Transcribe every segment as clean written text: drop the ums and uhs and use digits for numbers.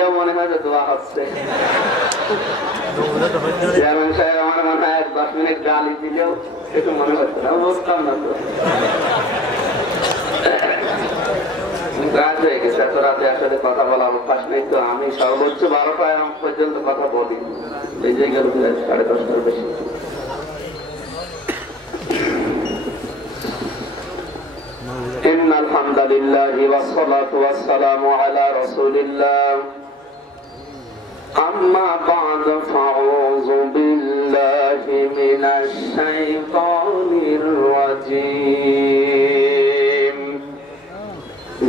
দিলেও মনে হয় যে দোয়া হচ্ছে। চেয়ারম্যান সাহেব আমার মনে হয় 10 মিনিট গালি দিলেও একটু মনে হচ্ছে না, বুঝতাম না তো। রাত হয়ে গেছে, এত রাতে আসলে কথা বলা অভ্যাস নেই তো। আমি সর্বোচ্চ 12টা পর্যন্ত কথা বলি, বেজে গেল 10:30টার বেশি। إن الحمد لله والصلاة والسلام على رسول الله أما بعد فأعوذ بالله من الشيطان الرجيم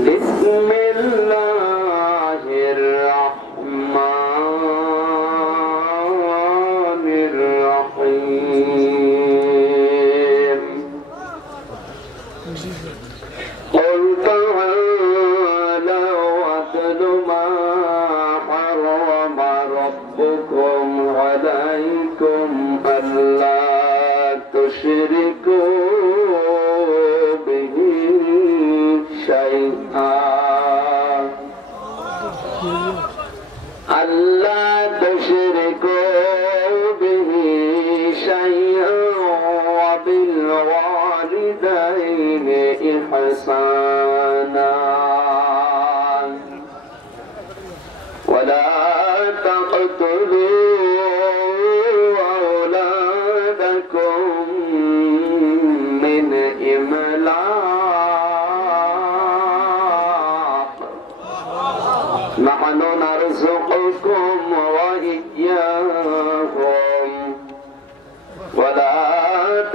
بسم الله الرحمن الرحيم قل تعالوا واتل ما حرم ربكم عليكم ألا تشركوا به شيئا ألا تشركوا به شيئا وبالوالدين إحسانا ولا تقتلوا أولادكم من إملاق نحن نرزقكم وإياهم ولا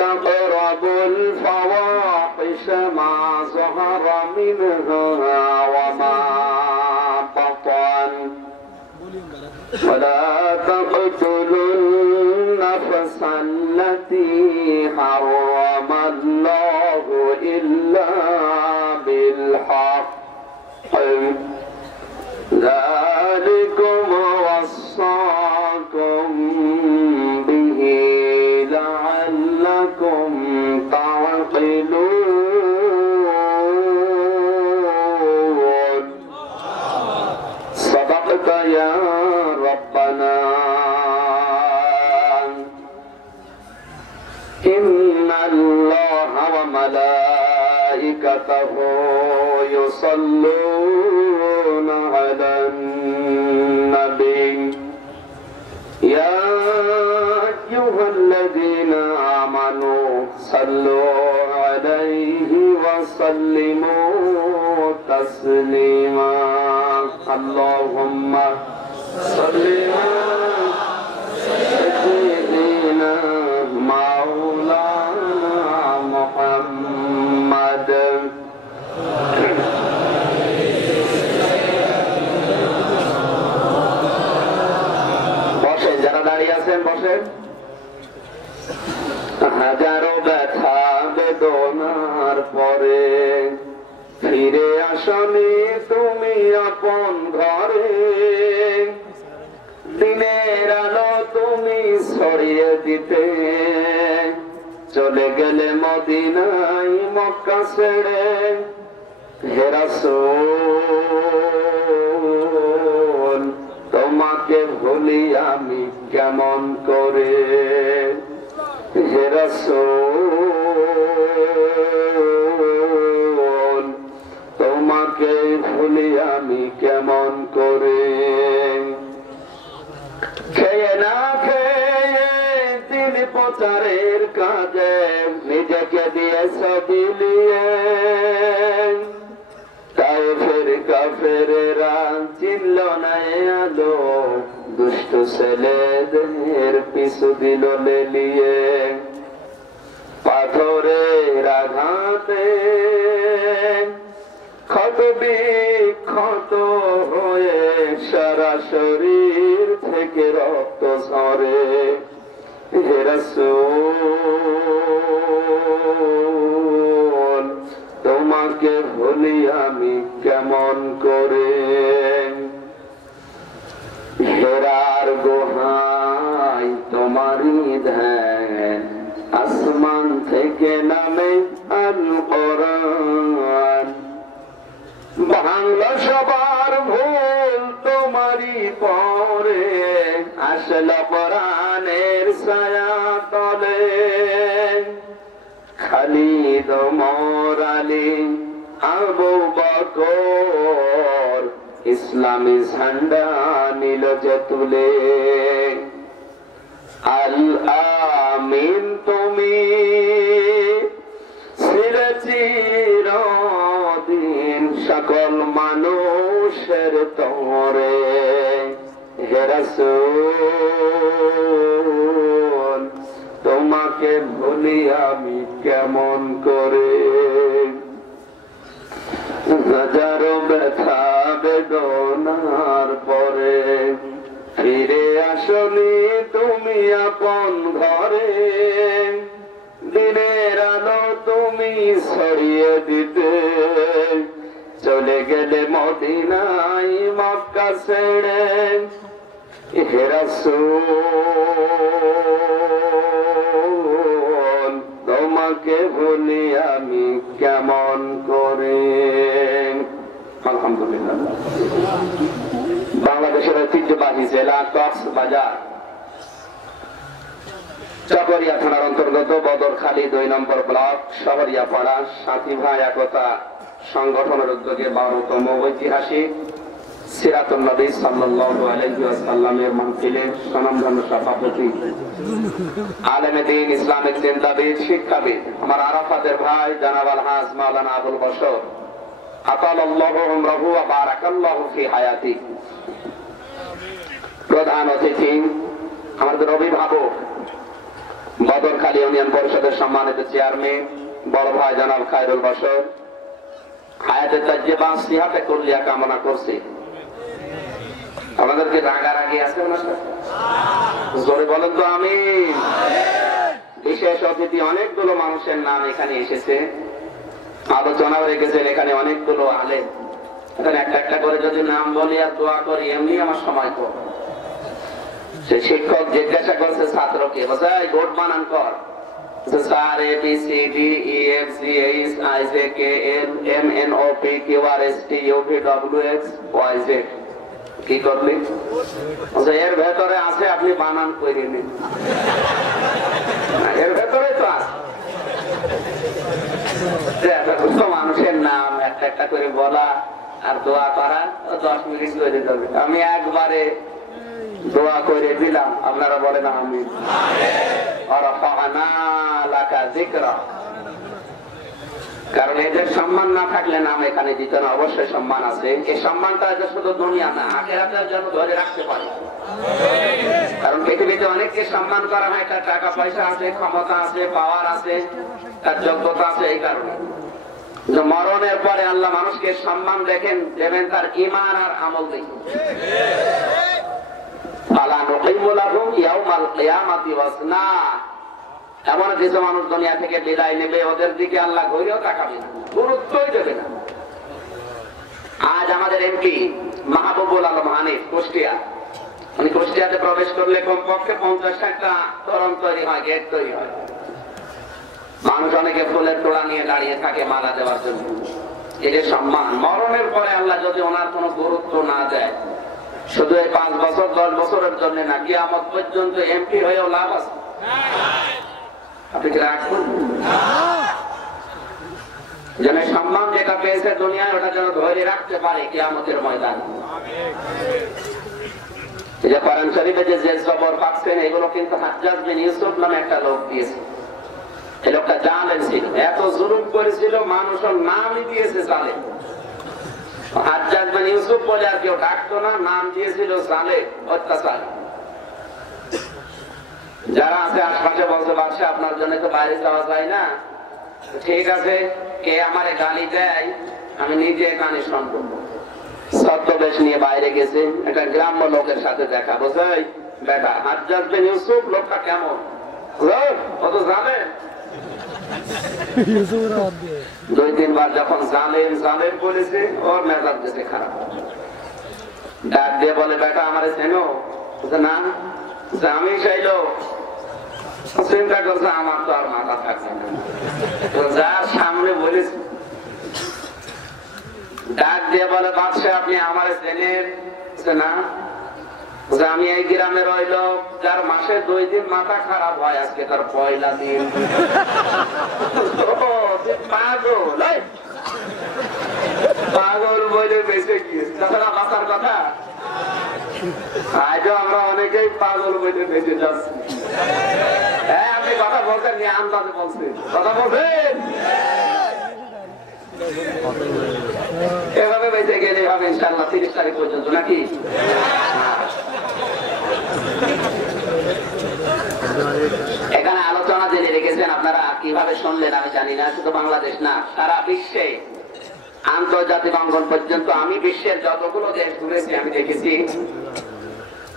تقربوا الفواحش ما ظهر منها وما بطن ولا تقتلوا النفس التي حرم الله إلا بالحق ذلكم وصاكم به لعلكم تعقلون صدقت يا ربنا إن الله وملائكته يصلون على النبي يا أيها الذين آمنوا صلوا عليه وسلموا تسليما اللهم صل على سيدنا مولانا محمد বসেন। হাজারো ব্যথা বেদনার পরে ফিরে আসনি তুমি আপন ঘরে, দিনের আলো তুমি ছড়িয়ে দিতে চলে গেলে মদিনায় মক্কা ছেড়ে। হে রাসূল তোমাকে ভুলি আমি কেমন করে, হে রাসূল তোমাকে ভুলি আমি কেমন করে। খেয়ে না খেয়ে তিনি প্রচারের কাজে নিজেকে দিয়েছ বিলিয়ে, কাফের কাফেরেরা চিনল না আলো, দুষ্ট ছেলেদের পিছু দিল লেলিয়ে। পাথরের আঘাতে ক্ষত বিক্ষত হয়ে সারা শরীর থেকে রক্ত ঝরে, হে রাসূল তোমাকে ভুলি আমি কেমন করে। হেরার গুহায় তোমারই ধ্যান, আসমান থেকে নামে আল কোরআন, ভাঙল সবার ভুল তোমারই পরে আসলো কোরআনের ছায়া তলে খালিদ ওমর আলী আবু বকর ইসলামী ঝান্ডা নিল যে তুলে আল আমিন তুমি চিরদিন সকল মানুষের তরে হে রাসূল তোমাকে ভুলি আমি কেমন করে হাজারো ব্যথা বেদনার পরে ফিরে আসনি তুমি আপন ঘরে দিনের আলো তুমি ছড়িয়ে দিতে চলে গেলে মদিনায় মক্কা ছেড়ে হে রাসূল তোমাকে ভুলি আমি কেমন করে। আলহামদুলিল্লাহ। বাংলাদেশের ঐতিহ্যবাহী জেলা কক্সবাজার চকরিয়া থানার অন্তর্গত বদরখালী ২ নম্বর ব্লক শহরিয়া পাড়া সাথী ভাই একতা সংগঠনের উদ্যোগে ১২তম ঐতিহাসিক সিরাতুন নবী সাল্লাল্লাহু আলাইহি ওয়াসাল্লামের মাহফিলের স্বনামধন্য সভাপতি আলেমে দ্বীন ইসলামিক চিন্তাবিদ শিক্ষাবিদ আমার আরাফাতের ভাই জনাব আলহাজ মাওলানা আবুল বশর আতালাল্লাহু উমরাহু ওয়া বারাকাল্লাহু ফি হায়াতি। প্রধান অতিথি আমাদের অভিভাবক বদরখালী ইউনিয়ন পরিষদের সম্মানিত চেয়ারম্যান বড় ভাই জনাব খায়রুল বশর হায়াতে তাজ্জিবা সিহাতে কুল্লিয়া কামনা করছি। আমাদেরকে রাগারাগি আছে ওনার সাথে জোরে বলেন তো আমিন। বিশেষ অতিথি অনেকগুলো মানুষের নাম এখানে এসেছে, আলোচনাও রেখেছেন এখানে অনেকগুলো আলেম। এখানে একটা একটা করে যদি নাম বলি আর দোয়া করি এমনি আমার সময় কম। সে শিক্ষক জিজ্ঞাসা করছে ছাত্রকে, বোঝাই গোট বানান কর। Sir A B C D E F G H I J K L M N O P Q R S T U V W X Y Z. কি করলি? এর ভেতরে আছে, আপনি বানান করে নিন। এর ভেতরে তো আছে মানুষের নাম একটা একটা করে বলা আর দোয়া করা 10 মিনিট করে যাবে। আমি একবারে দোয়া করে দিলাম, আপনারা বলেন আমিন। কারণ এদের সম্মান না থাকলে নাম এখানে দিত না, অবশ্যই সম্মান আছে। এই সম্মানটা শুধু দুনিয়া না, আখিরাতের জন্য ধরে রাখতে পারে। কারণ পৃথিবীতে অনেককে সম্মান করা হয়, তার টাকা পয়সা আছে, ক্ষমতা আছে, পাওয়ার আছে, তার যোগ্যতা আছে। এই কারণে মরণের পরে আল্লাহ মানুষকে সম্মান দেখেন দেবেন তার ঈমান আর আমল দেখেন। এমন কিছু মানুষ দুনিয়া থেকে বিদায় নেবে, ওদের দিকে আল্লাহ ঘুরেও তাকাবে না, গুরুত্বই দেবে না। আজ আমাদের এমপি মাহবুবুল আলম হানিফ কুষ্টিয়া, উনি কুষ্টিয়াতে প্রবেশ করলে কমপক্ষে 50-টা তোরণ তৈরি হয়, গেট তৈরি হয়। মানুষ অনেকে ফুলের তোড়া নিয়ে দাঁড়িয়ে থাকে মালা দেওয়ার জন্য। এই যে সম্মান, মরণের পরে আল্লাহ যদি ওনার কোনো গুরুত্ব না দেয়, শুধু এই 5 বছর 10 বছরের জন্য না, কিয়ামত পর্যন্ত এমপি হয়েও লাভ আছে? আপনি কি রাখুন যেন সম্মান যেটা পেয়েছে দুনিয়ায় ওটা যেন ধরে রাখতে পারে কিয়ামতের ময়দানে। এই যে কোরআন শরীফে যে জবর পাচ্ছেন, এগুলো কিন্তু হাজ্জাজ বিন ইউসুফ নামে একটা লোক দিয়েছে। এই লোকটা জালেম ছিল, এত জুলুম করেছিল, মানুষের নামই দিয়েছে জালেম। হাজ্জাজ বিন ইউসুফ বলে আর কেউ ডাকতো না, নাম দিয়েছিল জালেম, অত্যাচারী। যারা আছে আশপাশে বলতে পারছে আপনার জন্য তো বাইরে যাওয়া যায় না, ঠিক আছে, কে আমারে গালি দেয় আমি নিজে কানে শুনবো। ছদ্মবেশ নিয়ে বাইরে গেছে, একটা গ্রাম্য লোকের সাথে দেখা, বোঝাই বেটা হাজ্জাজ বিন ইউসুফ লোকটা কেমন, ও তো জানেন। 2-3 বার যখন জালেম জালেম বলেছে, ওর মেজাজ দিতে খারাপ। ডাক দিয়ে বলে, বেটা আমারে চেনো? না, আমি সেই লোক। চিন্তা করছে আমার তো আর মাথা থাকছে না, যার সামনে বলেছে। ডাক দিয়ে বলে, বাদশাহ আপনি আমারে চেনেন? না। আমি এই গ্রামে রইল, যার মাসে 2 দিন মাথা খারাপ হয়, আজকে তার পয়লা দিন। পাগল পাগল বলে বেঁচে গিয়েছে, তাছাড়া বাঁচার কথা। আজও আমরা অনেকেই পাগল বলে বেঁচে যাচ্ছি। হ্যাঁ, আপনি কথা বলছেন, নিয়ে আন্দাজে বলছেন, কথা বলছেন। এভাবে বেঁচে গেলে হবে ইনশাআল্লাহ 30 তারিখ পর্যন্ত, নাকি? এখানে আলোচনা জেনে রেখেছেন আপনারা, কিভাবে শুনলেন আমি জানি না। শুধু বাংলাদেশ না, সারা বিশ্বে আন্তর্জাতিক অঙ্গন পর্যন্ত আমি বিশ্বের যতগুলো দেশ ঘুরেছি আমি দেখেছি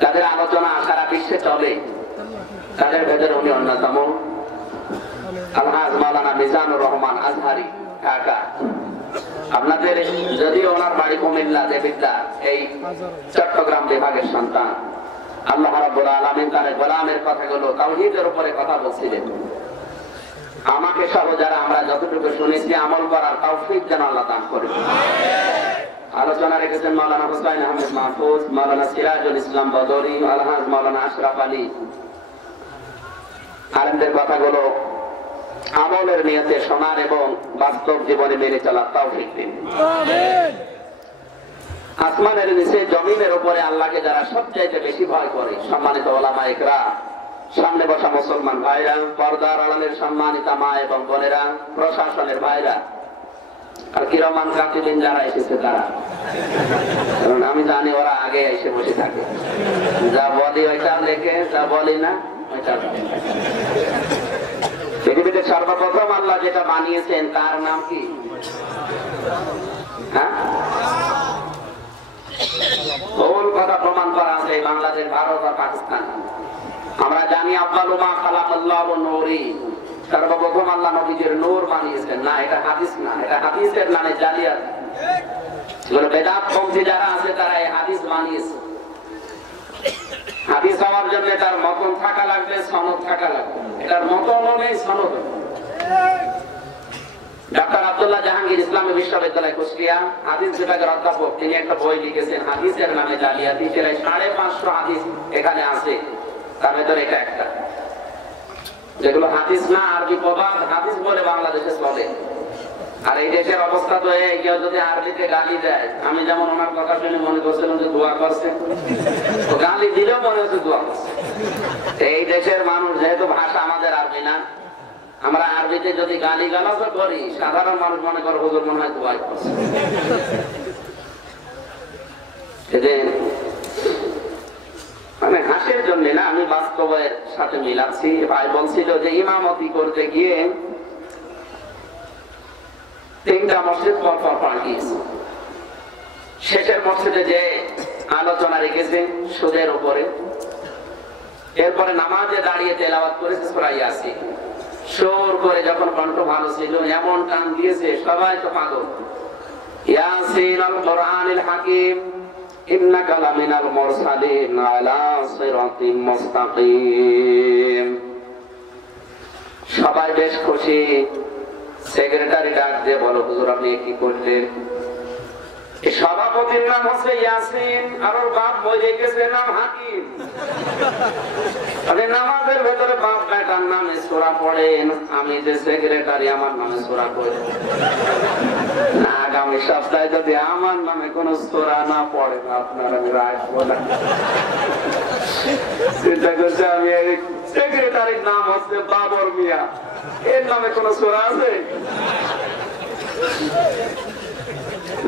তাদের আলোচনা সারা বিশ্বে চলে। তাদের ভেতরে উনি অন্যতম। আলহাজ মাওলানা মিজানুর রহমান আজহারি, ঢাকা। আপনাদের যদিও ওনার বাড়ি কুমিল্লা, দেবিদ্যা, এই চট্টগ্রাম বিভাগের সন্তান। আল্লাহ রাব্বুল আলামিন তার গোলামের কথাগুলো তাওহীদের উপরে কথা বলছিলেন। আমাকে সহ যারা আমরা যতটুকু শুনেছি আমল করার তৌফিক যেন আল্লাহ দান করেন। আলোচনা রেখেছেন মাওলানা হুসাইন আহমেদ মাহফুজ, মাওলানা সিরাজুল ইসলাম বদরি, আলহাজ মাওলানা আশরাফ আলী। আলেমদের কথাগুলো আমলের নিয়তে শোনার এবং বাস্তব জীবনে মেনে চলার তৌফিক দিন। আসমানের নিচে জমিনের উপরে আল্লাহকে যারা সবচাইতে বেশি ভয় করে, সম্মানিত ওলামা ইকরাম, সামনে বসা মুসলমান ভাইরা, পর্দার আড়ালের সম্মানিতা মা এবং বোনেরা, প্রশাসনের ভাইরা, আর কিরমান কাতিবিন যারা এসেছে তারা, কারণ আমি জানি ওরা আগে এসে বসে থাকে। যা বলি ওইটা লেখে, যা বলি না ওইটা। পৃথিবীতে সর্বপ্রথম আল্লাহ যেটা বানিয়েছেন তার নাম কি? হ্যাঁ, ভুল কথা প্রমাণ করা আছে বাংলাদেশ, ভারত আর পাকিস্তান। আমরা জানি আব্বালু মা খালাকাল্লাহু নূরি, সর্বপ্রথম আল্লাহ নবীজির নূর বানিয়েছেন। না, এটা হাদিস না, এটা হাদিসের নামে জালিয়াত। যেগুলো বেদাতপন্থী যারা আছে তারা এই হাদিস বানিয়েছে। হাদিস হওয়ার জন্য তার মতন থাকা লাগবে, সনদ থাকা লাগবে। এটার মতন নেই, সনদ। ডক্টর আব্দুল্লাহ জাহাঙ্গীর ইসলামী বিশ্ববিদ্যালয় কুষ্টিয়া হাদিস বিভাগের অধ্যাপক, তিনি একটা বই লিখেছেন হাদিসের নামে জালিয়াতি। প্রায় 550 হাদিস এখানে আছে, তার ভেতরে এটা একটা। যেগুলো হাদিস না, আরবি প্রবাদ হাদিস বলে বাংলাদেশে চলে। আর এই দেশের অবস্থা তো কেউ যদি আরবিতে গালি দেয়, আমি যেমন ওনার কথা শুনে মনে করছিলাম যে দোয়া করছে, গালি দিলেও মনে হচ্ছে দোয়া করছে। এই দেশের মানুষ, যেহেতু ভাষা আমাদের আরবি না, আমরা আরবিতে যদি গালি গালাজ করি, সাধারণ মানুষ মনে করে হুজুর মনে হয় দোয়া করছে। মানে হাসির জন্য না, আমি বাস্তবের সাথে মিলাচ্ছি। ভাই বলছিল যে ইমামতি করতে গিয়ে 3টা মসজিদ পর পর পাঠিয়েছে। শেষের মসজিদে যে আলোচনা রেখেছে সুদের উপরে, এরপরে নামাজে দাঁড়িয়ে তেলাওয়াত করেছে সূরা ইয়াসিন। সুর করে যখন কণ্ঠ ভালো ছিল, এমন টান দিয়েছে সবাই তো পাগল। ইয়াসিন আল কোরআনিল হাকিম ইন্নাকা লামিনাল মুরসালিন আলা সিরাতিম মুস্তাকিম। সবাই বেশ খুশি। সেক্রেটারি ডাক দিয়ে বলো, হুজুর আপনি কি করলেন? সভাপতির নাম হচ্ছে ইয়াসিন, আর ওর বাপ বলে গেছে নাম হাকিম। নামাজের ভেতরে বাপ বেটার নামে সূরা পড়েন, আমি যে সেক্রেটারি আমার নামে সূরা পড়ে না। আগামী সপ্তাহে যদি আমার নামে কোন সূরা না পড়ে, আপনার আমি রাখবো না। চিন্তা করছে আমি সেক্রেটারির নাম হচ্ছে বাবর মিয়া, এর নামে কোন সূরা আছে?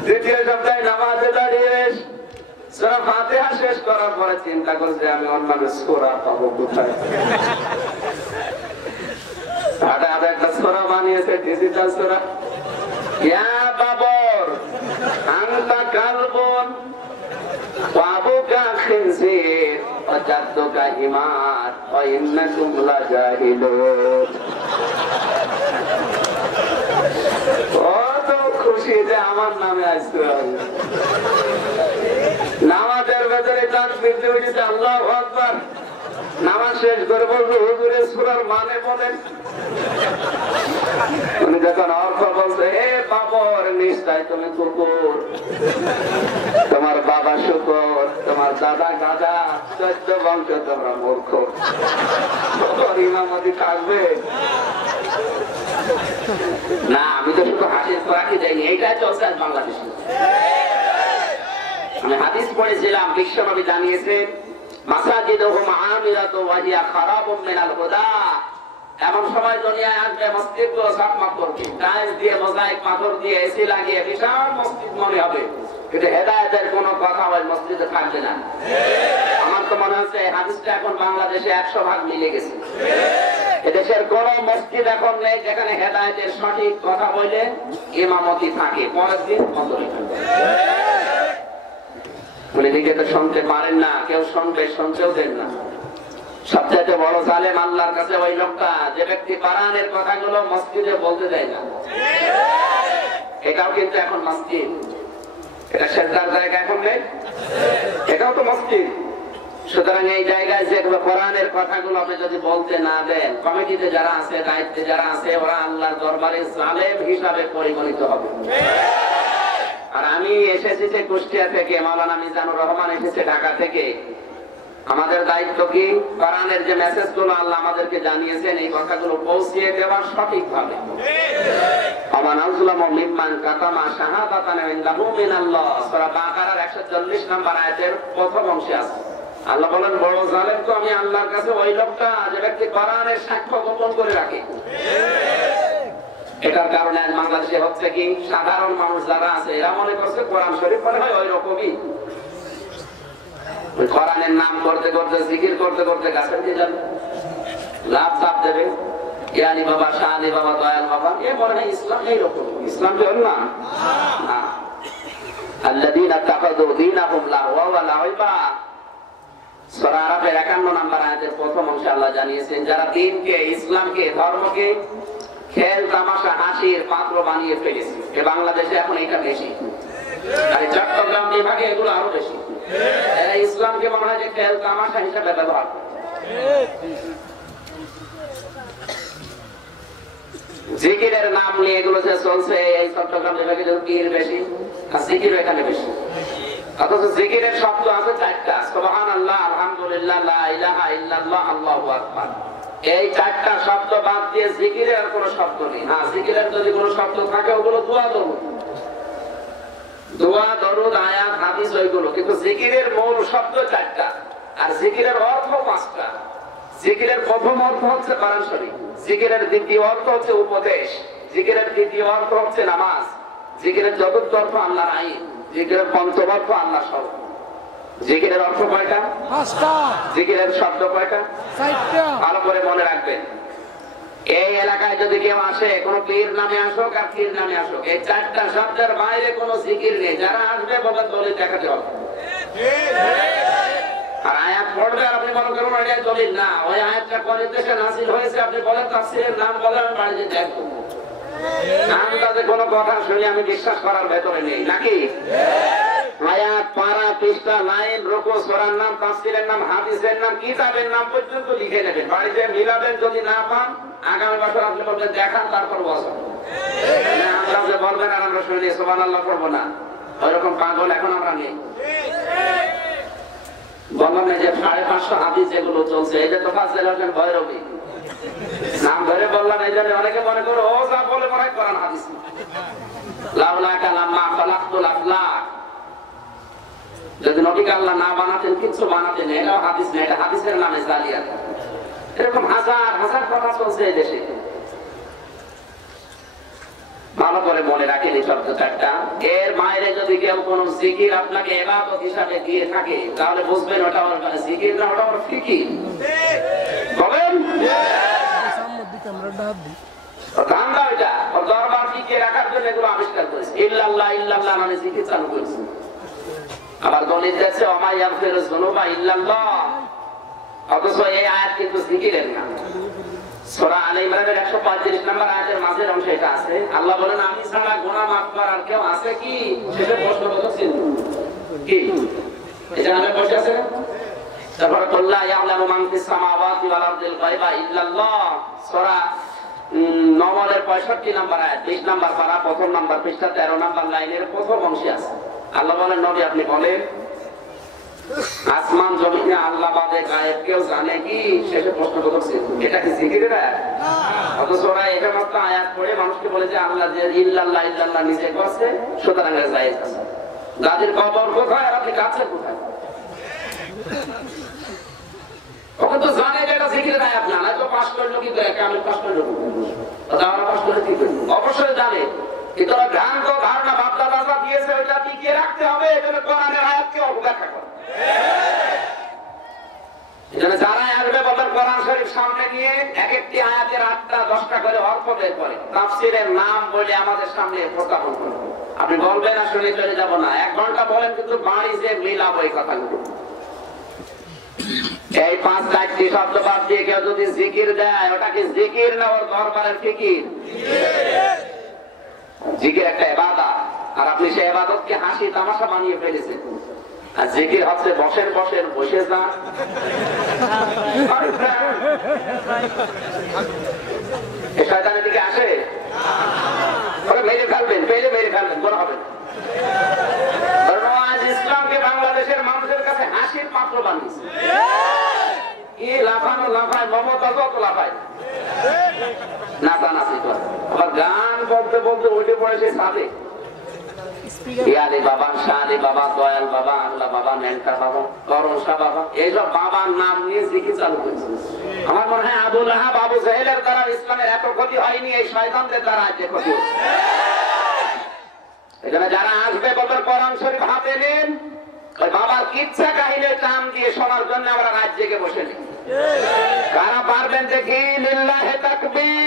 দ্বিতীয় সপ্তাহে নামাজে দাঁড়িয়ে সূরা ফাতিহা শেষ করার পরে চিন্তা করছে আমি ওর নামে সূরা পাবো কোথায়? হঠাৎ একটা সূরা বানিয়েছে, ডিজিটাল সূরা। ইয়া বাবর আনতা কালবুন ওয়া আবুকা খিনজির ওয়া জাদ্দুকা হিমার ওয়া ইন্নাকুম লাজাহিলুন। খুশি যে আমার নামে আসতে হবে। নামাজের ভেতরে তাকবীর দিয়ে উঠেছে আল্লাহু আকবার। নামাজ শেষ করে বলবো হুজুরের সূরার মানে বলেন। উনি যখন অর্থ বলছে, হে বাবর নিশ্চয় তুমি কুকুর, তোমার বাবা শুকর, তোমার দাদা গাধা, চোদ্দ বংশ তোমরা মূর্খ, ইমামতি থাকবে না। আমি তো শুধু হাসির খোরাকি দেয়নি, এইটাই চলছে আজ বাংলাদেশে। আমি হাদিস পড়েছিলাম, বিশ্বনবী জানিয়েছেন মাসাজিদুহুম আমিরাতুন ওয়া হিয়া খারাবুম মিনাল হুদা। এমন সময় দুনিয়ায় আসবে মসজিদগুলো চকমক করবে, টাইলস দিয়ে মোজাইক পাথর দিয়ে এসি লাগিয়ে বিশাল মসজিদ মনে হবে, কিন্তু হেদায়েতের কোনো কথা ওই মসজিদে থাকবে না। আমার তো মনে হচ্ছে হাদিসটা এখন বাংলাদেশে 100% মিলে গেছে। এদেশের কোন মসজিদ এখন নেই যেখানে হেদায়েতের সঠিক কথা বলে ইমামতি থাকে, পরের দিন বন্ধ হয়ে যাবে। উনি নিজে তো শুনতে পারেন না, কেউ শুনবে, শুনতেও দেন না। সবচেয়ে বড় জালেম আল্লাহর কাছে ওই লোকটা যে ব্যক্তি কোরআনের কথাগুলো মসজিদে বলতে দেয় না। এটাও কিন্তু এখন মসজিদ, এটা সেজদার জায়গা এখন নেই, এটাও তো মসজিদ। সুতরাং এই জায়গায় যেগুলো কোরআনের কথাগুলো আপনি যদি বলতে না দেন, কমিটিতে যারা আছে, দায়িত্বে যারা আছে, ওরা আল্লাহর দরবারে জালেম হিসাবে পরিগণিত হবে। আর আমি এসেছি যে কুষ্টিয়া থেকে, মাওলানা মিজানুর রহমান এসেছে ঢাকা থেকে। আমাদের দায়িত্ব কি? কোরআনের যে মেসেজ গুলো আল্লাহ আমাদেরকে জানিয়েছেন এই কথাগুলো পৌঁছিয়ে দেওয়া সঠিকভাবে। আমান আযলামু মিম্মান কাতামা শাহাদাতান ইনদাহু মিনাল্লাহ, সূরা বাকারার 140 নম্বর আয়াতের প্রথম অংশে আছে। আল্লাহ বলেন বড় জালেম তো আমি আল্লাহর কাছে ওই লোকটা যে ব্যক্তি কোরআনের সাক্ষ্য গোপন করে রাখে। এটার কারণে আজ বাংলাদেশে হচ্ছে কি, সাধারণ মানুষ যারা আছে এরা মনে করছে কোরআন শরীফ মনে হয় ওই রকমই। কোরআনের নাম করতে করতে, জিকির করতে করতে গাছের দিয়ে যাবে, লাভ তাপ দেবে, জ্ঞানী বাবা, শাহানি বাবা, দয়াল বাবা, এ মনে হয় ইসলাম এইরকম। ইসলাম কি হল না? আল্লাযীনা তাখাযু দীনাহুম লাহওয়া ওয়া লাইবা, সূরা আরাফের 51 নম্বর আয়াতের প্রথম অংশে আল্লাহ জানিয়েছেন যারা দ্বীনকে, ইসলামকে, ধর্মকে খেল তামাশা, হাসির পাত্র বানিয়ে ফেলেছে। এ বাংলাদেশে এখন এটা বেশি, আর চট্টগ্রাম বিভাগে এগুলো আরো বেশি। এরা ইসলামকে মনে হয় যে খেল তামাশা হিসাবে ব্যবহার করে। জিকিরের নাম নিয়ে এগুলো যে চলছে এই চট্টগ্রাম বিভাগে, পীর বেশি আর জিকির এখানে বেশি। অথচ জিকিরের শব্দ আছে 4টা, সুবহানাল্লাহ, আলহামদুলিল্লাহ, লা ইলাহা ইল্লাল্লাহ, আল্লাহু আকবার। এই 4টা শব্দ বাদ দিয়ে জিকিরের আর কোনো শব্দ নেই। হ্যাঁ, জিকিরের যদি কোনো শব্দ থাকে ওগুলো দোয়া দরুদ, দোয়া দরুদ, আয়াত, হাদিস ওইগুলো। কিন্তু জিকিরের মূল শব্দ 4টা, আর জিকিরের অর্থ 5টা। জিকিরের প্রথম অর্থ হচ্ছে কোরআন শরীফ, জিকিরের দ্বিতীয় অর্থ হচ্ছে উপদেশ, জিকিরের তৃতীয় অর্থ হচ্ছে নামাজ, জিকিরের চতুর্থ অর্থ আল্লাহর আইন, জিকিরের পঞ্চম অর্থ আল্লাহর শব্দ। জিকিরের অর্থ কয়টা? 5টা। জিকিরের শব্দ কয়টা? 4টা। ভালো করে মনে রাখবেন। এই এলাকায় যদি কেউ আসে, কোন পীর নামে আসুক আর পীর নামে আসুক, এই 4টা শব্দের বাইরে কোনো জিকির নেই। যারা আসবে বলে দলিল দেখাতে হবে। আর আয়াত পড়বে আর আপনি মনে করুন এটা দলিল না, ওই আয়াতটা কোন দেশে নাযিল হয়েছে আপনি বলেন, তাফসীরের নাম বলেন, আমি বাড়িতে দেখবো। আন্দাজে কোনো কথা শুনে আমি বিশ্বাস করার ভেতরে নেই নাকি? আয়াত, পারা, পৃষ্ঠা, লাইন, রুকু, সূরার নাম, তাফসীরের নাম, হাদিসের নাম, কিতাবের নাম পর্যন্ত লিখে নেবেন, বাড়িতে মিলাবেন। যদি না পান আগামী বছর আপনি বলবেন দেখান, তারপর বছর আমরা যে বলবেন আর আমরা শুনে সুবহানাল্লাহ করবো না, ওইরকম পাগল এখন আমরা নেই। বললাম না যে 550 হাদিস যেগুলো চলছে, এই যে তোফাজ্জল হোসেন ভৈরবী নাম ধরে বললাম, এই জন্য অনেকে মনে করো ও যা বলে মনে হয় কোরআন হাদিস। লাউলাকা লাম্মা খালাকতুল আফলাক, যদি নবীকে আল্লাহ না বানাতেন কিছু বানাতেন, এটাও হাদিস না, এটা হাদিসের নামে জালিয়াত। এরকম হাজার হাজার কথা চলছে এই দেশে। ভালো করে মনে রাখেন এই শব্দ 4টা। এর বাইরে যদি কেউ কোন জিকির আপনাকে ইবাদত হিসাবে দিয়ে থাকে, তাহলে বুঝবেন ওটা ওর জিকির না, ওটা ওর ফিকির। বলেন ধান্দা ওইটা, ওর দরবার টিকিয়ে রাখার জন্য এগুলো আবিষ্কার করেছে। ইল্লাল্লাহ ইল্লাল্লাহ মানে জিকির চালু করেছে। আবার দলিল দিয়েছে ওমা ইয়াগফিরুয যুনুবা ইল্লাল্লাহ, অথচ এই আয়াত কিন্তু জিকিরের না। সূরা আলে ইমরানের 135 নম্বর আয়াতের মাঝের অংশে এটা আছে। আল্লাহ বলেন আমি ছাড়া গুনাহ মাফ করার কেউ আছে কি? সেটা প্রশ্নবোধক চিহ্ন কি? এই জায়গায় আমি বসে আছে। তারপর আল্লাহ ইয়ালামু মান ফিস সামাওয়াতি ওয়াল আরদিল গায়বা ইল্লাল্লাহ, সূরা নমলের 65 নম্বর আয়াত, 20 নম্বর পারা, প্রথম নম্বর পৃষ্ঠা, 13 নম্বর লাইনের প্রথম অংশে আছে। আল্লাহ বলেন নবী আপনি বলেন আসমান জমিনে আল্লাহ বাদে গায়েব কেউ জানে কি? শেষে প্রশ্ন করছে, এটা কি জিকিরের আয়াত? অথচ ওরা এটা মাত্র আয়াত পড়ে মানুষকে বলে যে আল্লাহ যে ইল্লাল্লাহ ইল্লাল্লাহ নিজে করছে, সুতরাং জায়েজ আছে। যাদের কবর কোথায় আর আপনি কাছে কোথায়? ওকে তো জানে যে এটা জিকিরের আয়াত না, তো পাস করলো কি করে? আমি পাস করলো আমরা পাস করে কি করি? অবশ্যই জানে, কিন্তু ওরা ভ্রান্ত ধারণা বাপদা দাদা দিয়েছে, ওইটা টিকিয়ে রাখতে হবে। এজন্য কোরআনের আয়াতকে অবজ্ঞা করে। এজন্য যারা আসবে বলেন কোরআন শরীফ সামনে নিয়ে এক একটি আয়াতের 8টা 10টা করে অর্থ বের করে তাফসীরের নাম বলে আমাদের সামনে উপস্থাপন করে। আপনি বলবেন না শুনে চলে যাব না, 1 ঘন্টা বলেন, কিন্তু বাড়ি যে মিলাবো এই কথাগুলো। এই 5-4টি শব্দ বাদ দিয়ে কেউ যদি জিকির দেয়, ওটা কি জিকির না ওর দরবারের ফিকির? জিকির একটা ইবাদত, আর আপনি সেই ইবাদতকে হাসি তামাশা বানিয়ে ফেলেছেন। আর জিকির হচ্ছে বসে যান। এই শয়তানের দিকে আসে, ওরা মেরে ফেলবেন, মেরে ফেলবেন, কোনো হবে না। আজ ইসলামকে বাংলাদেশের মানুষের কাছে হাসির পাত্র বানিয়েছে। কি লাফানো লাফায়, মমতা যত লাফায়, নাচানাচি করে, আবার গান বলতে বলতে উঠে পড়ে সে সাথে ইয়ালে বাবা, শালে বাবা, দয়াল বাবা, আল্লাহ বাবা, মেন্টা বাবা, করণসা বাবা, এইসব বাবার নাম নিয়ে জিকির চালু করেছে। আমার মনে হয় আবু লাহাব, আবু জাহেলের দ্বারা ইসলামের এত ক্ষতি হয়নি, এই শয়তানদের দ্বারা আজ ক্ষতি হচ্ছে। এখানে যারা আসবে বলবেন কোরআন শরীফ হাতে নেন, ওই বাবার কিচ্ছা কাহিনীর টান দিয়ে শোনার জন্য আমরা রাত জেগে বসে নেই। কারা পারবেন দেখি? লিল্লাহে তাকবীর।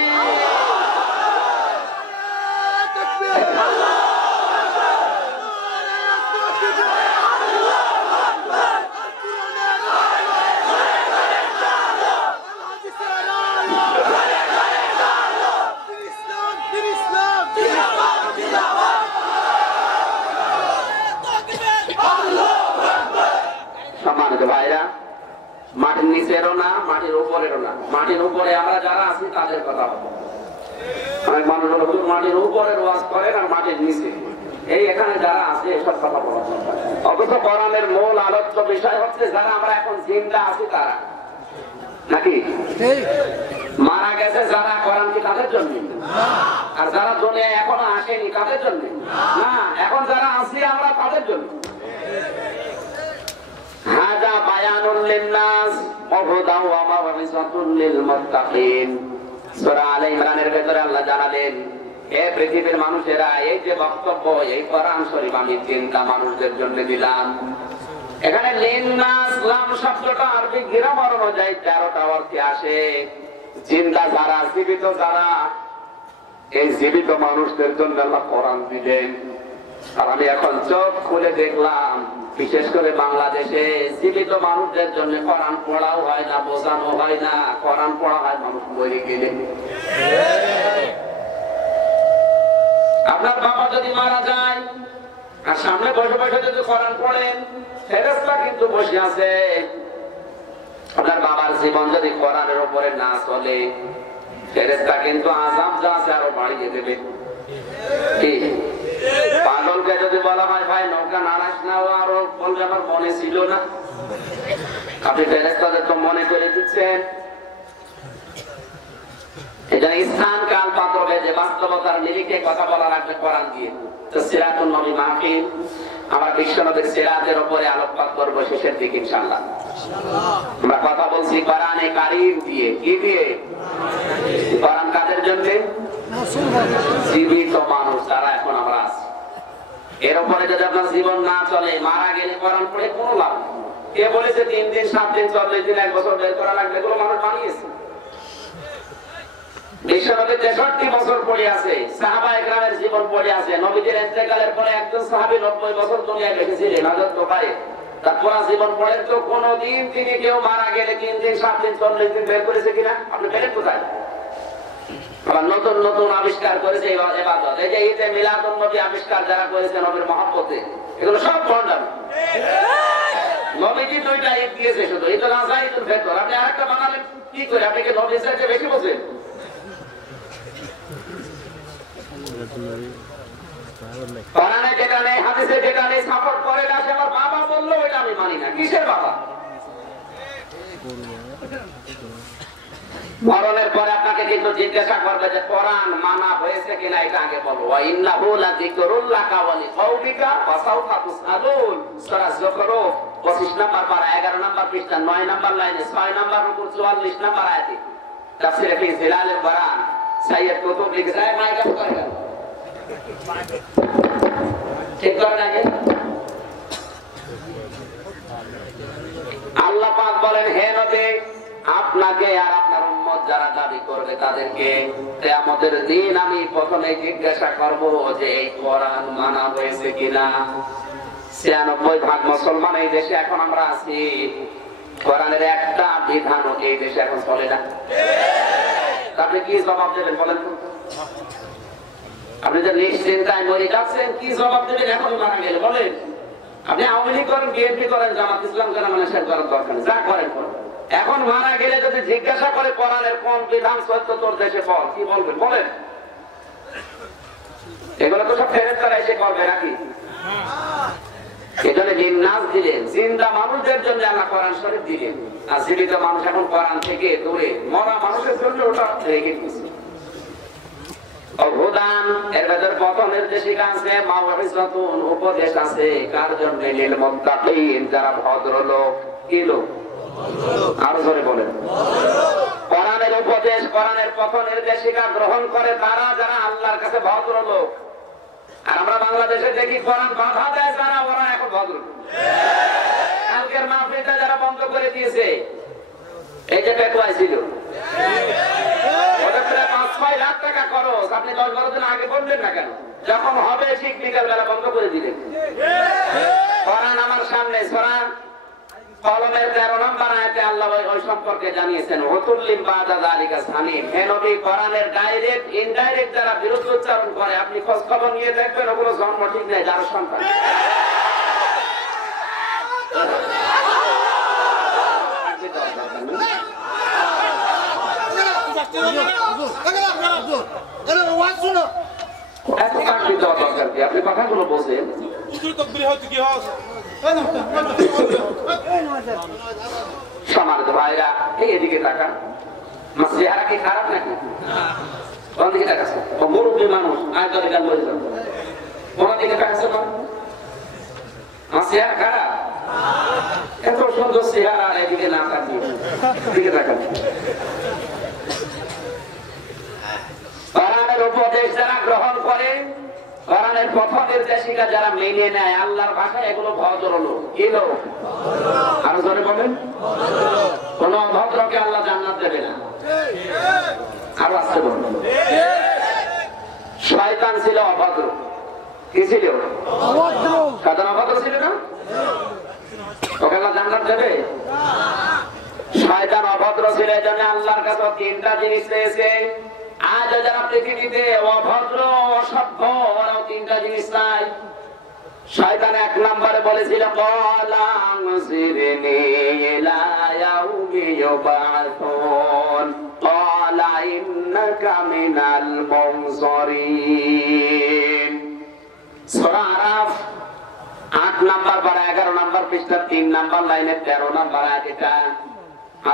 ভাইরা, মাটির নিচেরও না, মাটির উপরেরও না, মাটির উপরে আমরা যারা আছি তাদের কথা হবে। অনেক মানুষ হলো মাটির উপরের ওয়াজ করেন আর মাটির নিচে, এই এখানে যারা আছে এসব কথা বলা। অথচ কোরআনের মূল আলোচ্য বিষয় হচ্ছে যারা আমরা এখন জিন্দা আছি তারা, নাকি মারা গেছে যারা, কোরআন কি তাদের জন্য? আর যারা দুনিয়ায় এখনো আসেনি তাদের জন্য না, এখন যারা আছি আমরা তাদের জন্য। হাযা বায়ানুল লিন-নাস ওয়া হুদা ওয়া মাউইযাতুল লিল মুত্তাকিন। সূরা আলে ইমরানের ভিতরে আল্লাহ জানালেন, হে পৃথিবীর মানুষেরা, এই যে বক্তব্য, এই কোরআন শরীফ আমি চিন্তা মানুষদের জন্য দিলাম। এখানে লিন-নাস, লাম শব্দটা আরবি গ্রামার অনুযায়ী 13টা অর্থে আসে। চিন্তা যারা, জীবিত যারা, এই জীবিত মানুষদের জন্য আল্লাহ কোরআন দিলেন। আর আমি এখন চোখ খুলে দেখলাম, বিশেষ করে বাংলাদেশে জীবিত মানুষদের জন্য কোরআন পড়াও হয় না, বোঝানো হয় না, কোরআন পড়া হয় মানুষ মরে গেলে। আপনার বাবা যদি মারা যায় আর সামনে বসে বসে যদি কোরআন পড়েন, ফেরেশতা কিন্তু বসে আছে। আপনার বাবার জীবন যদি কোরআনের উপরে না চলে, ফেরেশতা কিন্তু আযাব যা আছে আরো বাড়িয়ে দেবে। ঠিক পাগলকে যদি বলা হয় ভাই নৌকা নাড়াস না, ও আরো বলবে আমার মনে ছিল না। আপনি ফেরেশতাদের তো মনে করে দিচ্ছেন। এটা স্থান কাল পাত্র ভেদে বাস্তবতার নিরিখে কথা বলা লাগবে কোরআন দিয়ে। তো সিরাতুন নবী মাহফিল, আমরা বিশ্বনবীর সিরাতের উপরে আলোকপাত করবো শেষের দিকে ইনশাআল্লাহ। আমরা কথা বলছি কোরআনে কারীম দিয়ে। কি দিয়ে? কোরআন কাদের জন্য? জীবিত মানুষ যারা এখন আমরা আছি। এর উপরে যদি আপনার জীবন না চলে, মারা গেলে কোরআন পড়ে কোনো লাভ নেই। কে বলেছে 3 দিন 7 দিন 40 দিন 1 বছর বের করা লাগবে? এগুলো মানুষ বানিয়েছে। বিশ্বনবী 63 বছর পড়ে আছে, সাহাবায়ে কেরামের জীবন পড়ে আছে। নবীদের ইন্তেকালের পরে একজন সাহাবী 90 বছর দুনিয়ায় বেঁচেছিলেন, হযরত তোবাই। তার পুরো জীবন পড়ে তো কোনদিন তিনি কেউ মারা গেলে 3 দিন 7 দিন 40 দিন বের করেছে কিনা? আপনি পেলেন কোথায়? আবার নতুন নতুন আবিষ্কার করেছে ইবাদত। এই যে ঈদে মিলাদুন নবী আবিষ্কার যারা করেছে নবীর মহব্বতে, এগুলো সব ভণ্ডামি। নবীজি 2টা ঈদ দিয়েছে শুধু, ঈদুল আযহা, ঈদুল ফিতর। আপনি আরেকটা বানালেন কি করে? আপনি কি নবীর চাইতে বেশি বোঝেন? কোরআনে যেটা নেই, হাদিসে যেটা নেই, সাপোর্ট করে না, সে আমার বাবা বললো ওইটা আমি মানি না। কিসের বাবা? মরণের পরে আপনাকে কিন্তু জিজ্ঞাসা করবে যে কোরআন মানা হয়েছে কিনা, এটা আগে বলো। ওয়া ইন্নাহু লাযিকরুল লাকা ওয়া লিকাওমিকা ওয়া সাওফা তুসআলুন। সূরা যুখরুফ 25 নম্বর পারা 11 নম্বর পৃষ্ঠা 9 নম্বর লাইনে 6 নম্বর রুকু 44 নম্বর আয়াতে তাফসীরে ফি জিলালিল কোরআন সাইয়্যিদ কুতুব লিখে যায় মাইকাপ করে গেল। ঠিক করে নাকি? আল্লাহ পাক বলেন, হে নবী, আপনাকে আর আপনার উম্মত যারা দাবি করবে তাদেরকে কিয়ামতের দিন আমি প্রথমে জিজ্ঞাসা করব যে এই কোরআন মানা হয়েছে কিনা। 96% মুসলমান এই দেশে এখন আমরা আছি, কোরআনের একটা বিধানও এই দেশে এখন চলে না। আপনি কি জবাব দেবেন বলেন তো? আপনি যে নিশ্চিন্তায় মরে যাচ্ছেন, কি জবাব দেবেন এখন মারা গেলে বলেন? আপনি আওয়ামী লীগ করেন, বিএনপি করেন, জামাত ইসলাম করেন, মানে সে করার দরকার নেই, যা করেন করেন। এখন মারা গেলে যদি জিজ্ঞাসা করে কোরআনের কোন বিধান সত্য তোর দেশে ফল, কি বলবেন বলেন? এগুলো তো সব ফেরেশতারা এসে করবে নাকি? এজন্য জিন্নাত দিলেন, জিন্দা মানুষদের জন্য আল্লাহ কোরআন শরীফ দিলেন। আর জীবিত মানুষ এখন কোরআন থেকে দূরে, মরা মানুষের জন্য ওটা রেখে দিয়েছে। অবদান এর ভেতর পথ নির্দেশিকা আছে, মাউইযাতুন উপদেশ আছে, কার জন্য? লিল মুত্তাকিন, যারা ভদ্রলোক। কি লোক? আরো জোরে বলেন। কোরআনের উপদেশ, কোরআনের পথ নির্দেশিকা গ্রহণ করে তারা যারা আল্লাহর কাছে ভদ্রলোক। আর আমরা বাংলাদেশে দেখি কোরআন বাধা দেয় যারা, ওরা এখন ভদ্রলোক। কালকের মাহফিলটা যারা বন্ধ করে দিয়েছে, এই যে পেটুয়াই ছিল, ওদের প্রায় 5-6 লাখ টাকা খরচ। আপনি 10-12 দিন আগে বললেন না কেন? যখন হবে ঠিক বিকাল বেলা বন্ধ করে দিলেন। কোরআন আমার সামনে, সূরা কলমের 13 নম্বর আয়াতে আল্লাহ ওই সম্পর্কে জানিয়েছেন, ওয়াতুল্লিম বাদা যালিকা সানিম। হে নবী, কোরআনের ডাইরেক্ট ইনডাইরেক্ট যারা বিরুদ্ধ উচ্চারণ করে, আপনি খোঁজ খবর নিয়ে দেখবেন ওগুলো জন্ম ঠিক নেই, যার সন্তান। আপনি কথাগুলো বোঝেন। সম্মানিত ভাইরা, এদিকে তাকান। আমার চেহারা কি খারাপ নাকি? কোন দিকে তাকাচ্ছে? মুরব্বী মানুষ, আয় ধরে গান বলে যান। কোন দিকে তাকাচ্ছে? আমার চেহারা খারাপ? এত সুন্দর চেহারা, এদিকে না তাকিয়ে দিকে তাকান। কোরআনের উপদেশ যারা গ্রহণ করে, কোরআনের পথ নির্দেশিকা যারা মেনে নেয়, আল্লাহর ভাষায় এগুলো ভদ্রলোক। কি লোক? আরো জোরে বলেন। কোন অভদ্রকে আল্লাহ জান্নাত দেবে না। আরো আসতে বলুন। শয়তান ছিল অভদ্র। কি ছিল? শয়তান অভদ্র ছিল না? ওকে আল্লাহ জান্নাত দেবে? শয়তান অভদ্র ছিল, এই জন্য আল্লাহর কাছে 3টা জিনিস চেয়েছে। আজ যারা পৃথিবীতে অভদ্র, অসভ্য, ওরাও 3টা জিনিস চাই। শয়তান 1 নম্বরে বলেছিল, ক্বালা আনজিরনি ইলা ইয়াউমি ইউবাসুন ক্বালা ইন্নাকা মিনাল মুনযারিন। সূরা আরাফ 8 নম্বর পারা 11 নম্বর পৃষ্ঠা 3 নম্বর লাইনে 13 নম্বর আয়াত। এটা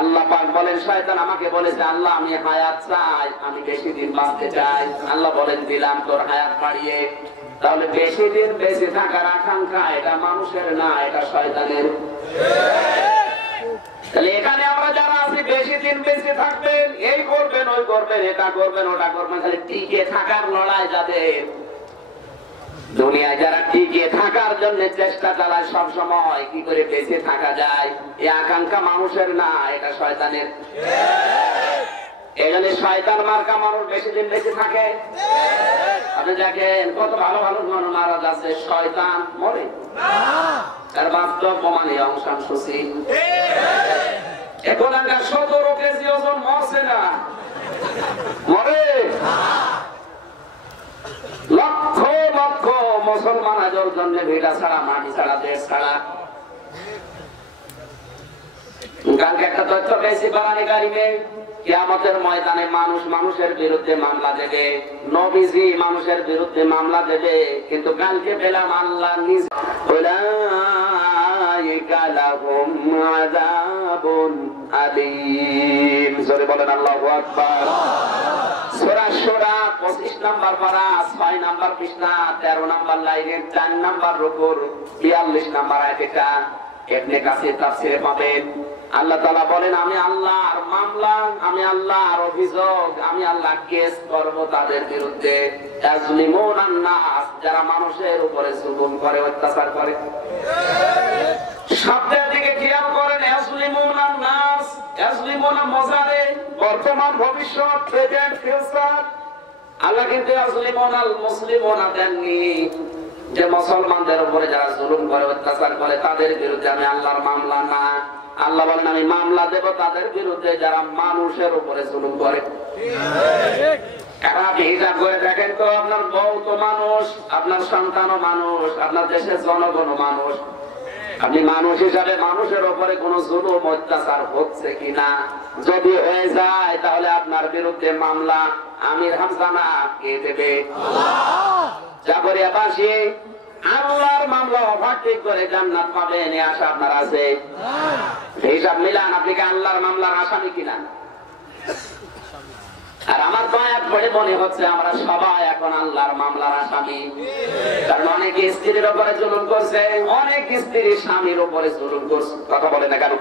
আল্লাহ পাক বলেন, শয়তান আমাকে বলেছে, আল্লাহ আমি হায়াত চাই, আমি বেশি দিন বাঁচতে চাই। আল্লাহ বলেন, দিলাম তোর হায়াত বাড়িয়ে। তাহলে বেশি দিন বেঁচে থাকার আকাঙ্ক্ষা এটা মানুষের না, এটা শয়তানের। তাহলে এখানে আমরা যারা আছি, বেশি দিন বেঁচে থাকবেন, এই করবেন, ওই করবেন, এটা করবেন, ওটা করবেন, খালি টিকে থাকার লড়াই যাদের। দুনিয়ায় যারা টিকে থাকার জন্য চেষ্টা চালায় সব সময়, কি করে বেঁচে থাকা যায়, এই আকাঙ্ক্ষা মানুষের না, এটা শয়তানের। এই জন্য শয়তান মার্কা মানুষ বেশি দিন বেঁচে থাকে। আপনি দেখেন কত ভালো ভালো মানুষ মারা যাচ্ছে, শয়তান মরে। তার বাস্তব প্রমাণে অংশান সুশী এখন 17 কেজি ওজন মরছে না, মরে। লক্ষ লক্ষ মুসলমান আজর জন্য ভিড়া ছাড়া, মাটি ছাড়া, দেশ ছাড়া। কালকে একটা তথ্য পেয়েছি বারানি গাড়িতে, কিয়ামতের ময়দানে মানুষ মানুষের বিরুদ্ধে মামলা দেবে, নবীজি মানুষের বিরুদ্ধে মামলা দেবে, কিন্তু কালকে পেলাম আল্লাহ নিজে উলাইকা লাহুম লাহুম আযাবুন আলীম। জোরে বলেন আল্লাহু আকবার। সূরা শূরা 25 নম্বর পারা 6 নম্বর পৃষ্ঠা 13 নম্বর লাইনের 4 নম্বর রুকুর 42 নম্বর আয়াত। এটা ইবনে কাসির তাফসিরে পাবেন। আল্লাহ তাআলা বলেন, আমি আল্লাহর মামলা, আমি আল্লাহর অভিযোগ, আমি আল্লাহ কেস করব তাদের বিরুদ্ধে। তাজলিমুনান নাস, যারা মানুষের উপরে জুলুম করে, অত্যাচার করে। শব্দের দিকে খেয়াল করেন। ইয়াজলিমুনান নাস, ইয়াজলিমুনা মাজারে, বর্তমান ভবিষ্যৎ, প্রেজেন্ট ফিউচার। আল্লাহ কিন্তু ইয়াজলিমুনাল মুসলিমুনা দেননি, যে মুসলমানদের উপরে যারা জুলুম করে, অত্যাচার করে, তাদের বিরুদ্ধে আমি আল্লাহর মামলা না। আল্লাহ বলেন, আমি মামলা দেব তাদের বিরুদ্ধে যারা মানুষের উপরে জুলুম করে। আপনি হিসাব করে দেখেন তো, আপনার বউ তো মানুষ, আপনার সন্তানও মানুষ, আপনার দেশের জনগণও মানুষ। আপনি মানুষ হিসাবে মানুষের উপরে কোন জুলুম অত্যাচার হচ্ছে কিনা, যদি হয়ে যায় তাহলে আপনার বিরুদ্ধে মামলা আমির হামজানা কে দেবে? জাগরিয়াবাসী আল্লাহর মামলা ওভারটেক করে জান্নাত পাবেন, এই আশা আপনার আছে? হিসাব মিলান, আপনি কি আল্লাহর মামলার আসামি কিনা? আর আমার দয়া পড়ে মনে হচ্ছে আমরা সবাই এখন আল্লাহর মামলার আসামি। কারণ অনেক স্ত্রীর উপরে জুলুম করছে, অনেক স্ত্রী স্বামীর উপরে জুলুম করছে। কথা বলে না কেন?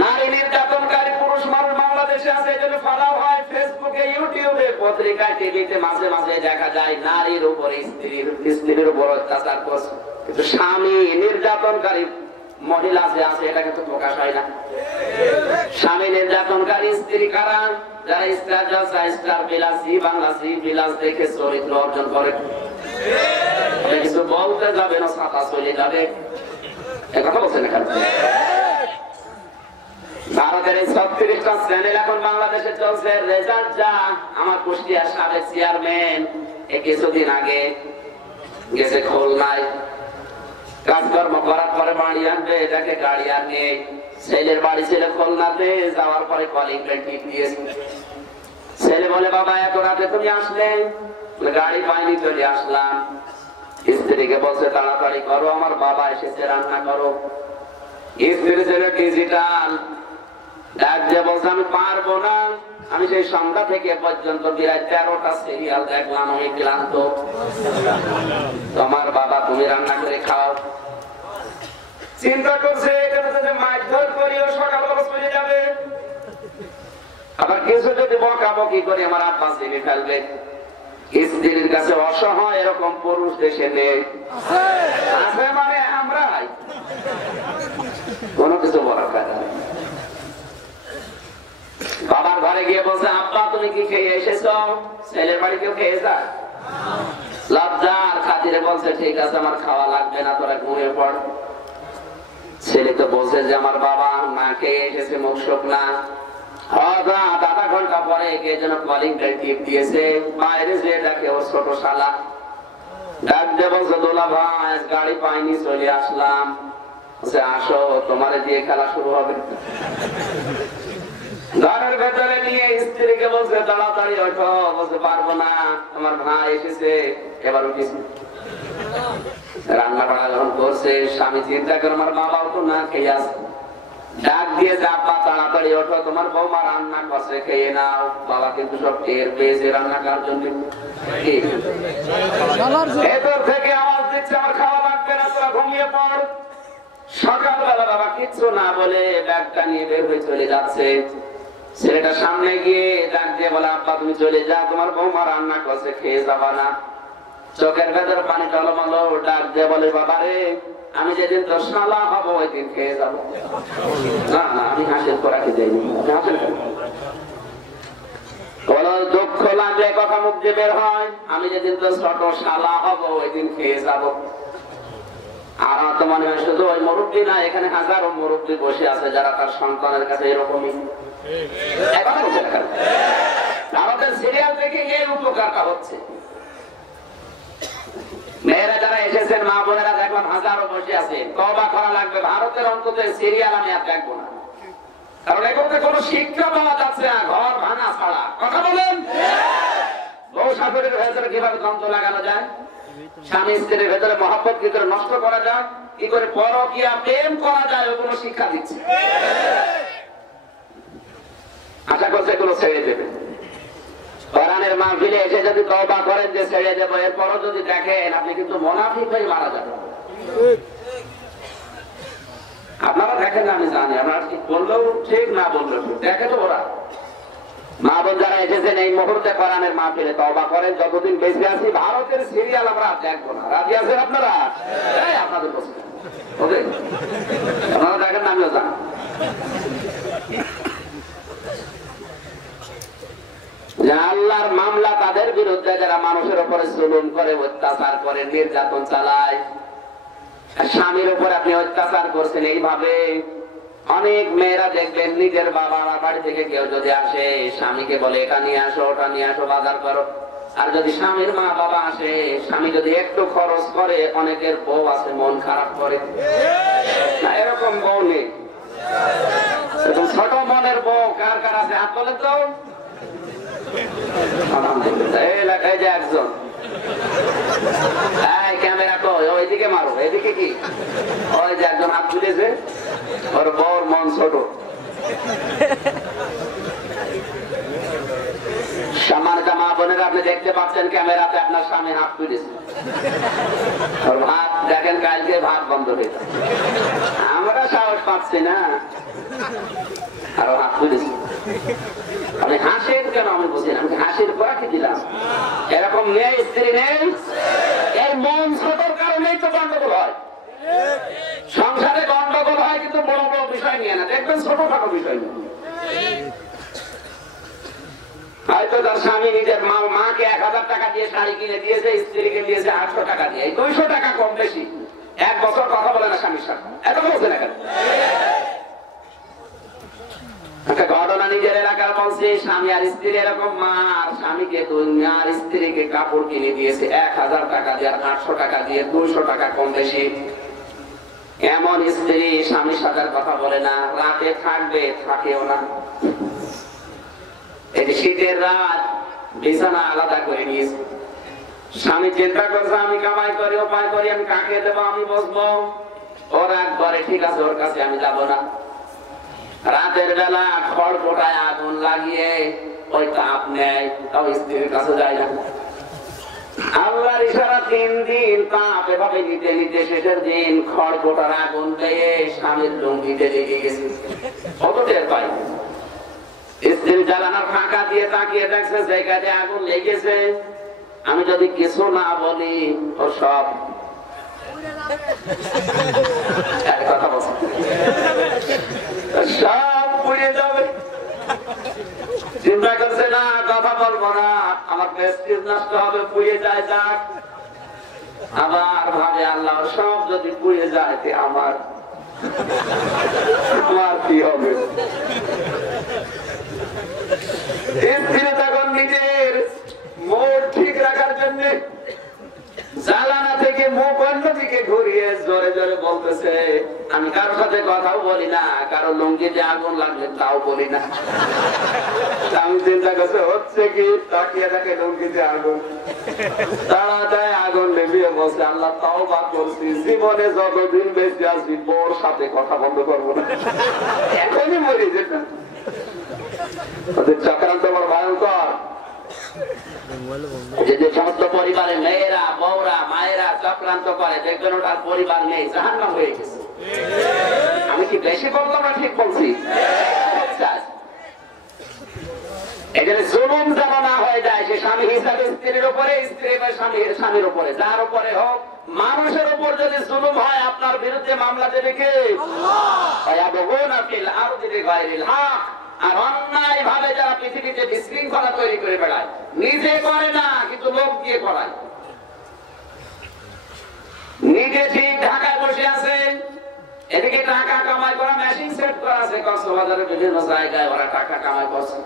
নারী নির্যাতনকারী পুরুষ মানুষ বাংলাদেশে আছে, এজন্য ফলাও হয় ফেসবুকে, ইউটিউবে, পত্রিকায়, টিভিতে মাঝে মাঝে দেখা যায় নারীর উপরে স্ত্রীর উপর অত্যাচার করছে। কিন্তু স্বামী নির্যাতনকারী মহিলা যে আছে এটা কিন্তু প্রকাশ হয় না। স্বামী নির্যাতনকারী স্ত্রী কারা? যারা স্টার জলসা, স্টার বিলাসী, বাংলাদেশী বিলাস দেখে চরিত্র অর্জন করে। কিছু বলতে যাবে না, ছাতা চলে যাবে। কথা বলছেন এখানে। ভারতের এই 36টা চ্যানেল এখন বাংলাদেশে চলছে। রেজাল্ট যা, আমার কুষ্টিয়ার সাবেক চেয়ারম্যান কিছুদিন আগে গেছে খুলনায়, কাজকর্ম করার পরে বাড়ি আনবে, এটাকে গাড়ি আর নেই। ছেলের বাড়ি ছিল খুলনাতে, যাওয়ার পরে কলিং বেল টিপ দিয়েছে। ছেলে বলে, বাবা এত রাতে তুমি আসলে? গাড়ি পাইনি, চলে আসলাম। স্ত্রীকে বলছে, তাড়াতাড়ি করো, আমার বাবা এসেছে, রান্না করো। স্ত্রী ছিল ডিজিটাল, ডাক দিয়ে বলছে, আমি পারবো না, আমি সেই সন্ধ্যা থেকে পর্যন্ত বিরাট 13টা সিরিয়াল দেখলাম, আমি ক্লান্ত। তোমার বাবা তুমি রান্না করে খাও। চিন্তা করছে মারধর করিও, সকালবেলা চলে যাবে। আবার কিছু যদি বকাবকি করে আমার আব্বা জেনে ফেলবে। স্ত্রীর কাছে অসহায় এরকম পুরুষ দেশে নেই, আছে মানে আমরাই। কোনো কিছু বলার কথা নেই। বাবার ঘরে গিয়ে বলছে, আব্বা তুমি কি খেয়ে এসেছো? ছেলের বাড়ি কেউ খেয়ে যায়? লজ্জার খাতিরে বলছে, ঠিক আছে আমার খাওয়া লাগবে না, তোরা ঘুমিয়ে পড়। ছেলে তো বলছে যে আমার বাবা না খেয়ে এসেছে, মুখ শুকনা। আধা ঘন্টা পরে কে যেন কলিং বেল টিপ দিয়েছে, বাইরে যে দেখে ওর ছোট শালা। ডাক দিয়ে বলছে, দোলা ভাই গাড়ি পাইনি, চলে আসলাম। আসো, তোমারে দিয়ে খেলা শুরু হবে। ঘরের ভেতরে নিয়ে স্ত্রীকে বলছে, তাড়াতাড়ি ওঠো। বলতে পারবো না, তোমার ভাই এসেছে, এবার উঠিস। রান্না বাড়া যখন করছে, স্বামী চিন্তা করে আমার বাবাও তো না খেয়ে আসে। ডাক দিয়ে, আব্বা তাড়াতাড়ি ওঠো, তোমার বৌমা রান্না করছে, খেয়ে নাও। বাবা কিন্তু সব টের পেয়েছে রান্না করার জন্য। ভেতর থেকে আওয়াজ দিচ্ছে, আমার খাওয়া লাগবে না, তোরা ঘুমিয়ে পড়। সকালবেলা বাবা কিচ্ছু না বলে ব্যাগটা নিয়ে বের হয়ে চলে যাচ্ছে। ছেলেটা সামনে গিয়ে ডাক দিয়ে বলে, আব্বা তুমি চলে যা, তোমার বৌমা রান্না করছে, খেয়ে যাবা না। চোখের ভেতর পানি টলমলো। ডাক দিয়ে বলে, বাবা রে, আমি যেদিন তোর শালা হবো ওই দিন খেয়ে যাবো। না না, আমি হাসিল করাকে যাইনি। দুঃখ লাগলে কথা মুখ দিয়ে বের হয়, আমি যেদিন তোর ছোট শালা হবো ওই দিন খেয়ে যাবো। আর তো মনে হয় শুধু ওই মুরব্বী না, এখানে হাজারো মুরব্বী বসে আছে যারা তার সন্তানের কাছে এরকমই। ভারতের সিরিয়াল থেকে এই উপকারটা হচ্ছে। মেয়েরা যারা এসেছেন, মা বোনেরা দেখলাম হাজারো বসে আছে, তওবা করা লাগবে। ভারতের অন্তত সিরিয়াল আমি আর দেখবো না, কারণ এগুলোতে কোনো শিক্ষা পাওয়া যাচ্ছে না, ঘর ভাঙা ছাড়া। কথা বলেন, বউ শাশুড়ির ভেতরে কিভাবে দ্বন্দ্ব লাগানো যায়। স্বামী স্ত্রীর ভেতরে মহব্বত কি করে নষ্ট করা যায়, কি করে পরকীয়া প্রেম করা যায়, ওগুলো শিক্ষা দিচ্ছে। আশা করছে এগুলো ছেড়ে দেবে। কোরআনের মাহফিলে এসে যদি তওবা করেন যে ছেড়ে দেবো, এরপরও যদি দেখেন আপনি কিন্তু মুনাফিক হয়ে মারা যাবেন। আপনারা দেখেন না, আমি জানি আপনারা ঠিক বললেও ঠিক, না বললেও ঠিক, দেখে তো ওরা। মা বোন যারা এসেছেন এই মুহূর্তে কোরআনের মাহফিলে তওবা করেন, যতদিন বেঁচে আছি ভারতের সিরিয়াল আমরা দেখবো না। রাজি আছেন আপনারা? আপনাদের প্রশ্ন আপনারা দেখেন না, আমিও জানি। আল্লাহর মামলা তাদের বিরুদ্ধে যারা মানুষের উপরে জুলুম করে, অত্যাচার করে, নির্যাতন চালায়। স্বামীর উপর আপনি অত্যাচার করছেন এইভাবে। অনেক মেয়েরা দেখবেন নিজের বাবার বাড়ি থেকে কেউ যদি আসে, স্বামীকে বলে এটা নিয়ে আসো, ওটা নিয়ে আসো, বাজার করো। আর যদি স্বামীর মা বাবা আসে, স্বামী যদি একটু খরচ করে, অনেকের বউ আছে মন খারাপ করে না? এরকম বউ নেই? ছোট মনের বউ কার কার আছে হাত তোলেন তো। এই যে একজন, ক্যামেরা তো ওইদিকে মারো, এদিকে কি? ওই যে একজন হাত তুলেছে, ওর বউর মন ছোট। সম্মানিত মা বোনেরা, আপনি দেখতে পাচ্ছেন ক্যামেরাতে আপনার স্বামী হাত তুলেছে, ওর ভাত দেখেন কালকে ভাত বন্ধ হয়ে যায়। আমরা সাহস পাচ্ছি না, আরো হাত তুলেছে। আপনি হাসেন কেন আমি বুঝি না, আমি হাসির পর কি দিলাম? এরকম নেই, স্ত্রী নেই। এই মন ছোটর কারণেই তো গন্ডগোল হয়। সংসারে গন্ডগোল হয় কিন্তু বড় বড় বিষয় নিয়ে না, দেখবেন ছোটখাটো বিষয় নিয়ে। হয়তো তার স্বামী নিজের মাকে 1000 টাকা দিয়ে শাড়ি কিনে দিয়েছে, স্ত্রীকে দিয়েছে 800 টাকা দিয়ে। 200 টাকা কম বেশি, 1 বছর কথা বলে না স্বামীর সাথে, এত বলছে না কেন? একটা ঘটনা নিজের এলাকার বলছে, স্বামী আর স্ত্রী এরকম। মা আর স্বামীকে আর স্ত্রীকে কাপড় কিনে দিয়েছে 1000 টাকা দিয়ে, 800 টাকা দিয়ে, 200 টাকা কম বেশি। এমন স্ত্রী স্বামীর সাথে কথা বলে না, রাতে থাকবে থাকেও না। এই যে শীতের রাত, বিছানা আলাদা করে নিয়েছে। স্বামী চিন্তা করছে আমি কামাই করি, উপায় করি, আমি কাকে দেবো, আমি বসবো। ওর একবারে ঠিক আছে, ওর কাছে আমি যাবো না। রাতের বেলা খড় কোটায় আগুন লাগিয়ে ওই তাপ নেয়, তাও স্ত্রীর কাছে যায় না। আল্লাহর ইশারা 3 দিন তাপ এভাবে নিতে নিতে শেষের দিন খড় কোটার আগুন পেয়ে স্বামীর লুঙ্গিতে লেগে গেছে। কত টের পাই। স্ত্রী জ্বালানোর ফাঁকা দিয়ে তাকিয়ে দেখছে জায়গাতে আগুন লেগেছে। আমি যদি কিছু না বলি, ও সব কথা বলছে, সব পুড়িয়ে যাবে। চিন্তা করছে না, কথা বলবো না, আমার প্রেস্টিজ নষ্ট হবে, পুড়িয়ে যায় যাক। আবার ভাবে আল্লাহ সব যদি পুড়িয়ে যায় আমার কি হবে? স্ত্রী তখন নিজের মুড ঠিক রাখার জন্য জ্বালানা থেকে মুখ অন্যদিকে ঘুরিয়ে জোরে জোরে বলতেছে, আমি কারোর সাথে কথাও বলি না, কারো লুঙ্গিতে আগুন লাগলে তাও বলি না। আমি চিন্তা করছে হচ্ছে কি, তাকিয়ে দেখে লুঙ্গিতে আগুন, তাড়াতাড়ি আগুন নেভিয়ে বলছে আল্লাহ তাওবা করছি, জীবনে যতদিন বেঁচে আছি বউর সাথে কথা বন্ধ করবো না, এখনই মরি যেটা। ওদের চক্রান্ত বড় ভয়ঙ্কর। যে সমস্ত পরিবারের মেয়েরা, বউরা, মায়েরা চক্রান্ত করে, দেখবেন ওটার পরিবার নেই, জাহান্নাম হয়ে গেছে। আমি কি বেশি বললাম না ঠিক বলছি? এখানে জুলুম যেন না হয়ে যায়, সে স্বামী হিসাবে স্ত্রীর উপরে, স্ত্রী বা স্বামীর উপরে, যার উপরে হোক। মানুষের উপর যদি জুলুম হয়, আপনার বিরুদ্ধে মামলা দেবে কে? আর অন্যায় ভাবে যারা পৃথিবীতে বিশৃঙ্খলা তৈরি করে বেড়ায়, নিজে করে না কিন্তু লোক দিয়ে করায়। নিজে ঠিক ঢাকায় বসে আছে, এদিকে টাকা কামাই করা মেশিন সেট করা আছে, কক্সবাজারের বিভিন্ন জায়গায় ওরা টাকা কামাই করছে।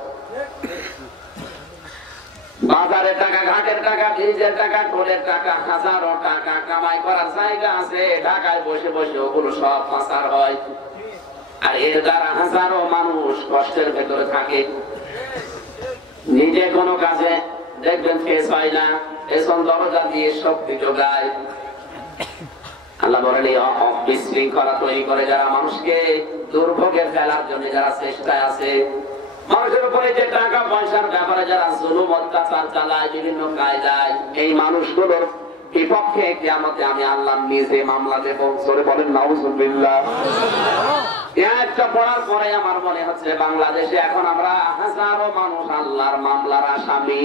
বাজারের টাকা, ঘাটের টাকা, ব্রিজের টাকা, টোলের টাকা, হাজারো টাকা কামাই করার জায়গা আছে। ঢাকায় বসে বসে ওগুলো সব পাচার হয়, আর এর দ্বারা হাজারো মানুষ কষ্টের ভেতরে থাকে। নিজে কোনো কাজে দেখবেন ফেস হয় না, পেছন দরজা দিয়ে শক্তি যোগায়। আল্লাহ বলেন এই বিশৃঙ্খলা তৈরি করে যারা মানুষকে দুর্ভোগে ফেলার জন্য যারা চেষ্টায় আছে, মানুষের উপরে যে টাকা পয়সার ব্যাপারে যারা জুলুম অত্যাচার চালায় বিভিন্ন কায়দায়, এই মানুষগুলোর বিপক্ষে কিয়ামতে আমি আল্লাহ নিজে মামলা দেব। জোরে বলেন নাউজুবিল্লাহ। একটা পড়ার পরে আমার মনে হচ্ছে বাংলাদেশে এখন আমরা হাজারো মানুষ আল্লাহর মামলার আসামি।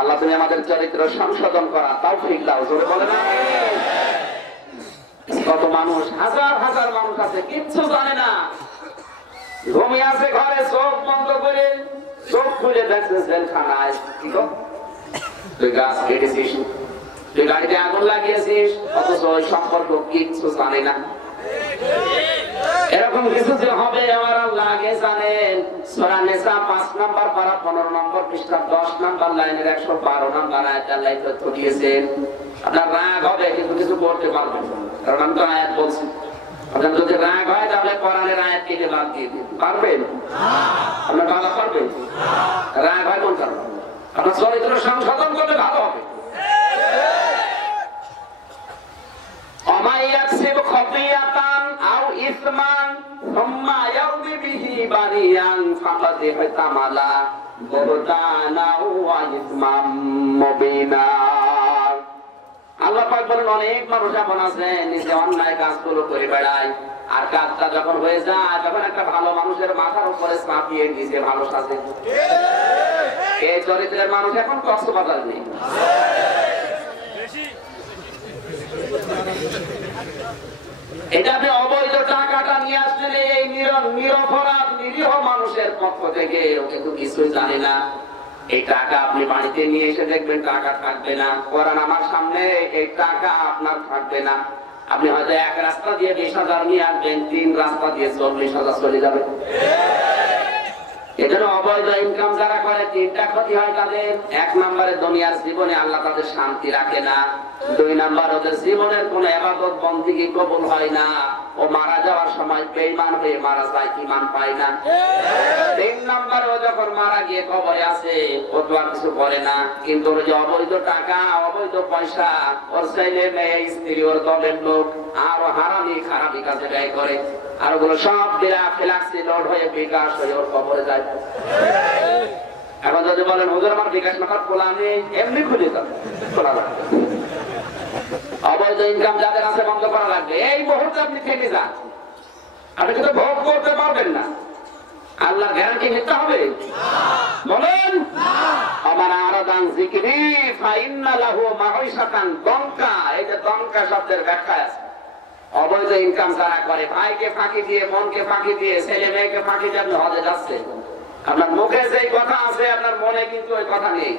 আল্লাহ তুমি আমাদের চরিত্র সংশোধন করা তৌফিক দাও। জোরে বলেন আমিন। কত মানুষ, হাজার হাজার মানুষ আছে কিচ্ছু জানে না, ঘুমিয়ে আছে ঘরে চোখ বন্ধ করে, চোখ খুলে দেখছে জেলখানায়। কি গো, তুই গাছ কেটেছিস, তুই গাড়িতে আগুন লাগিয়েছিস, অথচ ওই সম্পর্ক কিচ্ছু জানে না। এরকম কিছু যে হবে আমার আল্লাহ আগে জানেন। সূরা নিসা 5 নম্বর পারা 15 নম্বর পৃষ্ঠা 10 নম্বর লাইনের 112 নম্বর আয়াত আল্লাহ তথ্য দিয়েছেন। আপনার রাগ হবে কিন্তু কিছু করতে পারবেন না, কারণ আমি তো আয়াত বলছি। আপনার যদি রাগ হয় তাহলে কোরআনের আয়াত কেটে বাদ দিয়ে দিন, পারবেন? আপনার ভালো পারবেন? রাগ হয় কোন কারণে? আপনার চরিত্র সংশোধন করলে ভালো হবে। অমাইয়াকসিব খতিয়াতান আও ইসমান সুম্মা ইয়ারমি বিহি বারিয়ান ফাকাদ ইহতামালা বুহতানা ওয়া ইসমান মুবিনা। আল্লাহ পাক বলেন অনেক মানুষ এমন আছে নিজে অন্যায় কাজগুলো করে বেড়ায়, আর কাজটা যখন হয়ে যায় তখন একটা ভালো মানুষের মাথার উপরে চাপিয়ে নিজে ভালো সাজে। এই চরিত্রের মানুষ এখন কক্সবাজার নেই। এটা আপনি অবৈধ টাকাটা নিয়ে আসলেন এই নিরপরাধ নিরীহ মানুষের পক্ষ থেকে, ও কিন্তু কিছুই জানে না। এই টাকা আপনি বাড়িতে নিয়ে এসে দেখবেন টাকা থাকবে না। কোরআন আমার সামনে, এই টাকা আপনার থাকবে না। আপনি হয়তো এক রাস্তা দিয়ে 20,000 নিয়ে আসবেন, 3 রাস্তা দিয়ে 40,000 চলে যাবে। এজন্য অবৈধ ইনকাম যারা করে 3টা ক্ষতি হয় তাদের। 1 নম্বরে দুনিয়ার জীবনে আল্লাহ তাদের শান্তি রাখে না। 2 নম্বর ওদের জীবনের কোন ইবাদত বন্দেগী কবুল হয় না। ও মারা যাওয়ার সময় বেঈমান হয়ে মারা যায়, ঈমান পায় না। 3 নম্বর ও যখন মারা গিয়ে কবরে আছে ও তো আর কিছু করে না, কিন্তু ওর যে অবৈধ টাকা অবৈধ পয়সা ওর ছেলে মেয়ে স্ত্রী ওর দলের লোক আরো হারামি খারাপি কাজে ব্যয় করে, আর ওগুলো সব দিলা ফ্লাক্সি লোড হয়ে বিকাশ হয়ে ওর কবরে যায়। এখন যদি বলেন হুজুর আমার বিকাশ নাম্বার খোলা নেই, এমনি খুলে যাবে, খোলা লাগবে। অবৈধ ইনকাম যাদের আছে বন্ধ করা লাগবে। এই মুহূর্তে আপনি থেমে যান, আপনি কিন্তু ভোগ করতে পারবেন না। আল্লাহর গ্যারান্টি নিতে হবে? বলেন আমার আরাদান যিকরি ফাইন্না লাহু মাঈশাতান দনকা। এই যে দনকা শব্দের ব্যাখ্যা আছে, অবৈধ ইনকাম যারা করে, ভাইকে ফাঁকি দিয়ে, মনকে ফাঁকি দিয়ে, ছেলে মেয়েকে ফাঁকি দিয়ে আপনি হজে যাচ্ছে, আপনার মুখে যেই কথা আছে আপনার মনে কিন্তু ওই কথা নেই।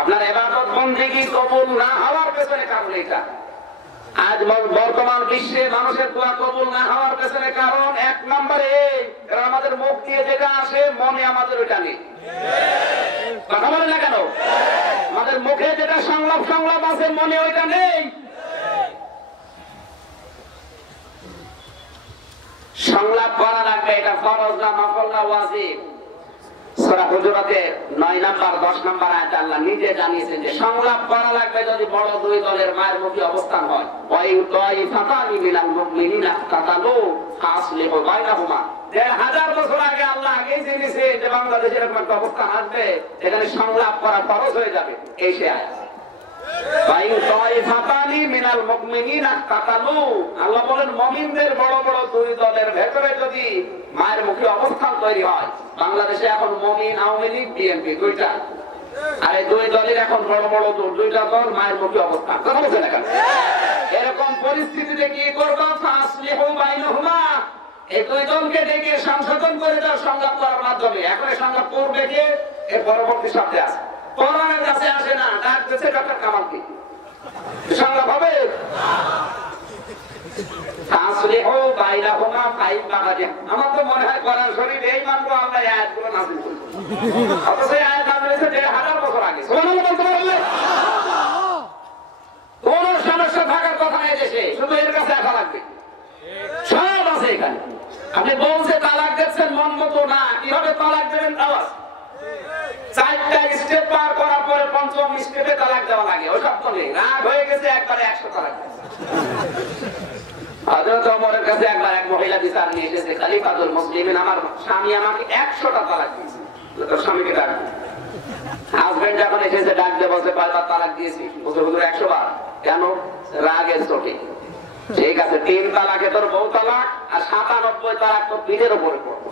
আপনার ইবাদত বন্দেগী কবুল না হওয়ার পেছনে কারণ এটা। আজ বর্তমান বিশ্বে মানুষের দোয়া কবুল না হওয়ার পেছনে কারণ 1 নম্বরে কারণ আমাদের মুখ দিয়ে যেটা আসে মনে আমাদের ওইটা নেই। কথা বলেন না কেন? আমাদের মুখে যেটা সংলাপ আছে মনে ওইটা নেই। সংলাপ করা লাগবে, এটা ফরজ না নফল না ওয়াজিব। সূরা হুজুরাতের 9 নম্বর 10 নম্বর আয়াতে আল্লাহ নিজে জানিয়েছেন যে সংলাপ করা লাগবে যদি বড় 2 দলের মায়ের মুখী অবস্থান হয়। ওয়াই তাইফাতানি মিনাল মুমিনিনা তাতালু ফাসলিহু বাইনাহুমা। 1000 বছর আগে আল্লাহ আগেই জেনেছে যে বাংলাদেশের এরকম একটা অবস্থান আসবে, এখানে সংলাপ করা ফরজ হয়ে যাবে। এই সে আয়াত আল্লাহ বলেন মুমিনদের বড় বড় 2 দলের ভেতরে যদি মায়ের মুখে অবস্থান তৈরি হয়। বাংলাদেশে এখন মুমিন, আওয়ামী লীগ, বিএনপি 2টা, আর এই 2 দলের এখন বড় বড় 2টা দল মায়ের মুখে অবস্থান। কথা বলছেন না কেন? এরকম পরিস্থিতিতে কি করবো? ফাসলিহু বাইনাহুমা, এই 2 দলকে ডেকে সংশোধন করে দাও সংলাপ করার মাধ্যমে। এখন সংলাপ করবে কে? এর পরবর্তী শব্দে আছে, কোরআনের কাছে আসে না, ডাক দিচ্ছে ডক্টর কামালকে। সংলাপ হবে? আমার তো মনে হয় কোরআন শরীফ এই মাত্র আল্লাহ আয়াতগুলো নাযিল করেছে, অথচ এই আয়াত নাযিল হয়েছে 1000 বছর আগে। সুবহানাল্লাহ বলতে পারলে কোন সমস্যা থাকার কথা নেই দেশে, শুধু এর কাছে আসা লাগবে। সব আছে এখানে। আপনি বলছে তালাক দিচ্ছেন, মন মতো না, কিভাবে তালাক দেবেন? আওয়াজ 4টা স্টেপ পার করার পরে পঞ্চম স্টেপে তালাক দেওয়া লাগে, ওই সব তো নেই। রাগ হয়ে গেছে একবারে 100 তালাক দিয়েছে। হযরত ওমরের কাছে একবার এক মহিলা বিচার নিয়ে এসেছে, খলিফাতুল মুসলিমিন, আমার স্বামী আমাকে 100টা তালাক দিয়েছে। তোর স্বামীকে ডাক। হাজবেন্ড যখন এসেছে ডাক দিয়ে বলছে কয়বার তালাক দিয়েছি? বলছে হুজুর 100 বার। কেন? রাগের চোটে। ঠিক আছে, 3 তালাকে তোর বউ তালাক, আর 97 তালাক তোর পিঠের উপরে পড়বো।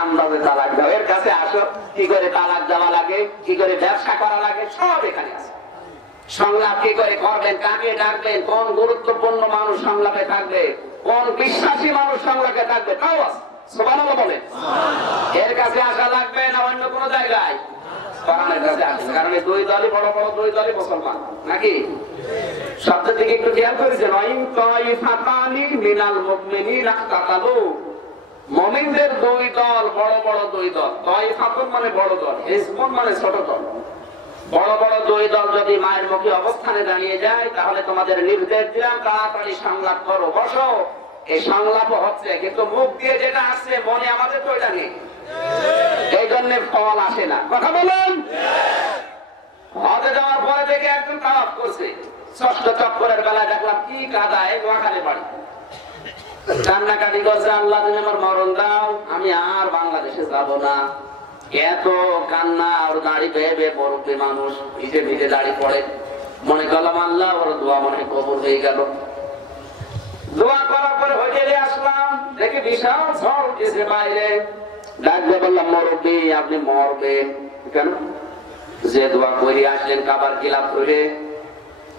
আন্দাজে তালাক দাও। এর কাছে আসো, কি করে তালাক দেওয়া লাগে, কি করে ব্যবসা করা লাগে, সব এখানে আছে। সংলাপ কি করে করবেন, কাকে ডাকবেন, কোন গুরুত্বপূর্ণ মানুষ সংলাপে থাকবে, কোন বিশ্বাসী মানুষ সংলাপে থাকবে, তাও আছে। সুবহানাল্লাহ বলেন। এর কাছে আসা লাগবে না অন্য কোন জায়গায়, কোরআনের কাছে আসেন। কারণ এই দুই দলই বড় বড় দুই দলই মুসলমান, নাকি? শব্দের দিকে একটু খেয়াল করেছেন। ওয়াইন তাইফাতানি মিনাল মুমিনিনা ইখতাতালু, মুমিনদের দুই দল, বড় বড় দুই দল। তাইফাতুন মানে বড় দল, হিজবুন মানে ছোট দল। বড় বড় দুই দল যদি মায়ের মুখে অবস্থানে দাঁড়িয়ে যায়, তাহলে তোমাদের নির্দেশ দিলাম তাড়াতাড়ি সংলাপ করো, বসো। এই সংলাপ হচ্ছে, কিন্তু মুখ দিয়ে যেটা আসছে মনে আমাদের তো এটা নেই, এই জন্য ফল আসে না। কথা বলেন। হজে যাওয়ার পরে দেখে একজন তাওয়াফ করছে, 6ষ্ঠ চক্করের বেলায় দেখলাম কি কাদায় নোয়াখালী বাড়ি, কান্নাকাটি করছে, আল্লাহ তুমি আমার মরণ দাও, আমি আর বাংলাদেশে যাব না। এত কান্না, ওর দাড়ি বেয়ে বেয়ে মুরব্বী মানুষ, ভিজে ভিজে দাড়ি পড়ে। মনে করলাম আল্লাহ ওর দোয়া মনে কবুল হয়ে গেল। দোয়া করার পরে হোটেলে আসলাম, দেখি বিশাল ঝড় উঠেছে বাইরে। ডাক দিয়ে বললাম, মুরব্বী আপনি মরবেন কেন? যে দোয়া করে আসলেন কাবার কিলাপ ধরে,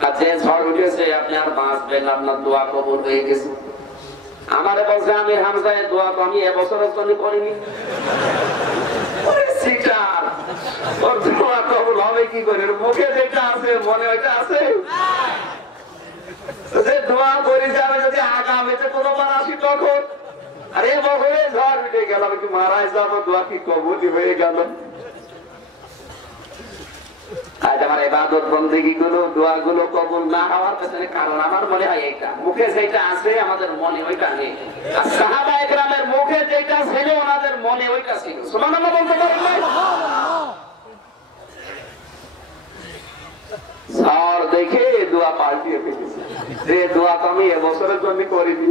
আর যে ঝড় উঠেছে আপনি আর বাঁচবেন, আপনার দোয়া কবুল হয়ে গেছে। আমারে বলছে আমি হামজায় দোয়া তো আমি এবছরের জন্য করিনি। ওর দোয়া কবুল হবে কি করে? মুখে যেটা আছে মনে ওইটা আছে। যে দোয়া করে যাবে যদি আগামীতে কোনোবার আসি তখন, আরে বছরে ঝড় উঠে গেল, আমি কি মারাই যাবো, দোয়া কি কবুলই হয়ে গেল। আজ আমার ইবাদত বন্দেগী গুলো, দোয়া গুলো কবুল না হওয়ার পেছনে কারণ আমার মনে হয় এটা, মুখে যেটা আছে আমাদের মনে ওইটা নেই। আর সাহাবায়ে কেরামের মুখে যেটা ছিল ওনাদের মনে ওইটা ছিল। সুবহানাল্লাহ বলতে পারেন না? ঝড় দেখে দোয়া পাল্টিয়ে ফেলেছে, যে দোয়া তো আমি এবছরের জন্য করিনি,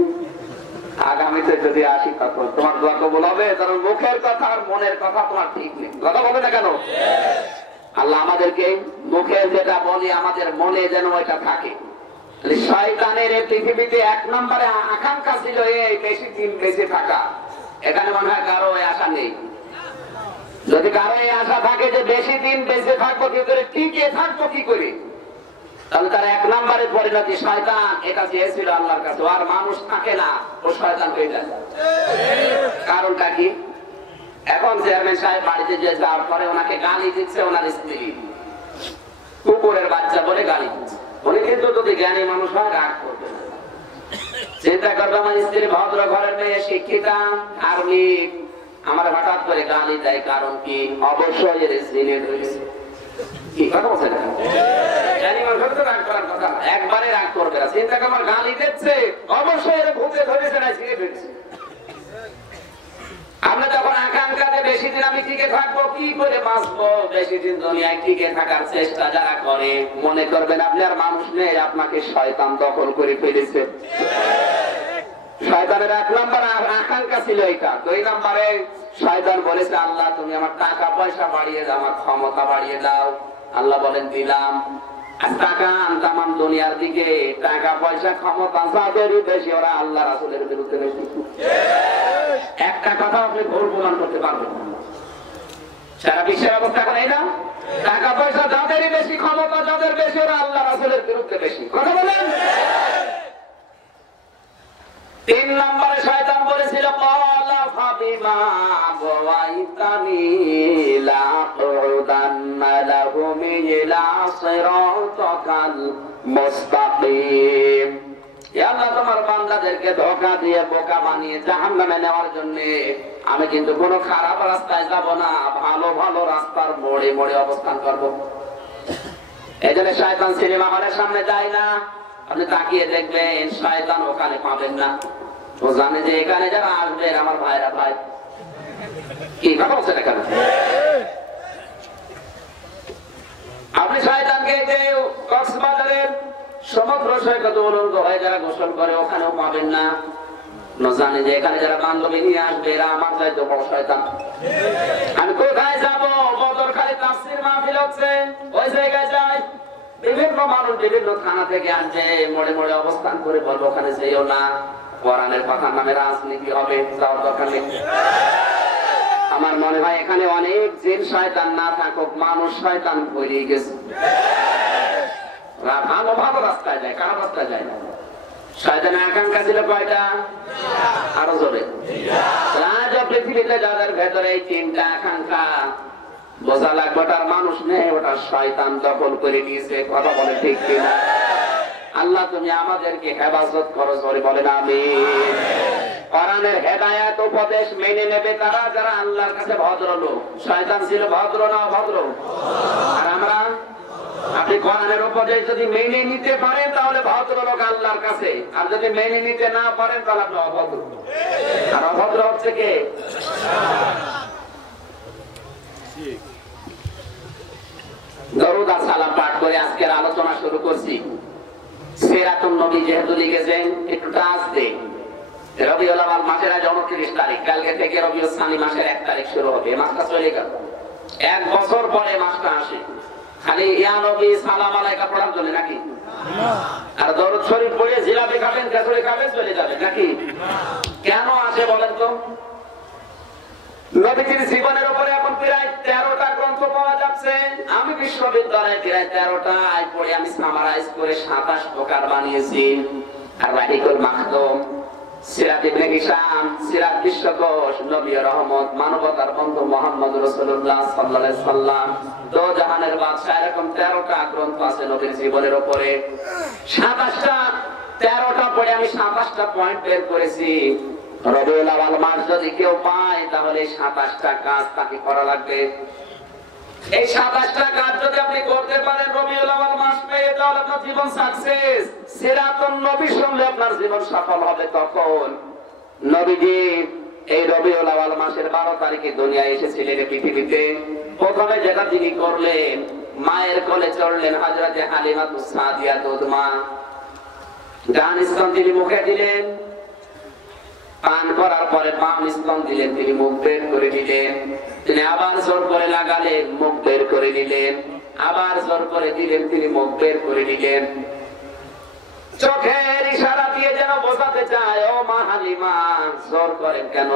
আগামীতে যদি আসি তখন তোমার দোয়া কবুল হবে। কারণ মুখের কথা আর মনের কথা তোমার ঠিক নেই। কথা বলে না কেন? আল্লাহ আমাদেরকে মুখের যেটা বলি আমাদের মনে যেন ওইটা থাকে। শয়তানের এই পৃথিবীতে 1 নম্বরে আকাঙ্ক্ষা ছিল এই বেশি দিন বেঁচে থাকা। এখানে মনে হয় কারো আশা নেই। যদি কারো আশা থাকে যে বেশি দিন বেঁচে থাকবো কি করে, টিকে থাকবো কি করে, তাহলে তার 1 নম্বরের পরিণতি শয়তান। এটা চেয়েছিল আল্লাহর কাছে, আর মানুষ থাকে না, ও শয়তান হয়ে যায়। কারণটা কি? এখন চেয়ারম্যান সাহেব বাড়িতে যে যাওয়ার পরে ওনাকে গালি দিচ্ছে ওনার স্ত্রী, কুকুরের বাচ্চা বলে গালি দিচ্ছে। উনি কিন্তু যদি জ্ঞানী মানুষ হয় রাগ করবে। চিন্তা করবে আমার স্ত্রী ভদ্র ঘরের মেয়ে, শিক্ষিতা, ধার্মিক, আমার হঠাৎ করে গালি দেয়, কারণ কি? অবশ্যই এর জিনে ধরেছে। কি কথা বলছে না? জ্ঞানী মানুষ তো রাগ করার কথা না, একবারে রাগ করবে না। চিন্তা করে আমার গালি দিচ্ছে, অবশ্যই এর ভূতে ধরেছে না জিনে ধরেছে। আমরা যখন আকাঙ্ক্ষাতে বেশি দিন আমি টিকে থাকবো, কি করে বাঁচবো, বেশি দিন দুনিয়ায় টিকে থাকার চেষ্টা যারা করে, মনে করবেন আপনি আর মানুষ নেই, আপনাকে শয়তান দখল করে ফেলেছে। শয়তানের 1 নম্বর আকাঙ্ক্ষা ছিল এটা। 2 নম্বরে শয়তান বলেছে আল্লাহ তুমি আমার টাকা পয়সা বাড়িয়ে দাও, আমার ক্ষমতা বাড়িয়ে দাও। আল্লাহ বলেন দিলাম। আর টাকা আনতাম দুনিয়ার দিকে, টাকা পয়সা ক্ষমতা যাদেরই বেশি ওরা আল্লাহ রাসূলের বিরুদ্ধে বেশি। একটা কথা আপনি ভুল প্রমাণ করতে পারবেন না। সারা বিশ্বের অবস্থা এখন এই না, টাকা পয়সা যাদেরই বেশি, ক্ষমতা যাদের বেশি, ওরা আল্লাহ রাসূলের বিরুদ্ধে বেশি। কথা বলেন। 3 নম্বরে শয়তান বলেছিল ক্বালা ফাবিমা আগাওয়াইতানি লাআকুদান্না লাহুম ইলা সিরাতাকাল মুস্তাকিম। ইয়া আল্লাহ তোমার বান্দাদেরকে ধোঁকা দিয়ে বোকা বানিয়ে জাহান্নামে নেওয়ার জন্য আমি কিন্তু কোনো খারাপ রাস্তায় যাব না, ভালো ভালো রাস্তার মোড়ে মোড়ে অবস্থান করব। এজন্য শয়তান সিনেমা হলের সামনে যায় না। আপনি তাকিয়ে দেখবেন শয়তান ওখানে পাবেন না। ও জানে যে এখানে যারা আসবে আমার ভাইরা ভাই। কি কথা বলছেন এখানে? আপনি শয়তানকে যে কক্সবাজারের সমুদ্র সৈকত উলঙ্গ হয়ে যারা গোসল করে ওখানেও পাবেন না। জানি যে এখানে যারা বান্ধবী নিয়ে আসবে এরা আমার চাইতে বড় শয়তান। আমি কোথায় যাবো? বদরখালী তাফসীর মাহফিল হচ্ছে, ওই জায়গায় যাই। বিভিন্ন মানুষ বিভিন্ন থানা থেকে আসবে, মোড়ে মোড়ে অবস্থান করে বলবো ওখানে যেও না, কোরআনের কথার নামে রাজনীতি হবে, যাওয়ার দরকার নেই। আমার মনে হয় এখানে অনেক জিন শয়তান না থাকুক, মানুষ শয়তান হয়ে গেছে। ভালো ভালো রাস্তায় যায়, খারাপ রাস্তায় যায় না। শয়তানের আকাঙ্ক্ষা ছিল কয়টা? আরো জোরে। রাজ পৃথিবীতে যাদের ভেতরে এই তিনটা আকাঙ্ক্ষা বোঝা লাগবে, ওটার মানুষ নেই, ওটা শয়তান দখল করে নিয়েছে। কথা বলে ঠিক কিনা? আল্লাহ তুমি আমাদেরকে হেফাজত করো, জোরে বলেন আমিন। কোরআনের হেদায়েত উপদেশ মেনে নেবে তারা যারা আল্লাহর কাছে ভদ্রলোক। শয়তান ছিল ভদ্র না অভদ্র? আর আমরা, আপনি কোরআনের উপদেশ যদি মেনে নিতে পারেন তাহলে ভদ্রলোক আল্লাহর কাছে, আর যদি মেনে নিতে না পারেন তাহলে আপনি অভদ্র। আর অভদ্র হচ্ছে কে? দরুদ আর সালাম পাঠ করে আজকের আলোচনা শুরু করছি। সিরাতুন নবী যেহেতু লিখেছেন, একটু টাচ দেই। রবিউল আউয়াল মাসের আজ 29 তারিখ, কালকে থেকে রবিউল সানি মাসের 1 তারিখ শুরু হবে। মাসটা চলে গেল, 1 বছর পরে মাসটা আসে। খালি ইয়া নবী সালাম আলাইকা পড়ার জন্য নাকি? আর দরুদ শরীফ পড়ে জিলাপি খাবেন, কাঁচুরি খাবেন, চলে যাবেন নাকি? কেন আসে বলেন তো? নবীজির জীবনের উপরে এখন প্রায় 13টা গ্রন্থ পাওয়া যাচ্ছে। আমি বিশ্ববিদ্যালয়ে প্রায় 13টা পড়ে আমি সামারাইজ করে 27 প্রকার বানিয়েছি। আর রাহিকুল মাখদুম, সিরাত ইবনে হিশাম, সিরাত বিশ্বকোষ, নবী রহমত, মানবতার বন্ধু মুহাম্মদ রাসূলুল্লাহ সাল্লাল্লাহু আলাইহি সাল্লাম, দো জাহানের বাদশা, এরকম 13টা গ্রন্থ আছে নবীর জীবনের উপরে। 27টা 13টা পড়ে আমি 27টা পয়েন্ট বের করেছি। রবিউল আউয়াল মাস যদি কেউ পায় তাহলে 27টা কাজ তাকে করা লাগবে। এই 27টা কাজ যদি আপনি করতে পারেন রবিউল আউয়াল মাস পেয়ে, তাহলে আপনার জীবন সাকসেস। সিরাতুন নবী শুনলে আপনার জীবন সফল হবে। তখন নবীজি এই রবিউল আউয়াল মাসের 12 তারিখে দুনিয়ায় এসেছিলেন পৃথিবীতে। প্রথমে যেটা তিনি করলেন, মায়ের কোলে চড়লেন হযরতে হালিমাতুস সাদিয়া দুধ মা। ডান স্তন তিনি মুখে দিলেন, পান করার পরে বাম স্তন দিলেন, তিনি মুখ বের করে দিলেন। তিনি আবার জোর করে লাগালেন, মুখ বের করে দিলেন। আবার জোর করে দিলেন, তিনি মুখ বের করে দিলেন। চোখের ইশারা দিয়ে যেন বোঝাতে চায়, ও মা হালিমা জোর করেন কেন?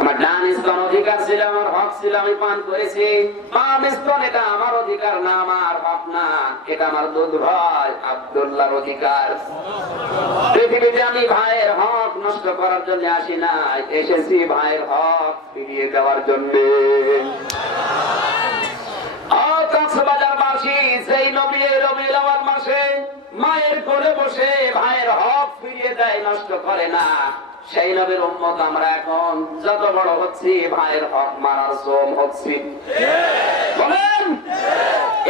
আমার ডান স্তন অধিকার ছিল, আমার হক ছিল, আমি পান করেছি। বাম স্তন এটা আমার অধিকার না, আমার হক না, এটা আমার দুধ ভাই আব্দুল্লাহর অধিকার। পৃথিবীতে আমি ভাইয়ের হক নষ্ট করার জন্য আসি না, এসেছি ভাইয়ের হক ফিরিয়ে দেওয়ার জন্য। কক্সবাজারবাসী, সেই নবী রবিউল আউয়াল মাসে মায়ের কোলে বসে ভাইয়ের হক ফিরিয়ে দেয়, নষ্ট করে না, সেই নবীর উম্মত আমরা এখন যত বড় হচ্ছি ভাইয়ের হক মারার জম হচ্ছি। বলেন,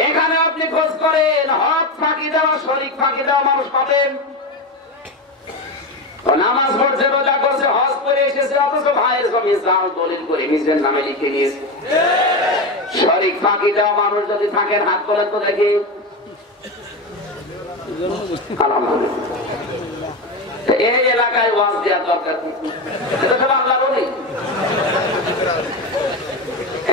এখানে আপনি খোঁজ করেন, হক ফাঁকি দেওয়া, শরীক ফাঁকি দেওয়া মানুষ পাবেন। নামাজ পড়ছে, রোজা করছে, হজ করে এসেছে, অথচ ভাইয়ের জমি জাল দলিল করে নিজের নামে লিখে নিয়েছে। শরীক ফাঁকি দেওয়া মানুষ যদি থাকেন হাত তোলেন তো দেখি। এই এলাকায় ওয়াজ দেওয়ার দরকার নেই, এটা সব আল্লাহ বলি।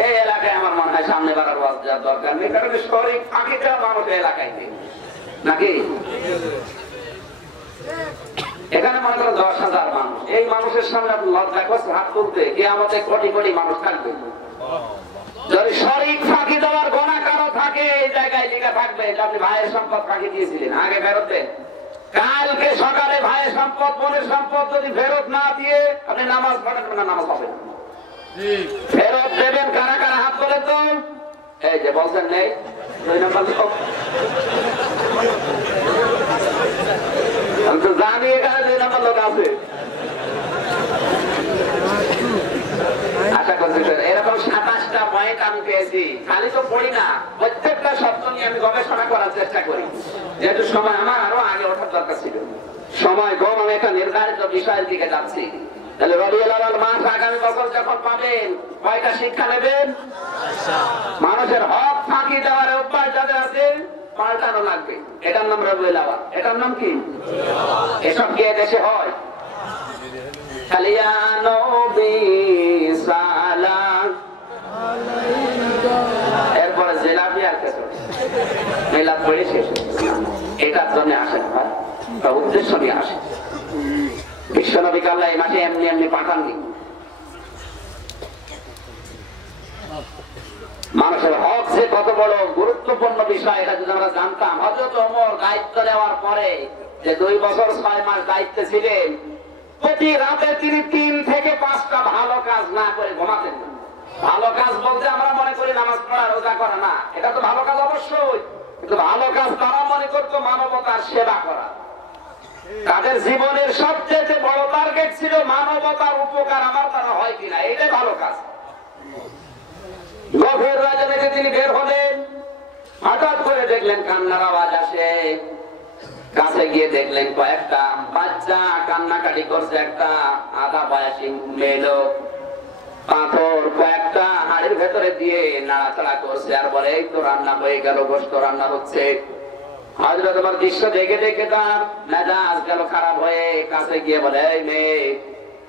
এই এলাকায় আমার মনে হয় সামনে বাড়ার ওয়াজ দেওয়ার দরকার নেই, কারণ শরীক ফাঁকি দেওয়া মানুষ এলাকায় নেই নাকি? এখানে মনে করো 10,000 মানুষ, এই মানুষের সামনে আপনি লজ্জা করছে হাত তুলতে, কি আমাদের কোটি কোটি মানুষ থাকবে? যদি শরীক ফাঁকি দেওয়ার গোনা কারো থাকে, এই জায়গায় লেখা থাকবে যে আপনি ভাইয়ের সম্পদ ফাঁকি দিয়েছিলেন, আগে ফেরত দেন। কালকে সকালে ভাইয়ের সম্পদ, বোনের সম্পদ যদি ফেরত না দিয়ে আপনি নামাজ পড়েন না, নামাজ হবে না। ফেরত দেবেন কারা কারা হাত তোলেন তো? এই যে বলছেন নেই 2 নম্বর লোক। আমি তো জানি এখানে 2 নম্বর লোক আছে। আশা করছি এরকম 27টা পয়েন্ট আমি পেয়েছি। খালি তো পড়ি না, প্রত্যেকটা শব্দ নিয়ে আমি গবেষণা করার চেষ্টা করি। যেহেতু সময় আমার আরো আগে ওঠার দরকার ছিল, সময় কম, আমি একটা নির্ধারিত বিষয়ের দিকে যাচ্ছি। তাহলে রবিউল আউয়াল মাস আগামী বছর যখন পাবেন কয়টা শিক্ষা নেবেন? মানুষের হক ফাঁকি দেওয়ার অভ্যাস যাদের আছে পাল্টানো লাগবে। এটার নাম রবিউল আউয়াল। এটার নাম কি? এসব কি দেশে হয়? এরপরে জেলাপি আর মেলাদ পড়ে শেষ। এটার জন্য আসে না, উদ্দেশ্য নিয়ে আসে। বিশ্বনবীকে আল্লাহ এই মাসে এমনি এমনি পাঠাননি। মানুষের হক যে কত বড় গুরুত্বপূর্ণ বিষয় এটা যদি আমরা জানতাম। হযরত ওমর দায়িত্ব নেওয়ার পরে যে 2 বছর 6 মাস দায়িত্বে ছিলেন, প্রতি রাতে তিনি 3 থেকে 5টা ভালো কাজ না করে ঘুমাতেন না। ভালো কাজ বলতে আমরা মনে করি নামাজ পড়া, রোজা করা না, এটা তো ভালো কাজ অবশ্যই, কিন্তু ভালো কাজ তারা মনে করতো মানবতার সেবা করা। তাদের জীবনের সবচেয়ে বড় টার্গেট ছিল মানবতার উপকার আমার দ্বারা হয় কিনা, এটাই ভালো কাজ। গভীর রাজনীতি তিনি বের হলেন, হঠাৎ করে দেখলেন কান্নার আওয়াজ আসে। কাছে গিয়ে দেখলেন কয়েকটা বাচ্চা কান্নাকাটি করছে। একটা আধা বয়সী মেয়ে লোক পাথর কয়েকটা হাড়ির ভেতরে দিয়ে নাড়াচাড়া করছে আর বলে এই তো রান্না হয়ে গেল, গোশত রান্না হচ্ছে। হযরত ওমর দৃশ্য দেখে দেখে তার মেজাজ গেল খারাপ হয়ে, কাছে গিয়ে বলে এই মেয়ে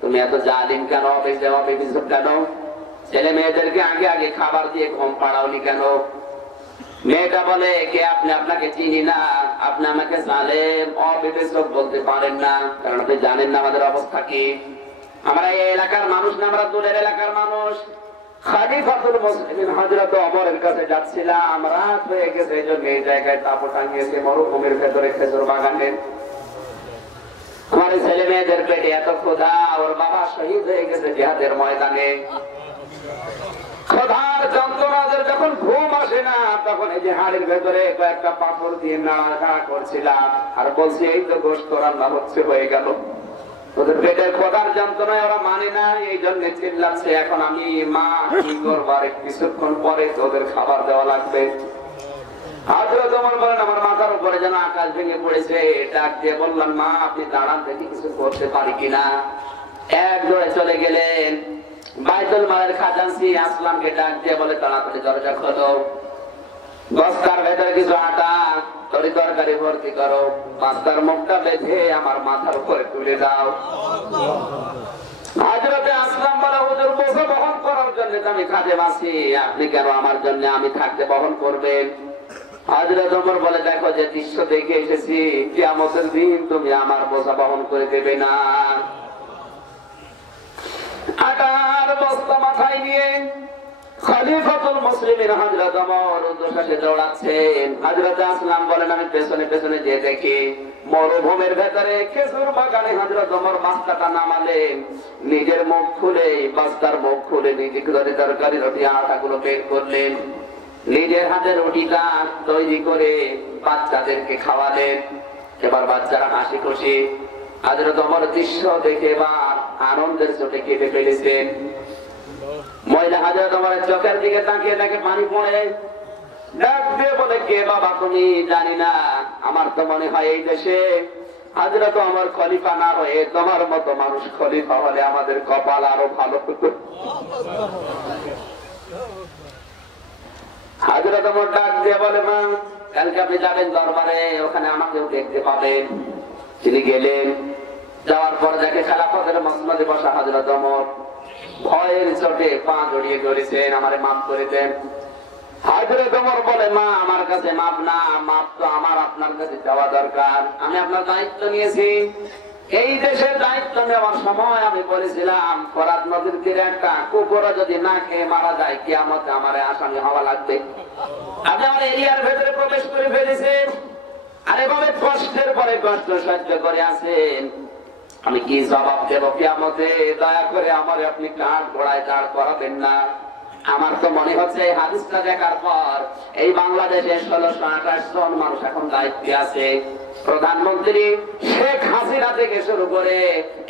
তুমি এত জালিম কেন, অবিচার কেন? ছেলে মেয়েদেরকে আগে আগে খাবার দিয়ে ঘুম পাড়াওনি কেন? মেয়েটা বলে কে আপনি? আপনাকে চিনি না, আপনি আমাকে জালেম অবিবেচক বলতে পারেন না, কারণ আপনি জানেন না আমাদের অবস্থা কি। আমরা এই এলাকার মানুষ না, আমরা দূরের এলাকার মানুষ। খলিফাতুল মুসলিমিন হযরত ওমরের কাছে যাচ্ছিলাম, রাত হয়ে গেছে, এই জন্য এই জায়গায় তাপ টাঙিয়েছে মরুভূমির ভেতরে খেজুর বাগানে। আমার ছেলে মেয়েদের পেটে এত ক্ষুধা, ওর বাবা শহীদ হয়ে গেছে জিহাদের ময়দানে। ক্ষুধার যন্ত্রণাদের যখন ঘুম আসে না, তখন এই যে হাড়ির ভেতরে কয়েকটা পাথর দিয়ে নাড়াচাড়া করছিলাম আর বলছি এই তো গোশত রান্না হচ্ছে, হয়ে গেল। ওদের পেটের ক্ষুধার যন্ত্রণায় ওরা মানে না, এই জন্য চিল্লাচ্ছে। এখন আমি মা কি করবো, আর কিছুক্ষণ পরে ওদের খাবার দেওয়া লাগবে। হযরত ওমর বলেন আমার মাথার উপরে যেন আকাশ ভেঙে পড়েছে। ডাক দিয়ে বললাম মা আপনি দাঁড়ান, দেখি কিছু করতে পারি কিনা। এক দৌড়ে চলে গেলেন বাইতুল মালের খাজানচি আসলামকে ডাক দিয়ে বলে তাড়াতাড়ি দরজা খোলো, বস্তার ভেতরে কিছু আটা তরকারি ভর্তি করো, বস্তার মুখটা বেঁধে আমার মাথার উপরে তুলে দাও। হযরতে আসলাম বলে হুজুর বোঝা বহন করার জন্য আমি খাদেম আছি, আপনি কেন আমার জন্য আমি থাকতে বহন করবেন? হযরত ওমর বলে দেখো যে দৃশ্য দেখে এসেছি, কিয়ামতের দিন তুমি আমার বোঝা বহন করে দেবে না। আটার বস্তা মাথায় নিয়ে খলিফাতুল মুসলিমিন হযরত ওমর উদ্দেশ্যে দৌড়াচ্ছেন। হযরত আসলাম বলেন আমি পেছনে পেছনে যে দেখি মরুভূমির ভেতরে খেজুর বাগানে হযরত ওমর বস্তাটা নামালেন, নিজের মুখ খুলে বস্তার মুখ খুলে নিজে করে তরকারি রুটি আটাগুলো বের করলেন, নিজের হাতে রুটিটা তৈরি করে বাচ্চাদেরকে খাওয়ালেন। এবার বাচ্চারা হাসি খুশি। হযরত ওমর দৃশ্য দেখে এবার আনন্দের চোটে কেঁদে ফেলেছেন। মহিলা হযরত ওমরের চোখের দিকে তাকিয়ে দেখে পানি পড়ে, ডাক দিয়ে বলে কে বাবা তুমি? জানি না, আমার তো মনে হয় এই দেশে হযরত ওমর খলিফা না হয়ে তোমার মতো মানুষ খলিফা হলে আমাদের কপাল আরো ভালো হতো। হযরত ওমর ডাক দিয়ে বলে মা কালকে আপনি যাবেন দরবারে, ওখানে আমাকেও দেখতে পাবেন। তিনি গেলেন, যাওয়ার পর দেখে খেলাফতের মসনদে বসা হযরত ওমর ভয়ের চোটে পা জড়িয়ে ধরেছেন, আমারে মাফ করে দেন। হযরত ওমর বলে মা আমার কাছে মাপ না, মাপ তো আমার আপনার কাছে যাওয়া দরকার। আমি আপনার দায়িত্ব নিয়েছি, এই দেশের দায়িত্ব নেওয়ার সময় আমি বলেছিলাম ফরাত নদীর তীরে একটা কুকুরও যদি না খেয়ে মারা যায় কিয়ামতে আমারে আসামি হওয়া লাগবে। আপনি আমার এরিয়ার ভেতরে প্রবেশ করে ফেলেছেন, আর এভাবে কষ্টের পরে কষ্ট সহ্য করে আছেন, আমি কি জবাব দেব কিয়ামতে? দয়া করে আমার আপনি কাঠ ঘোড়ায় দাঁড় করাবেন না। আমার তো মনে হচ্ছে এই হাদিসটা দেখার পর এই বাংলাদেশে 1628 জন মানুষ এখন দায়িত্বে আছে। প্রধানমন্ত্রী শেখ হাসিনা থেকে শুরু করে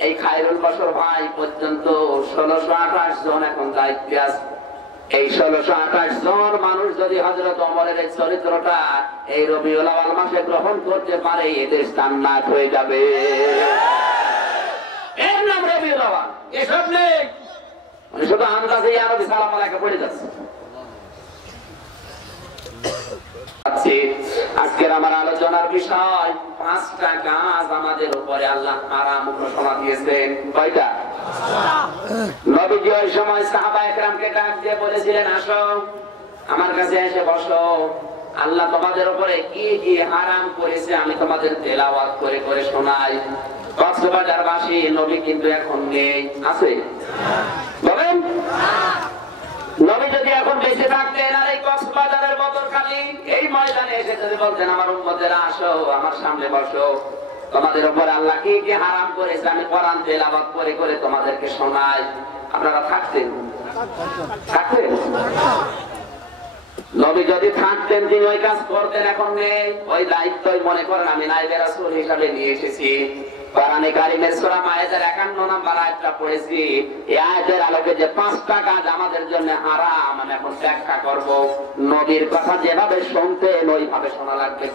এই খায়রুল বাশর ভাই পর্যন্ত 1628 জন এখন দায়িত্বে আছে। এই 1628 জন মানুষ যদি হযরত ওমরের এই চরিত্রটা এই রবিউল আউয়াল মাসে গ্রহণ করতে পারে, এদেশ জান্নাত হয়ে যাবে। এর নাম রবিউল আউয়াল, এসব নেই। শুধু আন্দাজে আরবি সালাম আলাইকুম পড়ে যাচ্ছে। আজকের আমার আলোচনার বিষয় 5টা কাজ আমাদের উপরে আল্লাহ হারাম ঘোষণা দিয়েছেন। কয়টা? নবীজি ওই সময় সাহাবায়ে কেরামকে ডাক দিয়ে বলেছিলেন, আসো আমার কাছে এসে বসো, আল্লাহ তোমাদের উপরে কি কি হারাম করেছে আমি তোমাদের তেলাওয়াত করে করে শোনাই। কক্সবাজারবাসী নবী কিন্তু এখন নেই, আছে? বলেন, নবী যদি এখন বেঁচে থাকতেন আর এই কক্সবাজারের বদরখালী এই ময়দানে এসে যদি বলতেন, আমার উম্মতেরা আসো আমার সামনে বসো, তোমাদের উপরে আল্লাহ কি কি হারাম করেছে আমি কোরআন তেলাওয়াত করে করে তোমাদেরকে শোনাই, আপনারা থাকতেন? থাকতেন? নবী যদি থাকতেন তিনি ওই কাজ করতেন, এখন নেই। ওই দায়িত্বই মনে করেন আমি নায়েবে রাসূল হিসাবে নিয়ে এসেছি। কোরআনে কারীমের সূরা মায়েদার 51 নম্বর আয়াতটা পড়েছি। এই আয়াতের আলোকে যে 5টা কাজ আমাদের জন্য হারাম আমি এখন ব্যাখ্যা করব। নবীর কথা যেভাবে শুনতেন ওইভাবে শোনা লাগবে।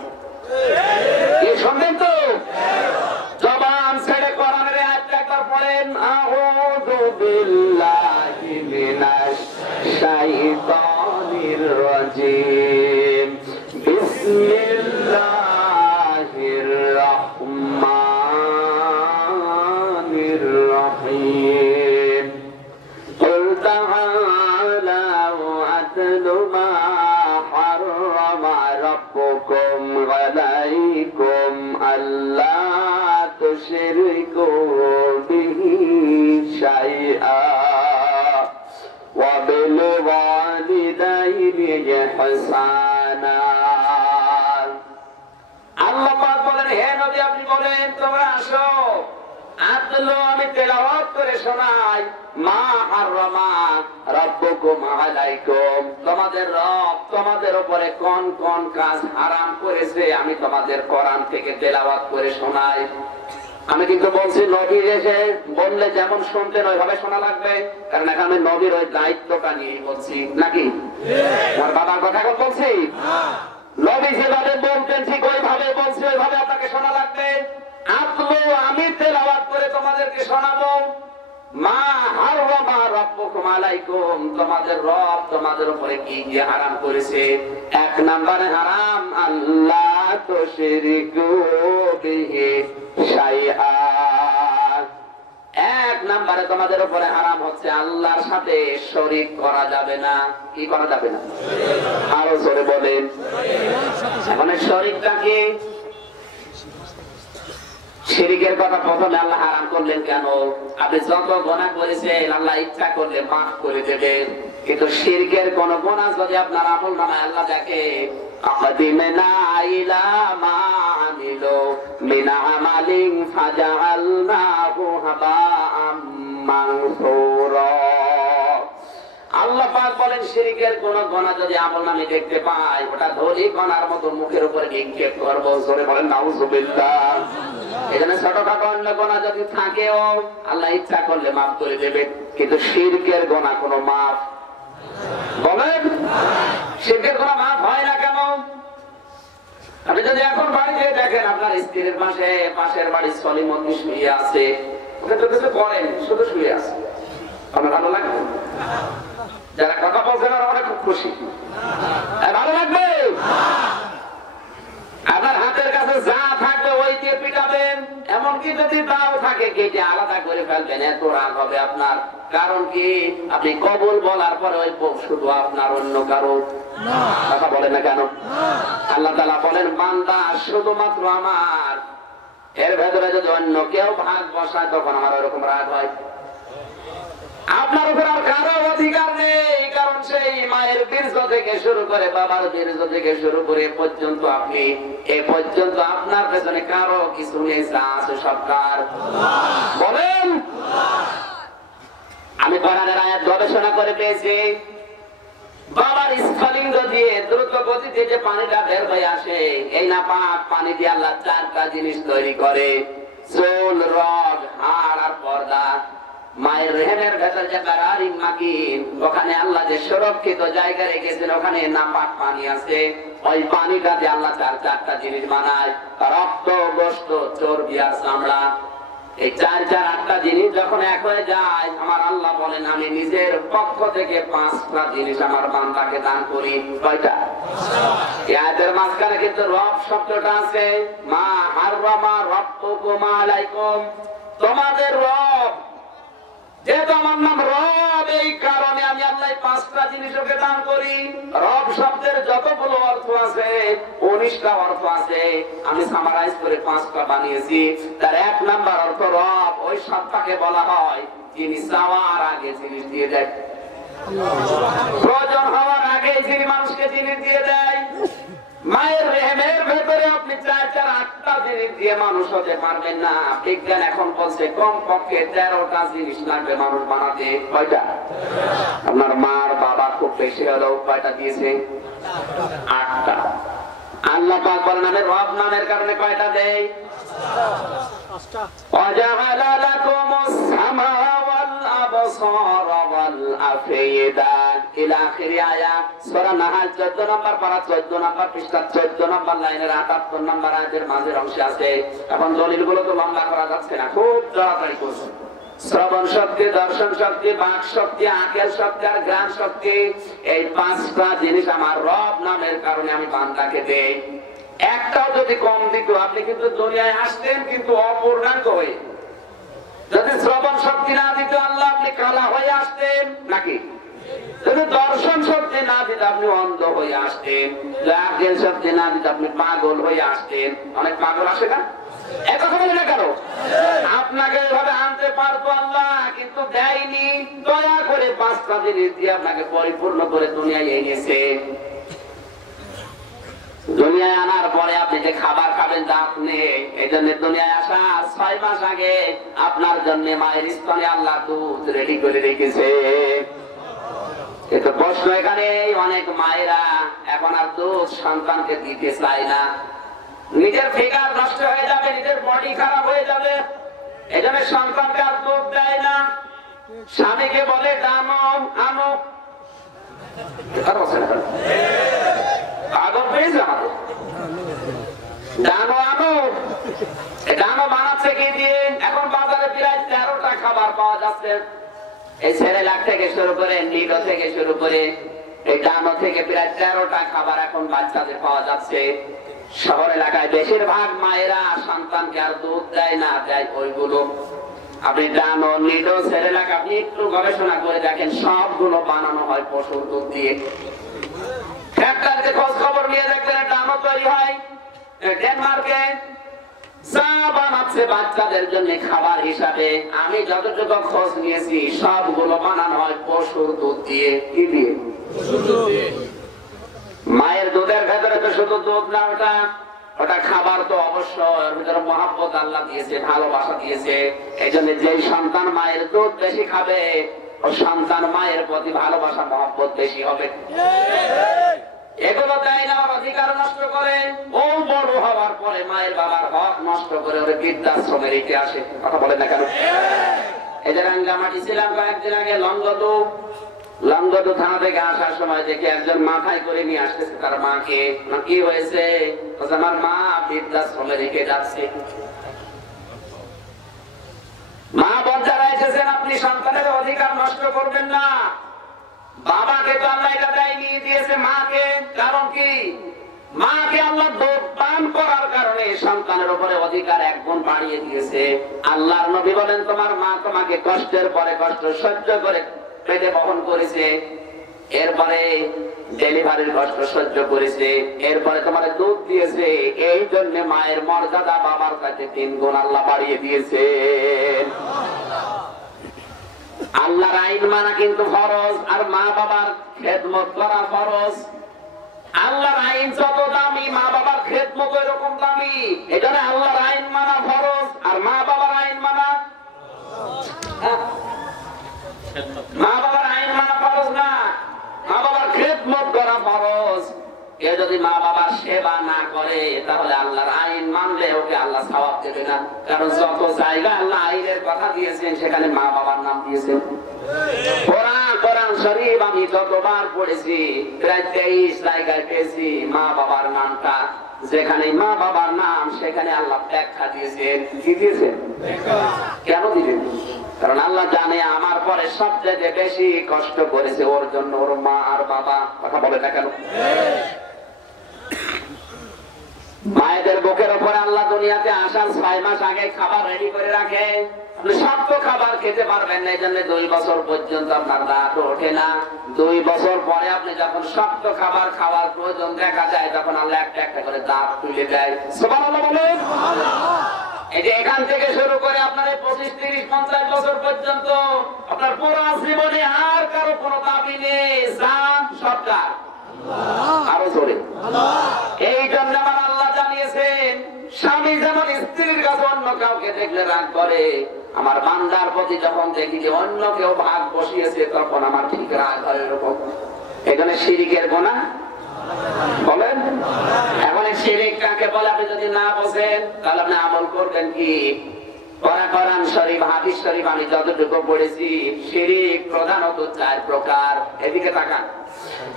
কি শুনবেন তো? জবান ছেড়ে কোরআনের আয়াতটা একবার পড়েন। আউযু বিল্লাহি মিনাশ শাইতানির রাজিম। বিসমিল্লাহির রাহমানির রহিম। কুল তাআলাউ আতলু মা হাররামা রাব্বুকুম আলাইকুম আল্লা তুশরিকু বিহি শাইআ ওয়া বিল ওয়ালিদাইনি ইহসানা। আল্লাহ পাক বলেন, হে নবী আপনি বলেন তোমরা আসো, আতলু আমি তেলাওয়াত করে শোনাই, মা হাররামা রাব্বুকুম আলাইকুম, তোমাদের রব তোমাদের উপরে কোন কোন কাজ হারাম করেছে আমি তোমাদের কোরআন থেকে তেলাওয়াত করে শোনাই। আমি কিন্তু বলছি নবী এসে বললে যেমন শুনতেন ওইভাবে শোনা লাগবে, কারণ এখন আমি নবীর ওই দায়িত্বটা নিয়ে বলছি, নাকি আমার বাবার কথা বলছি? নবী যেভাবে বলতেন ঠিক ওইভাবে বলছি, ওইভাবে আপনাকে শোনা লাগবে। আতলু আমি তেলাওয়াত করে তোমাদেরকে শোনাবো, মা হাররামা রাব্বুকুম আলাইকুম, তোমাদের রব তোমাদের উপরে কি কি হারাম করেছে। 1 নম্বরে হারাম আল্লাহ তুশরিকু বিহি শাইআ। 1 নম্বরে তোমাদের উপরে হারাম হচ্ছে আল্লাহর সাথে শরীক করা যাবে না। কি করা যাবে না? আরো জোরে বলেন। মানে শরীকটা কি? শিরকের কথা প্রথমে আল্লাহ হারাম করলেন কেন? আপনি যত গুনাহ করেছেন আল্লাহ ইচ্ছা করলে মাফ করে দেবেন, কিন্তু শিরকের কোন গুনাহ যদি আপনার আমলনামায় আল্লাহ দেখে, আকাদিমনা ইলা মা আমিলু মিন আমালিন ফাজআলনাহু হাবাআম মানসুরা। আল্লাহ পাক বলেন শিরকের কোন গুনাহ যদি আমলনামায় দেখতে পাই ওটা ধুলি কণার মতো মুখের উপরে নিক্ষেপ করব। জোরে বলেন নাউযুবিল্লাহ। এখানে ছোটখাটো অন্য গুনাহ যদি থাকেও আল্লাহ ইচ্ছা করলে মাফ করে দেবে, কিন্তু শিরকের গুনাহ কোনো মাফ বলেন? শিরকের গুনাহ মাফ হয় না কেন? আপনি যদি এখন বাড়িতে দেখেন আপনার স্ত্রীর পাশে পাশের বাড়ির সলিমতি শুয়ে আছে, ওকে তো কিছু করেন, শুধু শুয়ে আছে, আপনার ভালো লাগবে? যারা কথা বলছেন ওরা অনেক খুব খুশি, ভালো লাগবে? আপনার হাতের কাছে যা থাকবে ওই দিয়ে পিটাবেন, এমনকি যদি দাও থাকে কেটে আলাদা করে ফেলবেন, এত রাগ হবে আপনার। কারণ কি? আপনি কবুল বলার পরে ওই শুধু আপনার, অন্য কারো কথা বলে না কেন? আল্লাহ তাআলা বলেন বান্দা শুধুমাত্র আমার, এর ভেতরে যদি অন্য কেউ ভাগ বসায় তখন আমার ওরকম রাগ হয়। আপনার উপর আর কারো অধিকার নেই, কারণ সেই মায়ের বীর্য থেকে শুরু করে বাবার বীর্য থেকে শুরু করে পর্যন্ত আপনি এ পর্যন্ত আপনার পেছনে কারো কিছু নেই, যা আছে সব কার। বলেন, আমি কোরআনের আয়াত গবেষণা করে পেয়েছি, বাবার স্ফলিঙ্গ দিয়ে দ্রুত গতিতে যে পানিটা বের হয়ে আসে, এই নাপাক পানি দিয়ে আল্লাহ 4টা জিনিস তৈরি করে, চুল, রগ, হাড় আর পর্দা। মায়ের রেহেমের ভেতর যে বারারিং মাকিন, ওখানে আল্লাহ যে সুরক্ষিত জায়গা রেখেছেন ওখানে নাপাক পানি আছে, ওই পানিটা দিয়ে আল্লাহ 4টা জিনিস বানায়, রক্ত, গোশত, চর্বি আর চামড়া। এই 4-8টা জিনিস যখন এক হয়ে যায়, আমার আল্লাহ বলেন আমি নিজের পক্ষ থেকে 5টা জিনিস আমার বান্দাকে দান করি। কয়টা? এই আয়াতের মাঝখানে কিন্তু রব শব্দটা আছে। মা হাররামা রাব্বুকুম আলাইকুম, তোমাদের রব, যেহেতু আমার নাম রব, এই কারণে আমি আল্লাহ 5টা জিনিস ওকে দান করি। রব শব্দের যতগুলো অর্থ আছে 19টা অর্থ আছে, আমি সামারাইজ করে 5টা বানিয়েছি। তার 1 নাম্বার অর্থ রব, ওই সত্তাকে বলা হয় যিনি চাওয়ার আগে জিনিস দিয়ে দেয়, প্রয়োজন হওয়ার আগে যিনি মানুষকে জিনিস দিয়ে দেয়। মায়ের রেহেমের ভেতরে আপনি 4-8টা জিনিস দিয়ে মানুষ হতে পারবেন না। বিজ্ঞান এখন বলছে কমপক্ষে 13টা জিনিস লাগবে মানুষ বানাতে। কয়টা? আপনার মার বাবা খুব বেশি হলেও কয়টা দিয়েছে? 8টা। আল্লাহ পাক বলেন আমি রব নামের কারণে কয়টা দেই? 5টা। লাকুমুস সামাওয়া ওয়াল আবসারা ওয়াল আফইদা ইলা আখিরি আয়াত। সূরা নাহাল 14 নম্বর পারা, 14 নম্বর পৃষ্ঠা, 14 নম্বর লাইনের 78 নম্বর আয়াতের মাঝের অংশে আছে। এখন দলিলগুলো তো লম্বা করা যাচ্ছে না, খুব তাড়াতাড়ি করুন। শ্রবণ শক্তি, দর্শন শক্তি, বাক শক্তি, আকেল শক্তি আর জ্ঞান শক্তি, এই 5টা জিনিস আমার রব নামের কারণে আমি বান্দাকে দেই। একটাও যদি কম দিত, আপনি কিন্তু দুনিয়ায় আসতেন কিন্তু অপূর্ণাঙ্গ হয়ে। যদি শ্রবণ শক্তি না দিত আল্লাহ, আপনি কালা হয়ে আসতেন নাকি? যদি দর্শন শক্তি না দিত আপনি অন্ধ হয়ে আসতেন, আকেল শক্তি না দিত আপনি পাগল হয়ে আসতেন। অনেক পাগল আসে না? কথা বলে না কেন? আপনাকে এভাবে আনতে পারতো আল্লাহ, কিন্তু দেয়নি। দয়া করে 5টা জিনিস দিয়ে আপনাকে পরিপূর্ণ করে দুনিয়ায় এনেছে। দুনিয়ায় আনার পরে আপনি যে খাবার খাবেন দাঁত নেই, এই জন্য দুনিয়ায় আসা 6 মাস আগে আপনার জন্য মায়ের স্তনে আল্লাহ দুধ রেডি করে রেখেছে। কিন্তু প্রশ্ন এখানে, অনেক মায়েরা এখন আর দুধ সন্তানকে দিতে চায় না। নিজের ফিগার নষ্ট হয়ে যাবে, নিজের বডি খারাপ হয়ে যাবে, এই জন্য সন্তানকে আর দুধ দেয় না। স্বামীকে বলে দানো আনো, পাগল পেয়েছে আমাদের, ডানো আনো। ডানো বানাচ্ছে কি দিয়ে? এখন বাজারে প্রায় 13টা খাবার পাওয়া যাচ্ছে। এই সেরেলাক থেকে শুরু করে, নিডো থেকে শুরু করে, এই ডানো থেকে প্রায় 13টা খাবার এখন বাচ্চাদের পাওয়া যাচ্ছে। শহর এলাকায় বেশিরভাগ মায়েরা সন্তানকে আর দুধ দেয় না, দেয় ওইগুলো। আপনি ডানো, নিডো, সেরেলাক আপনি একটু গবেষণা করে দেখেন, সবগুলো বানানো হয় পশুর দুধ দিয়ে। ফ্যাক্টরিতে খোঁজ খবর নিয়ে দেখবেন ডানো তৈরি হয় ডেনমার্কে। চা বানাচ্ছে বাচ্চাদের জন্য খাবার হিসাবে, আমি যতটুকু খোঁজ নিয়েছি সবগুলো বানানো হয় পশুর দুধ দিয়ে। কি দিয়ে? মায়ের দুধের ভেতরে তো শুধু দুধ না, ওটা খাবার তো অবশ্যই, ওর ভিতরে মহব্বত আল্লাহ দিয়েছে, ভালোবাসা দিয়েছে। এই জন্য যে সন্তান মায়ের দুধ বেশি খাবে, ও সন্তান মায়ের প্রতি ভালোবাসা মহব্বত বেশি হবে। এগুলো দেয় না, অধিকার নষ্ট করে। ও বড় হওয়ার পরে মায়ের বাবার হক নষ্ট করে ওরে বৃদ্ধাশ্রমে রেখে আসে। কথা বলে না কেন? এই যে রাঙ্গামাটি ছিলাম কয়েকদিন আগে, লঙ্গদু থানা থেকে আসার সময় দেখে একজন মাথায় করে নিয়ে আসতেছে তার মাকে। কি হয়েছে? আমার মা বৃদ্ধাশ্রমে রেখে যাচ্ছে। মা বর্জারা এসেছেন, আপনি সন্তানের অধিকার নষ্ট করবেন না। বাবাকে তো আল্লাহ এটা দেয়নি, দিয়েছে মাকে। কারণ কি? মাকে আল্লাহ দুধ পান করার কারণে সন্তানের উপরে অধিকার 1 গুণ বাড়িয়ে দিয়েছে। আল্লাহর নবী বলেন তোমার মা তোমাকে কষ্টের পরে কষ্ট সহ্য করে পেটে বহন করেছে, এরপরে ডেলিভারির কষ্ট সহ্য করেছে, এরপরে তোমার দুধ দিয়েছে। এই জন্য মায়ের মর্যাদা বাবার কাছে 3 গুণ আল্লাহ বাড়িয়ে দিয়েছে। আল্লাহর আইন মানা কিন্তু ফরজ, আর মা বাবার খেদমত করা ফরজ। আল্লাহর আইন যত দামি, মা বাবার খেদমত এরকম দামি। এখানে আল্লাহর আইন মানা ফরজ, আর মা বাবার আইন মানা, মা বাবার আইন মানা ফরজ না, মা বাবার খেদমত করা ফরজ। কেউ যদি মা বাবার সেবা না করে তাহলে আল্লাহর আইন মানলে ওকে আল্লাহ সওয়াব দেবে না। কারণ যত জায়গা আল্লাহ আইনের কথা দিয়েছেন সেখানে মা বাবার নাম দিয়েছেন। কোরআন শরীফ আমি যতবার পড়েছি প্রায় 23 জায়গায় পেয়েছি মা বাবার নামটা। যেখানে মা বাবার নাম সেখানে আল্লাহ ব্যাখ্যা দিয়েছেন। কি দিয়েছেন? কেন দিলেন? কারণ আল্লাহ জানে আমার পরে সবচেয়ে বেশি কষ্ট করেছে ওর জন্য ওর মা আর বাবা। কথা বলে না কেন? মায়েদের বুকের উপরে আল্লাহ দুনিয়াতে আসার 6 মাস আগে খাবার রেডি করে রাখে। আপনি শক্ত খাবার খেতে পারবেন না, এই জন্য 2 বছর পর্যন্ত আপনার দাঁত ওঠে না। 2 বছর পরে আপনি যখন শক্ত খাবার খাওয়ার প্রয়োজন দেখা যায় তখন আল্লাহ একটা একটা করে দাঁত তুলে দেয়। সুবহানাল্লাহ বলেন। এই যে এখান থেকে শুরু করে আপনার 25, 30, 50 বছর পর্যন্ত আপনার পুরো জীবনে আর কারো কোনো দাবি নেই, যা সরকার আরো জোরে। এই জন্য আমার আল্লাহ জানিয়েছেন স্বামী যেমন স্ত্রীর কাছে অন্য কাউকে দেখলে রাগ করে, আমার বান্দার প্রতি যখন দেখি যে অন্য কেউ ভাগ বসিয়েছে তখন আমার ঠিক রাগ হয় এরকম। এখানে শিরিকের গুনাহ বলেন। এখন শিরিক কাকে বলে আপনি যদি না বোঝেন তাহলে আপনি আমল করবেন কি? কোরআন শরীফ, হাদিস শরীফ আমি যতটুকু পড়েছি, শিরিক প্রধানত 4 প্রকার। এদিকে তাকান।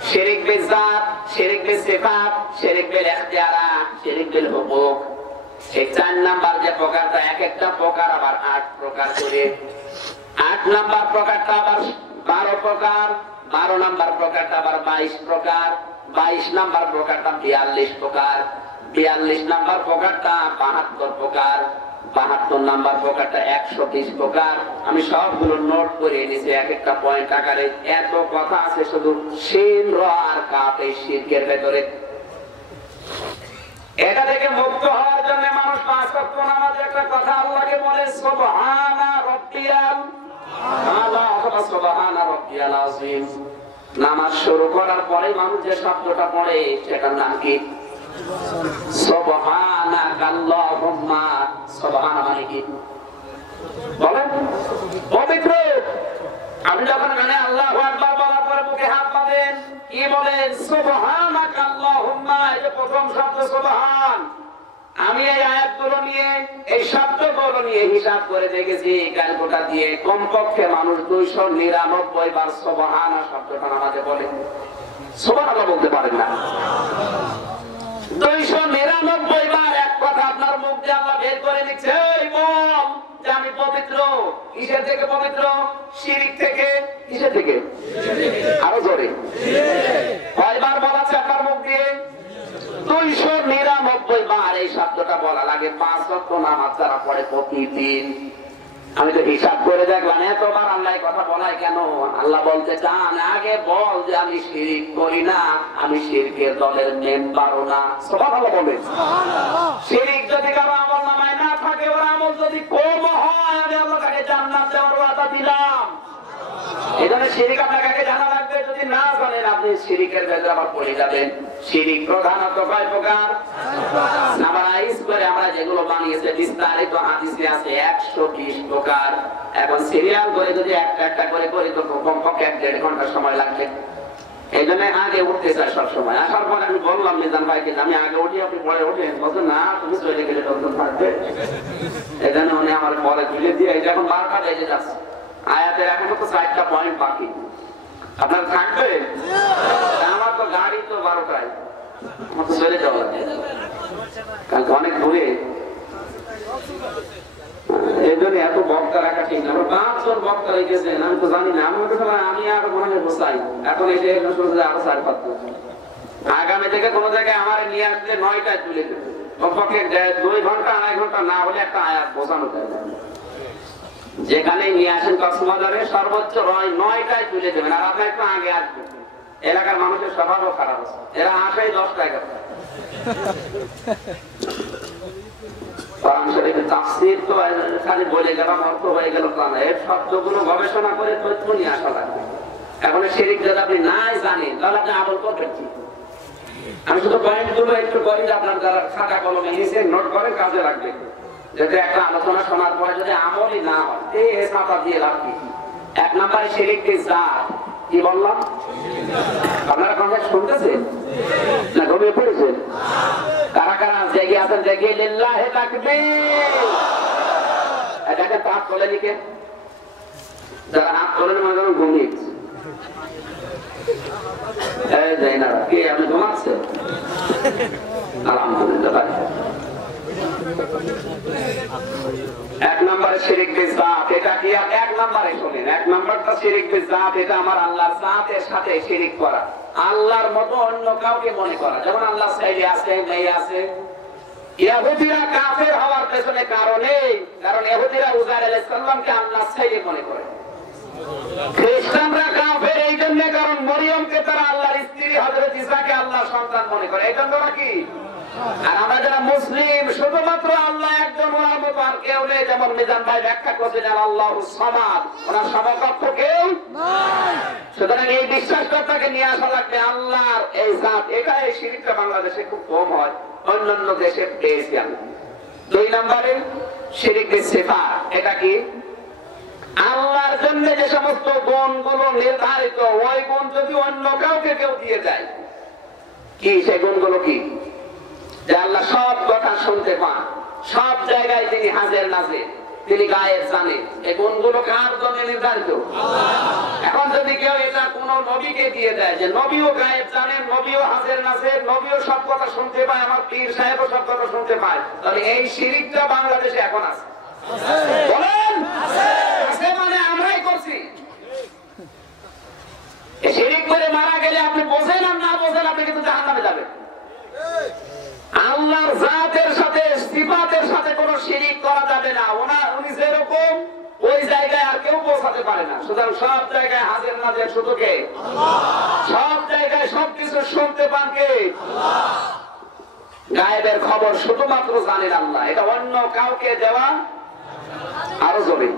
শিরিক বিল জাত, শিরিক বিল সিফাত, শিরিক বিল ইখতিয়ারাত, শিরিক বিল হুকুক। এই 4 নাম্বার যে প্রকারটা, এক একটা প্রকার আবার 8 প্রকার করে। 8 নাম্বার প্রকারটা আবার 12 প্রকার, 12 নাম্বার প্রকারটা আবার 22 প্রকার, 22 নাম্বার প্রকারটা 42 প্রকার, 42 নাম্বার প্রকারটা 72 প্রকার, 72 নাম্বার প্রকারটা 120 প্রকার। আমি সবগুলো নোট করে নিয়েছি এক একটা পয়েন্ট আকারে। এত কথা আছে শুধু শিন র আর কাফ এই শিরকের ভেতরে। এটা থেকে মুক্ত হওয়ার জন্য মানুষ 5 ওয়াক্ত নামাজে একটা কথা আল্লাহকে বলে সুবহানা রাব্বিয়াল আলা অথবা সুবহানা রাব্বিয়াল আযীম। নামাজ শুরু করার পরে মানুষ যে শব্দটা পড়ে সেটার নাম কি? সুবহানাকাল্লাহুম্মা। সুবহান মানে কি বলেন? পবিত্র। আপনি যখন মানে আল্লাহু আকবার বলার পরে মুখে হাত বাঁধেন কি বলেন? সুবহানাকাল্লাহুম্মা। এই যে প্রথম শব্দ সুবহান, আমি এই আয়াতগুলো নিয়ে, এই শব্দগুলো নিয়ে হিসাব করে দেখেছি ক্যালকুলেটর দিয়ে কমপক্ষে মানুষ 299 বার সুবহানা শব্দটা নামাজে বলে। সুবহানাল্লাহ বলতে পারেন না। 299 বার এক কথা আপনার মুখ দিয়ে আল্লাহ বের করে নিচ্ছে। এই বল যে আমি পবিত্র। কিসের থেকে পবিত্র? শিরিক থেকে। কিসের থেকে? আরো জোরে। কয়বার বলাছে আপনার মুখ দিয়ে? 299 বার এই শব্দটা বলা লাগে 5 ওয়াক্ত নামাজ যারা পড়ে প্রতিদিন। আমি তো হিসাব করে দেখলাম এতবার আল্লাহ কথা বলায় কেন? আল্লাহ বলতে চান আগে বল যে আমি শিরিক করি না, আমি শিরকের দলের মেম্বারও না। সুবহানাল্লাহ বলেন। শিরিক যদি কারো আমল নামায় না থাকে, ওর আমল যদি কম হয়, আমি আল্লাহ তাকে জান্নাত দেওয়ার ওয়াদা দিলাম। এজন্য শিরিক আপনাকে আগে জানা লাগবে। যদি না জানেন আপনি শিরিকের ভেতরে আবার পড়ে যাবেন। শিরিক প্রধানত কয় প্রকার? সামারাইজ করে আমরা যেগুলো বানিয়েছে বিস্তারিত হাদিসে আছে 120 প্রকার। এখন সিরিয়াল করে যদি একটা একটা করে করি তো কমপক্ষে 1.5 ঘন্টা সময় লাগবে। এই জন্য আগে উঠতে চাই সবসময়। আসার পর আমি বললাম নিজাম ভাইকে আমি আগে উঠি, আপনি পরে উঠেন। বলতো না তুমি চলে গেলে তখন থাকবে। এই জন্য উনি আমার পরে তুলে দিয়ে এই যখন 12টা বেজে যাচ্ছে, আয়াতের এখনো তো 4টা পয়েন্ট বাকি। আপনার থাকবে? আমার তো গাড়ি তো 12টায়, আমার তো চলে যাওয়া লাগে কালকে অনেক দূরে। এই জন্য এত বক্তা রাখা ঠিক না। 5 জন বক্তা রেখেছেন, আমি তো জানি না। আমি আরো মনে হয় বসাই এখন এসে আরো 4-5 জন। আগামী থেকে কোন জায়গায় আমার নিয়ে আসলে 9টায় তুলে দেবে। কমপক্ষে 2 ঘন্টা 2.5 ঘন্টা না হলে একটা আয়াত বোঝানো যায়। যেখানে নিয়ে আসেন কক্সবাজারে সর্বোচ্চ 9টায় তুলে দেবেন। আর আপনার একটু আগে আসবেন। এলাকার মানুষের স্বভাবও খারাপ আছে, এরা আসেই 10টায় গেছে। কোরআন শরীফের তাফসীর তো খালি বলে গেলাম, অর্থ হয়ে গেল তা না। এর শব্দগুলো গবেষণা করে তথ্য নিয়ে আসা লাগবে। এখন শিরিক যদি আপনি নাই জানেন তাহলে আপনি আমল করবেন কি? আমি শুধু পয়েন্টগুলো একটু বলি, আপনার যারা খাতা কলমে নিচে নোট করে কাজে লাগবে। যাতে একটা আলোচনা শোনার পরে যদি আমলই না হয় এই খাতা দিয়ে লাভ কি? 1 নম্বরে শিরিক বিল জাত। কি বললাম? আপনারা কথা শুনতেছেন না ঘুমিয়ে পড়েছেন? কারা কারা জেগে আছেন? জেগে লিল্লাহি তাকবীর। এটাকে হাত তোলে লিখে, যারা হাত তোলেন মনে করেন ঘুমিয়ে। এই যাই না কি আপনি ঘুমাচ্ছেন? আলহামদুলিল্লাহ। নম্বরে শিরিক বিজাত, এটা কি? এক নম্বরে শুনেন, এক নম্বরটা শিরিক বিজাত, এটা আমার আল্লাহর জাতের সাথে শিরিক করা, আল্লাহর মতো অন্য কাউকে মনে করা। যেমন আল্লাহ ছেলে আছে, মেয়ে আছে। ইহুদিরা কাফের হওয়ার পেছনে কারণে, কারণ ইহুদিরা উজাইর আলাইহিস সালামকে আল্লাহর ছেলে মনে করে। খ্রিস্টানরা কাফের এই জন্য, কারণ মরিয়মকে তারা আল্লাহর স্ত্রী, হযরত ঈসাকে আল্লাহর সন্তান মনে করে। এই জন্য নাকি? আর আমরা যারা মুসলিম, শুধুমাত্র আল্লাহ একজন, ওনার মতো আর কেউ নেই। যেমন মিজান ভাই ব্যাখ্যা করছেন, আল্লাহুস সামাদ, ওনার সমকক্ষ কেউ নাই। সুতরাং এই বিশ্বাসটাকে নিয়ে আসা লাগবে আল্লাহর এই জাত। এটা এই শিরকটা বাংলাদেশে খুব কম হয়, অন্যান্য দেশে পেয়েছি আমি। 2 নম্বরে শিরক বিসিফাত, এটা কি? আল্লাহর জন্য যে সমস্ত গুণগুলো নির্ধারিত, ওই গুণ যদি অন্য কাউকে কেউ দিয়ে যায়, কি সেই গুণগুলো কি? যে আল্লাহ সব কথা শুনতে পান, সব জায়গায় তিনি হাজির নাজির, তিনি গায়েব জানেন। এই গুণগুলো কার জন্য নির্ধারিত? এখন যদি কেউ এটা কোন নবীকে দিয়ে দেয়, যে নবীও গায়েব জানেন, নবীও হাজির নাজির, নবীও সব কথা শুনতে পায়, আমার পীর সাহেবও সব কথা শুনতে পায়, তাহলে এই শিরকটা বাংলাদেশে এখন আছে। বলেন আছে মানে আমরাই করছি। এই শিরক করে মারা গেলে আপনি বোঝেন আর না বোঝেন, আপনি কিন্তু জাহান্নামে যাবেন। আল্লাহর জাতের সাথে, সিফাতের সাথে কোনো শিরক করা যাবে না। উনি যেরকম, ওই জায়গায় আর কেউ পৌঁছাতে পারে না। সুতরাং সব জায়গায় হাজির নাজির শুধু কে? আল্লাহ। সব জায়গায় সবকিছু শুনতে পান কে? আল্লাহ। গায়েবের খবর শুধুমাত্র জানেন আল্লাহ, এটা অন্য কাউকে দেওয়া আরো জরুরি।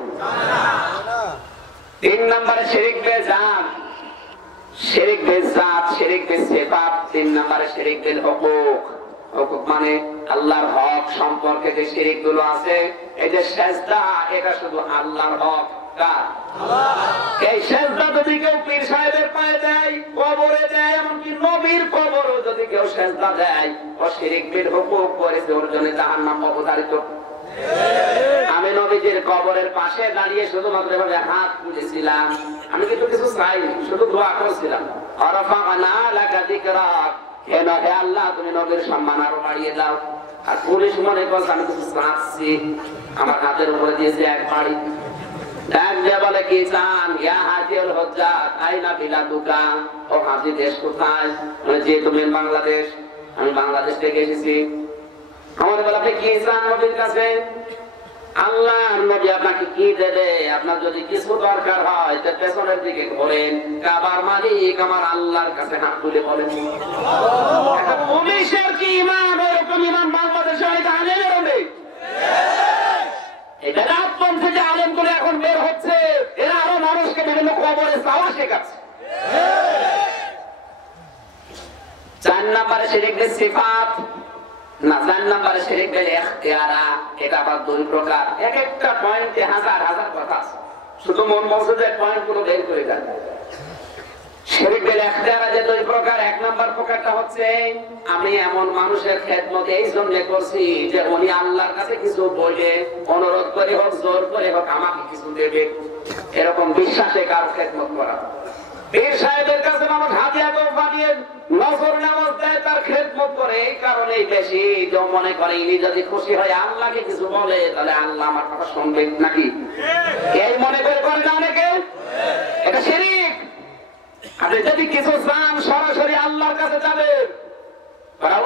3 নম্বরে শিরক বিজাত, শিরক বিজাত, শিরক বিসিফাত। 3 নম্বরে শিরক বিল হুকুক। হুকুক মানে আল্লাহর হক সম্পর্কে যে শিরক গুলো আছে, এই যে সেজদা, এটা শুধু আল্লাহর হক। কার? আল্লাহ। এই সেজদা যদি কেউ পীর সাহেবের পায়ে দেয়, কবরে দেয়, এমনকি নবীর কবরও যদি কেউ সেজদা দেয়, ও শিরক বিল হুকুক করেছে, ওর জন্য জাহান্নাম অবধারিত। আমি নবীজির কবরের পাশে দাঁড়িয়ে শুধুমাত্র এভাবে হাত তুলেছিলাম, আমি কিন্তু কিছু চাইনি, শুধু দোয়া করছিলাম। আরাফানা লাকা যিকরাক, হে আল্লাহ তুমি নবীর সম্মান আরো বাড়িয়ে দাও। আর পুলিশ মনে করছে আমি কিছু চাচ্ছি, আমার হাতের উপরে দিয়েছে এক বাড়ি। ডাক দিয়ে বলে, কি চান? ইয়া হাজিউল হুজ্জাত আইনা বিলাদুকা, ও হাজি দেশ কোথায়? যে তুমি বাংলাদেশ। আমি বাংলাদেশ থেকে এসেছি। আমার বলে, আপনি কি চান নবীর কাছে? আল্লাহ নবী আপনাকে কি দেবে? আপনার যদি কিছু দরকার হয় তো পেছনের দিকে ঘোরেন, কাবার মালিক আমার আল্লাহর কাছে হাত তুলে বলেন। পুলিশের কি ইমান? এরকম ইমান বাংলাদেশে আলেমের নেই। এটা রাজপন্থী যে আলেম করে এখন বের হচ্ছে, এরা আরো মানুষকে বিভিন্ন কবরে যাওয়া শেখাচ্ছে। 4 নম্বরে শিরক বিসিফাত না, 4 নম্বরে শিরক বিল ইখতিয়ারা। এটা আবার 2 প্রকার, এক একটা পয়েন্টে হাজার হাজার কথা আছে, শুধু মন মসজিদের পয়েন্ট গুলো বের করে দেন। শিরক বিল ইখতিয়ারা যে 2 প্রকার, 1 নম্বর প্রকারটা হচ্ছে আমি এমন মানুষের খেদমত এই জন্য করছি যে উনি আল্লাহর কাছে কিছু বলে, অনুরোধ করে হোক, জোর করে হোক, আমাকে কিছু দেবে, এরকম বিশ্বাসে কারো খেদমত করা। পীর সাহেবের কাছে মানুষ হাতিয়া তোফা দিয়ে নজর নামাজ দেয়, তার খেদমত করে। এই কারণেই বেশি কেউ মনে করে ইনি যদি খুশি হয় আল্লাহকে কিছু বলে, তাহলে আল্লাহ আমার কথা শুনবে নাকি, এই মনে করে করে না অনেকে। এটা শিরক। আপনি যদি কিছু চান সরাসরি আল্লাহর কাছে যাবেন।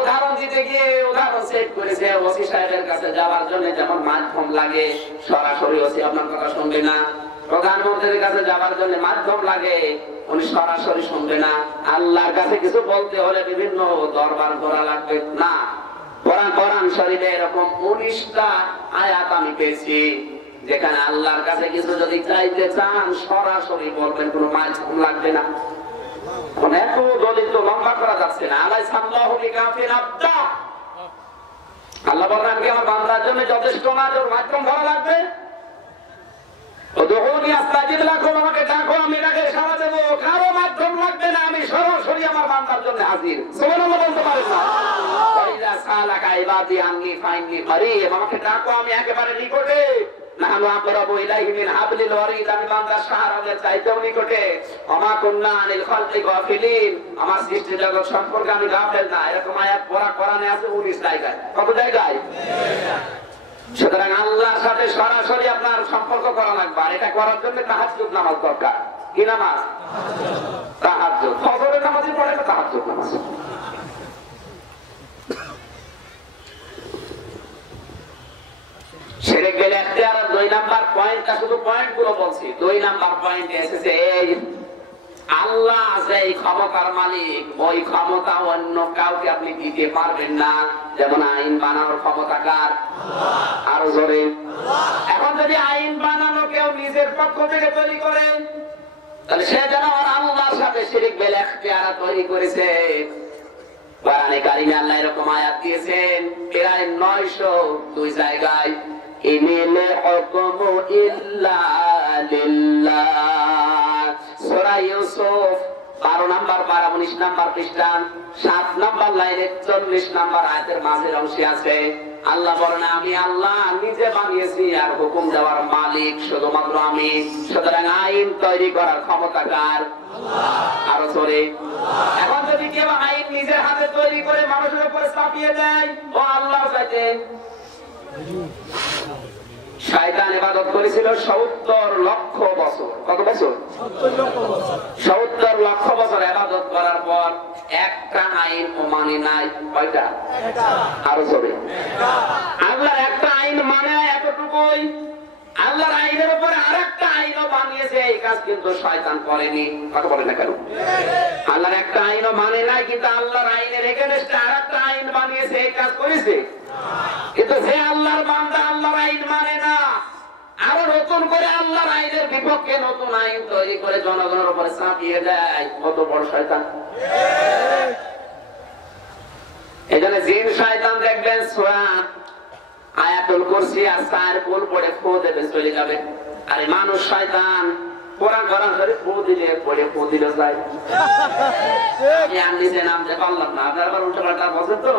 উদাহরণ দিতে গিয়ে উদাহরণ সেট করেছে, ওসি সাহেবের কাছে যাওয়ার জন্য যেমন মাধ্যম লাগে, সরাসরি ওসি আপনার কথা শুনবে না। প্রধানমন্ত্রীর কাছে যাওয়ার জন্য মাধ্যম লাগে, উনি সরাসরি শুনবে না। আল্লাহর কাছে কিছু বলতে হলে বিভিন্ন দরবার করা লাগবে না। কোরআন শরীফে এরকম 19টা আয়াত আমি পেয়েছি যেখানে আল্লাহর কাছে কিছু যদি চাইতে চান সরাসরি বলবেন, কোনো মাধ্যম লাগবে না। এত দলিল তো লম্বা করা যাচ্ছে না। আলাইসাল্লাহু বিকাফিন আবদা, আল্লাহ বলেন আমি আমার বান্দার জন্য যথেষ্ট না, ওর মাধ্যম ধরা লাগবে। আমাকে ডাকো, আমি তাকে সাড়া দেবো, কারো মাধ্যম লাগবে না, আমি সরাসরি আমার বান্দার জন্য হাজির। সুবহানাল্লাহ বলতে পারেন না? আমাকে ডাকো, আমি একেবারে নিকটে। নাহনু আকরাবু ইলাইহি মিন হাবলিল ওয়ারিদ, আমি বান্দার সাহায্যের চাইতেও নিকটে। ওমা কুননা আনিল খালকি গাফিলিন, আমার সৃষ্টি জগৎ সম্পর্কে আমি গাফেল না। এরকম আয়াত পড়া কোরআনে আছে 19 জায়গায়। কত জায়গায়? সুতরাং আল্লাহর সাথে সরাসরি আপনার সম্পর্ক করা লাগবে। আর এটা করার জন্য তাহাজ্জুদ নামাজ দরকার। কি নামাজ? তাহাজ্জুদ। ফজরের নামাজই পড়ে না, তাহাজ্জুদ নামাজ। শিরক বিল ইখতিয়ার 2 নাম্বার পয়েন্টটা, শুধু পয়েন্ট গুলো বলছি। 2 নাম্বার পয়েন্টে এসেছে এই আল্লাহ যে ক্ষমতার মালিক, ওই ক্ষমতা অন্য কাউকে আপনি দিতে পারবেন না। যেমন আইন বানানোর ক্ষমতা কার? আরো জোরে। এখন যদি আইন বানানো কেউ নিজের পক্ষ থেকে তৈরি করে, তাহলে সে যেন আল্লাহর সাথে শিরক বিল ইখতিয়ার তৈরি করেছে। কোরআনে কারিমে আল্লাহ এরকম আয়াত দিয়েছেন প্রায় 902 জায়গায়, ইনিল হুকমু ইল্লা লিল্লাহ। সূরা ইউসুফ 12 নাম্বার 19 নাম্বার পৃষ্ঠা 7 নাম্বার লাইনে 40 নাম্বার আয়াতের মাঝের অংশে আছে আল্লাহ বলেন, আমি আল্লাহ নিজে বানিয়েছি আর হুকুম দেওয়ার মালিক শুধুমাত্র আমি। সুতরাং আইন তৈরি করার ক্ষমতা কার? আরো জোরে। এখন যদি কেউ আইন নিজের হাতে তৈরি করে মানুষের উপরে চাপিয়ে দেয়, ও আল্লাহর চাইতে। শয়তান ইবাদত করেছিল 70 লক্ষ বছর। কত বছর? 70 লক্ষ বছর ইবাদত করার পর একটা আইন মানে নাই। কয়টা? আরো জোরে। আল্লাহর একটা আইন মানে এতটুকুই। আল্লাহর আইনের উপরে আরেকটা আইনও বানিয়েছে, এই কাজ কিন্তু শয়তান করেনি। কথা বলে না কেন? আল্লাহর একটা আইনও মানে নাই, কিন্তু আল্লাহর আইনের এগেইনস্টে আরেকটা আইন বানিয়েছে, এই কাজ করেছে। কিন্তু যে আল্লাহর বান্দা আল্লাহর আইন মানে না, আরো নতুন করে আল্লাহর আইনের বিপক্ষে নতুন আইন তৈরি করে জনগণের উপরে চাপিয়ে দেয়, কত বড় শয়তান। এজন্য জিন শয়তান দেখবেন সূরা আয়াতুল কুরসি আর 4 কুল পড়ে ফু দেবে, চলে যাবে। আর মানুষ শয়তান কোরআন ধরে ফু দিলে পড়ে ফু দিলে যায়। আমি আর নিজে নামতে পারলাম না, আপনার আবার উল্টো পাল্টা বলছেন তো।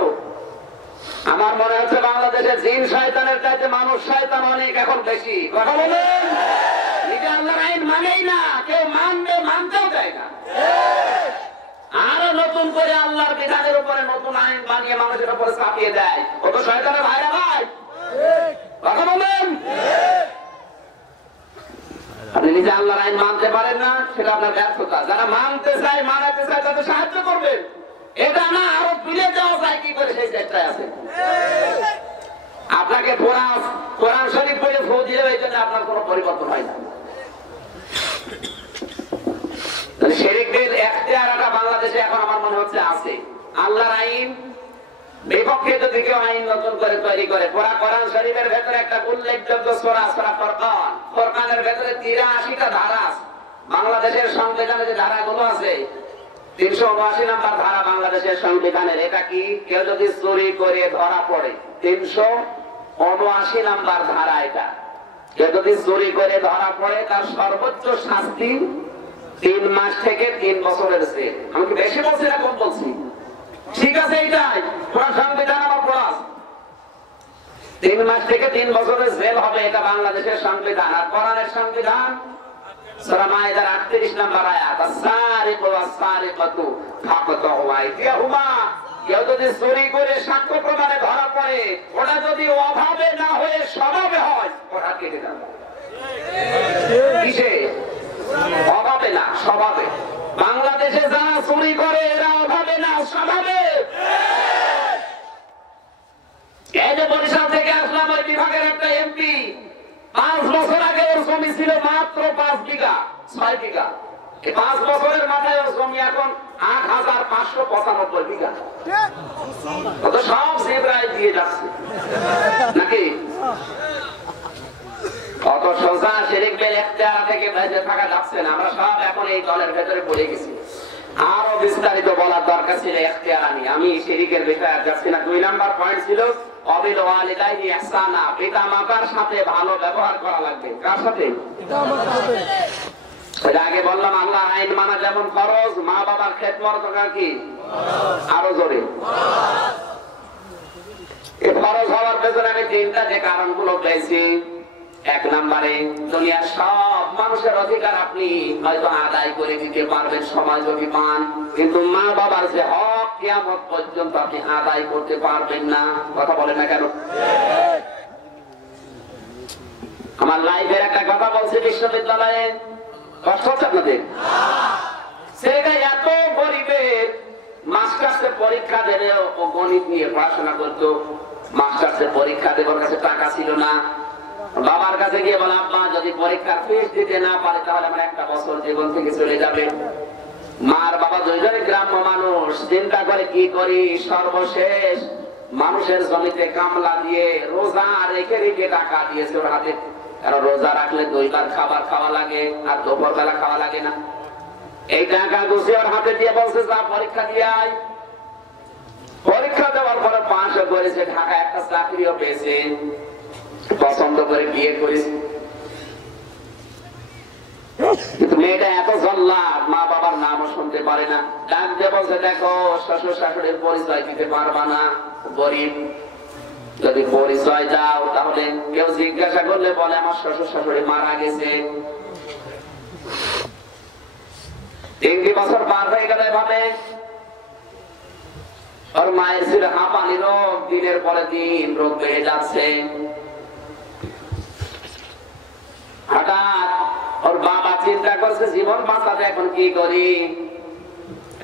আমার মনে হচ্ছে বাংলাদেশের জিন শয়তানের চাইতে মানুষ শয়তান অনেক এখন বেশি। কথা বলেন। নিজে আল্লাহর আইন মানেই না, কেউ মানতেও চায় না। আরো নতুন করে আল্লাহর বিধানের উপরে নতুন আইন বানিয়ে মানুষের উপরে চাপিয়ে দেয়। ও তো শয়তানের ভাইরা ভাই। কথা বলেন। আপনি নিজে আল্লাহর আইন মানতে পারেন না, সেটা আপনার ব্যর্থতা। যারা মানতে চায়, মানাতে চায়, তাদের সাহায্য করবেন। এটা না আরো ফিরে যাওয়া যায় কি করে, সেই চেষ্টায় আছে। আপনাকে কোরআন শরীফ পড়ে ফু দিলে এই জন্য আপনার কোনো পরিবর্তন হয় না। শিরকের ইখতিয়ারটা বাংলাদেশে এখন আমার মনে হচ্ছে আছে। আল্লাহর আইন বিপক্ষে যদি কেউ আইন নতুন করে তৈরি করে, কোরআন শরীফের ভেতরে একটা উল্লেখযোগ্য সূরা ফুরকান, ফুরকানের ভেতরে 83টা ধারা আছে। বাংলাদেশের সংবিধানে যে ধারাগুলো আছে, 379 নাম্বার ধারা বাংলাদেশের সংবিধানের। এটা কি? কেউ যদি চুরি করে ধরা পড়ে, 379 নাম্বার ধারা এটা। কেউ যদি চুরি করে ধরা পড়ে, তার সর্বোচ্চ শাস্তি 3 মাস থেকে 3 বছরের জেল। আমি কি বেশি বলছি না কম বলছি? ঠিক আছে, এইটাই পুরো সংবিধান আমার পড়া। 3 মাস থেকে 3 বছরের জেল হবে, এটা বাংলাদেশের সংবিধান। আর কোরআনের সংবিধান সূরা মায়েদার 38 নম্বর আয়াত, আস-সারিকু ওয়াস-সারিকাতু ফাকতাউ আইদিয়াহুমা। কেউ যদি চুরি করে সাক্ষ্য প্রমাণে ধরা পড়ে, ওটা যদি অভাবে না হয়ে স্বভাবে হয়, ওটা কেটে যাবে। কিসে? অভাবে না, স্বভাবে। বাংলাদেশে যারা চুরি করে এরা অভাবে না, স্বভাবে। এই যে বরিশাল থেকে আসলাম, ওই বিভাগের একটা এমপি 5 বছর আগে ওর জমি ছিল মাত্র 5 বিঘা, 6 বিঘা। এই 5 বছরের মাথায় ওর জমি এখন 8595 বিঘা। তো সব জেবরায় দিয়ে যাচ্ছে নাকি? অত সোজা শিরক বিল ইখতিয়ার থেকে বেঁচে থাকা যাচ্ছে না। আমরা সব এখন এই দলের ভেতরে পড়ে গেছি। আরো বিস্তারিত বলার দরকার ছিল ইখতিয়ার নিয়ে। আমি শিরকের বিষয়ে যাচ্ছি না। 2 নাম্বার পয়েন্ট ছিল অবিল ওয়ালিদাইনি ইহসানা, পিতা মাতার সাথে ভালো ব্যবহার করা লাগবে। কার সাথে? পিতা মাতার সাথে। এর আগে বললাম আল্লাহ আইন মানা যেমন ফরজ, মা বাবার খেদমত করা কি আরো জোরে। এই ফরজ হওয়ার পেছনে আমি 3টা যে কারণগুলো পেয়েছি। 1 নম্বরে, দুনিয়ার সব মানুষের অধিকার আপনি হয়তো আদায় করে দিতে পারবেন সময় যদি পান, কিন্তু মা বাবার যে হক কিয়ামত পর্যন্ত আপনি আদায় করতে পারবেন না। কথা বলেন না কেন? আমার লাইফের এক কথা বলছি বিশ্ববিদ্যালয়ে, কষ্ট হচ্ছে আপনাদের? ছেলেটা এত গরিবের, মাস্টার্সের পরীক্ষা দেবে, ও গণিত নিয়ে পড়াশোনা করতো। মাস্টার্সের পরীক্ষা দেবার কাছে টাকা ছিল না। বাবার কাছে গিয়ে বলে, আব্বা যদি পরীক্ষার ফিস দিতে না পারে তাহলে আমার একটা বছর জীবন থেকে চলে যাবে। মার বাবা দুইজনে গ্রাম্য মানুষ, চিন্তা করে কি করি, সর্বশেষ মানুষের জমিতে কামলা দিয়ে রোজা রেখে রেখে টাকা দিয়েছে ওর হাতে। কারণ রোজা রাখলে 2 বার খাবার খাওয়া লাগে, আর দুপুর বেলা খাওয়া লাগে না। এই টাকা গুছিয়ে ওর হাতে দিয়ে বলছে, যা পরীক্ষা দিয়ে আয়। পরীক্ষা দেওয়ার পরে পাশে করেছে, ঢাকা একটা চাকরিও পেয়েছে, পছন্দ করে বিয়ে করেছে। কিন্তু মেয়েটা এত জল্লাদ, মা বাবার নামও শুনতে পারে না। ডাক দিয়ে বলছে, দেখো শ্বশুর শাশুড়ির পরিচয় দিতে পারবা না, গরিব। যদি পরিচয় দাও তাহলে কেউ জিজ্ঞাসা করলে বলে আমার শ্বশুর শাশুড়ি মারা গেছে। 3 বছর পার হয়ে গেল এভাবে। ওর মায়ের ছিল হাঁপানি রোগ, দিনের পরে দিন রোগ বেড়ে যাচ্ছে। হঠাৎ ওর বাবা চিন্তা করছে, জীবন বাঁচাতে এখন কি করি।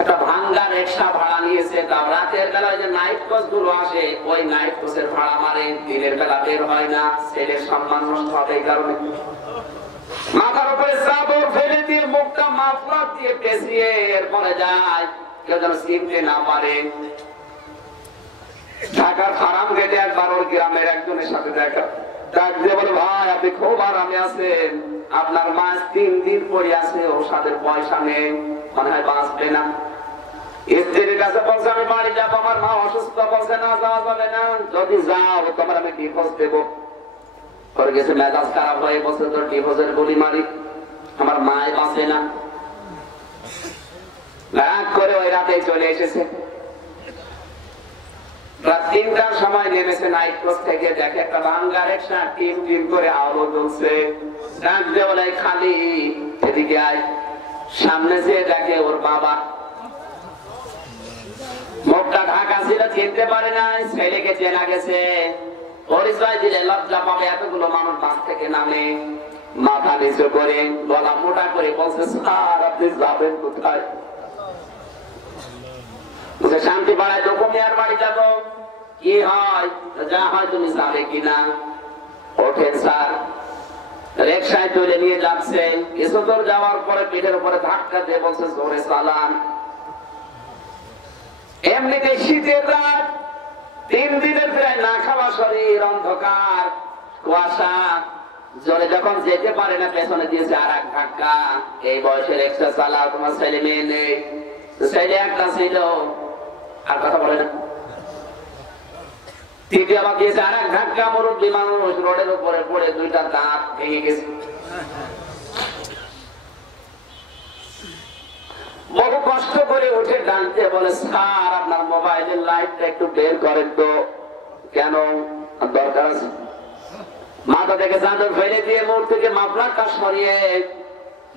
একটা ভাঙ্গা রিক্সা ভাড়া নিয়েছে। তাও রাতের বেলায় যে নাইট কোচ গুলো আসে, ওই নাইট কোচের ভাড়া মারে, দিনের বেলা বের হয় না, ছেলের সম্মান নষ্ট হবে এই কারণে। মাথার উপরে চাদর ফেলে দিয়ে মুখটা মাফলার দিয়ে পেঁচিয়ে এরপরে যায়, কেউ যেন চিনতে না পারে। ঢাকার ফার্ম গেটে একবার ওর গ্রামের একজনের সাথে দেখা। ডাক দিয়ে বলে, ভাই আপনি খুব আরামে আছেন, আপনার মা 3 দিন পরে আছে, ওষুধের পয়সা নেই, মনে হয় বাঁচবে না। স্ত্রীর কাছে বলছে, আমি বাড়ি যাবো, আমার মা অসুস্থ। বলছে, না যাওয়া যাবে না, যদি যাও তোমার আমি ডিভোর্স দেবো। করে গেছে মেজাজ খারাপ হয়ে, বলছে তোর ডিভোর্সের গুলি মারি, আমার মায় বাঁচে না। রাগ করে ওই রাতে চলে এসেছে। রাত 3টার সময় নেমেছে নাইট কোচ থেকে, দেখে একটা ভাঙ্গা রিক্সা টিম টিম করে আলো জ্বলছে। ডাক দিয়ে বলে, খালি এদিকে আয়। সামনে যেয়ে দেখে ওর বাবা, মুখটা ঢাকা ছিল, চিনতে পারে না। ছেলেকে চেনা গেছে, পরিচয় দিলে লজ্জা পাবে, এতগুলো মানুষ বাস থেকে নামে। মাথা নিচু করে গলা মোটা করে বলছে, স্যার আপনি যাবেন কোথায়? শান্তি পাড়ায় তো মেয়ের বাড়ি যাবো। কি হয়? যা হয় তুমি যাবে কিনা? ওঠেন স্যার। রিক্সায় তুলে নিয়ে যাচ্ছে। কিছু দূর যাওয়ার পরে পিঠের উপরে ধাক্কা দিয়ে বলছে, জোরে চালান। এমনিতে শীতের রাত, 3 দিনের প্রায় না খাওয়া শরীর, অন্ধকার, কুয়াশা, জোরে যখন যেতে পারে না, পেছনে দিয়েছে আর এক ধাক্কা। এই বয়সে রিক্সা চালাও, তোমার ছেলে মেয়ে নেই? ছেলে একটা ছিল, আর কথা বলে না। তৃতীয় আবার দিয়েছে আর এক ধাক্কা। মুরব্বী মানুষ, রোডের উপরে পড়ে 2টা দাঁত ভেঙে গেছে। বহু কষ্ট করে উঠে ডানতে বলে, স্যার আপনার মোবাইলের লাইটটা একটু বের করেন তো। কেন? দরকার আছে। মাথা থেকে চাদর ফেলে দিয়ে মুখ থেকে মাফলারটা সরিয়ে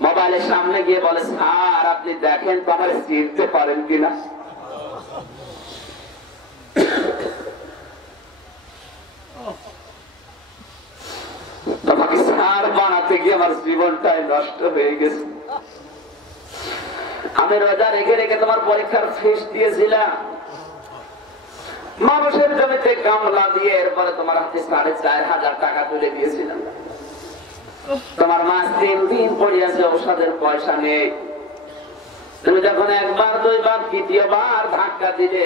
মোবাইলের সামনে গিয়ে বলে, স্যার আপনি দেখেন তো আমার চিনতে পারেন কিনা। তোমাকে স্যার বানাতে গিয়ে আমার জীবনটাই নষ্ট হয়ে গেছে। আমি রোজা রেখে রেখে তোমার পরীক্ষার ফিস দিয়েছিলাম, মানুষের জমিতে কামলা দিয়ে, এরপরে তোমার হাতে 4,500 টাকা তুলে দিয়েছিলাম। তোমার মা 3 দিন পড়িয়াছে, ঔষধের পয়সা নেই। তুমি যখন 1 বার 2 বার 3য় বার ধাক্কা দিলে,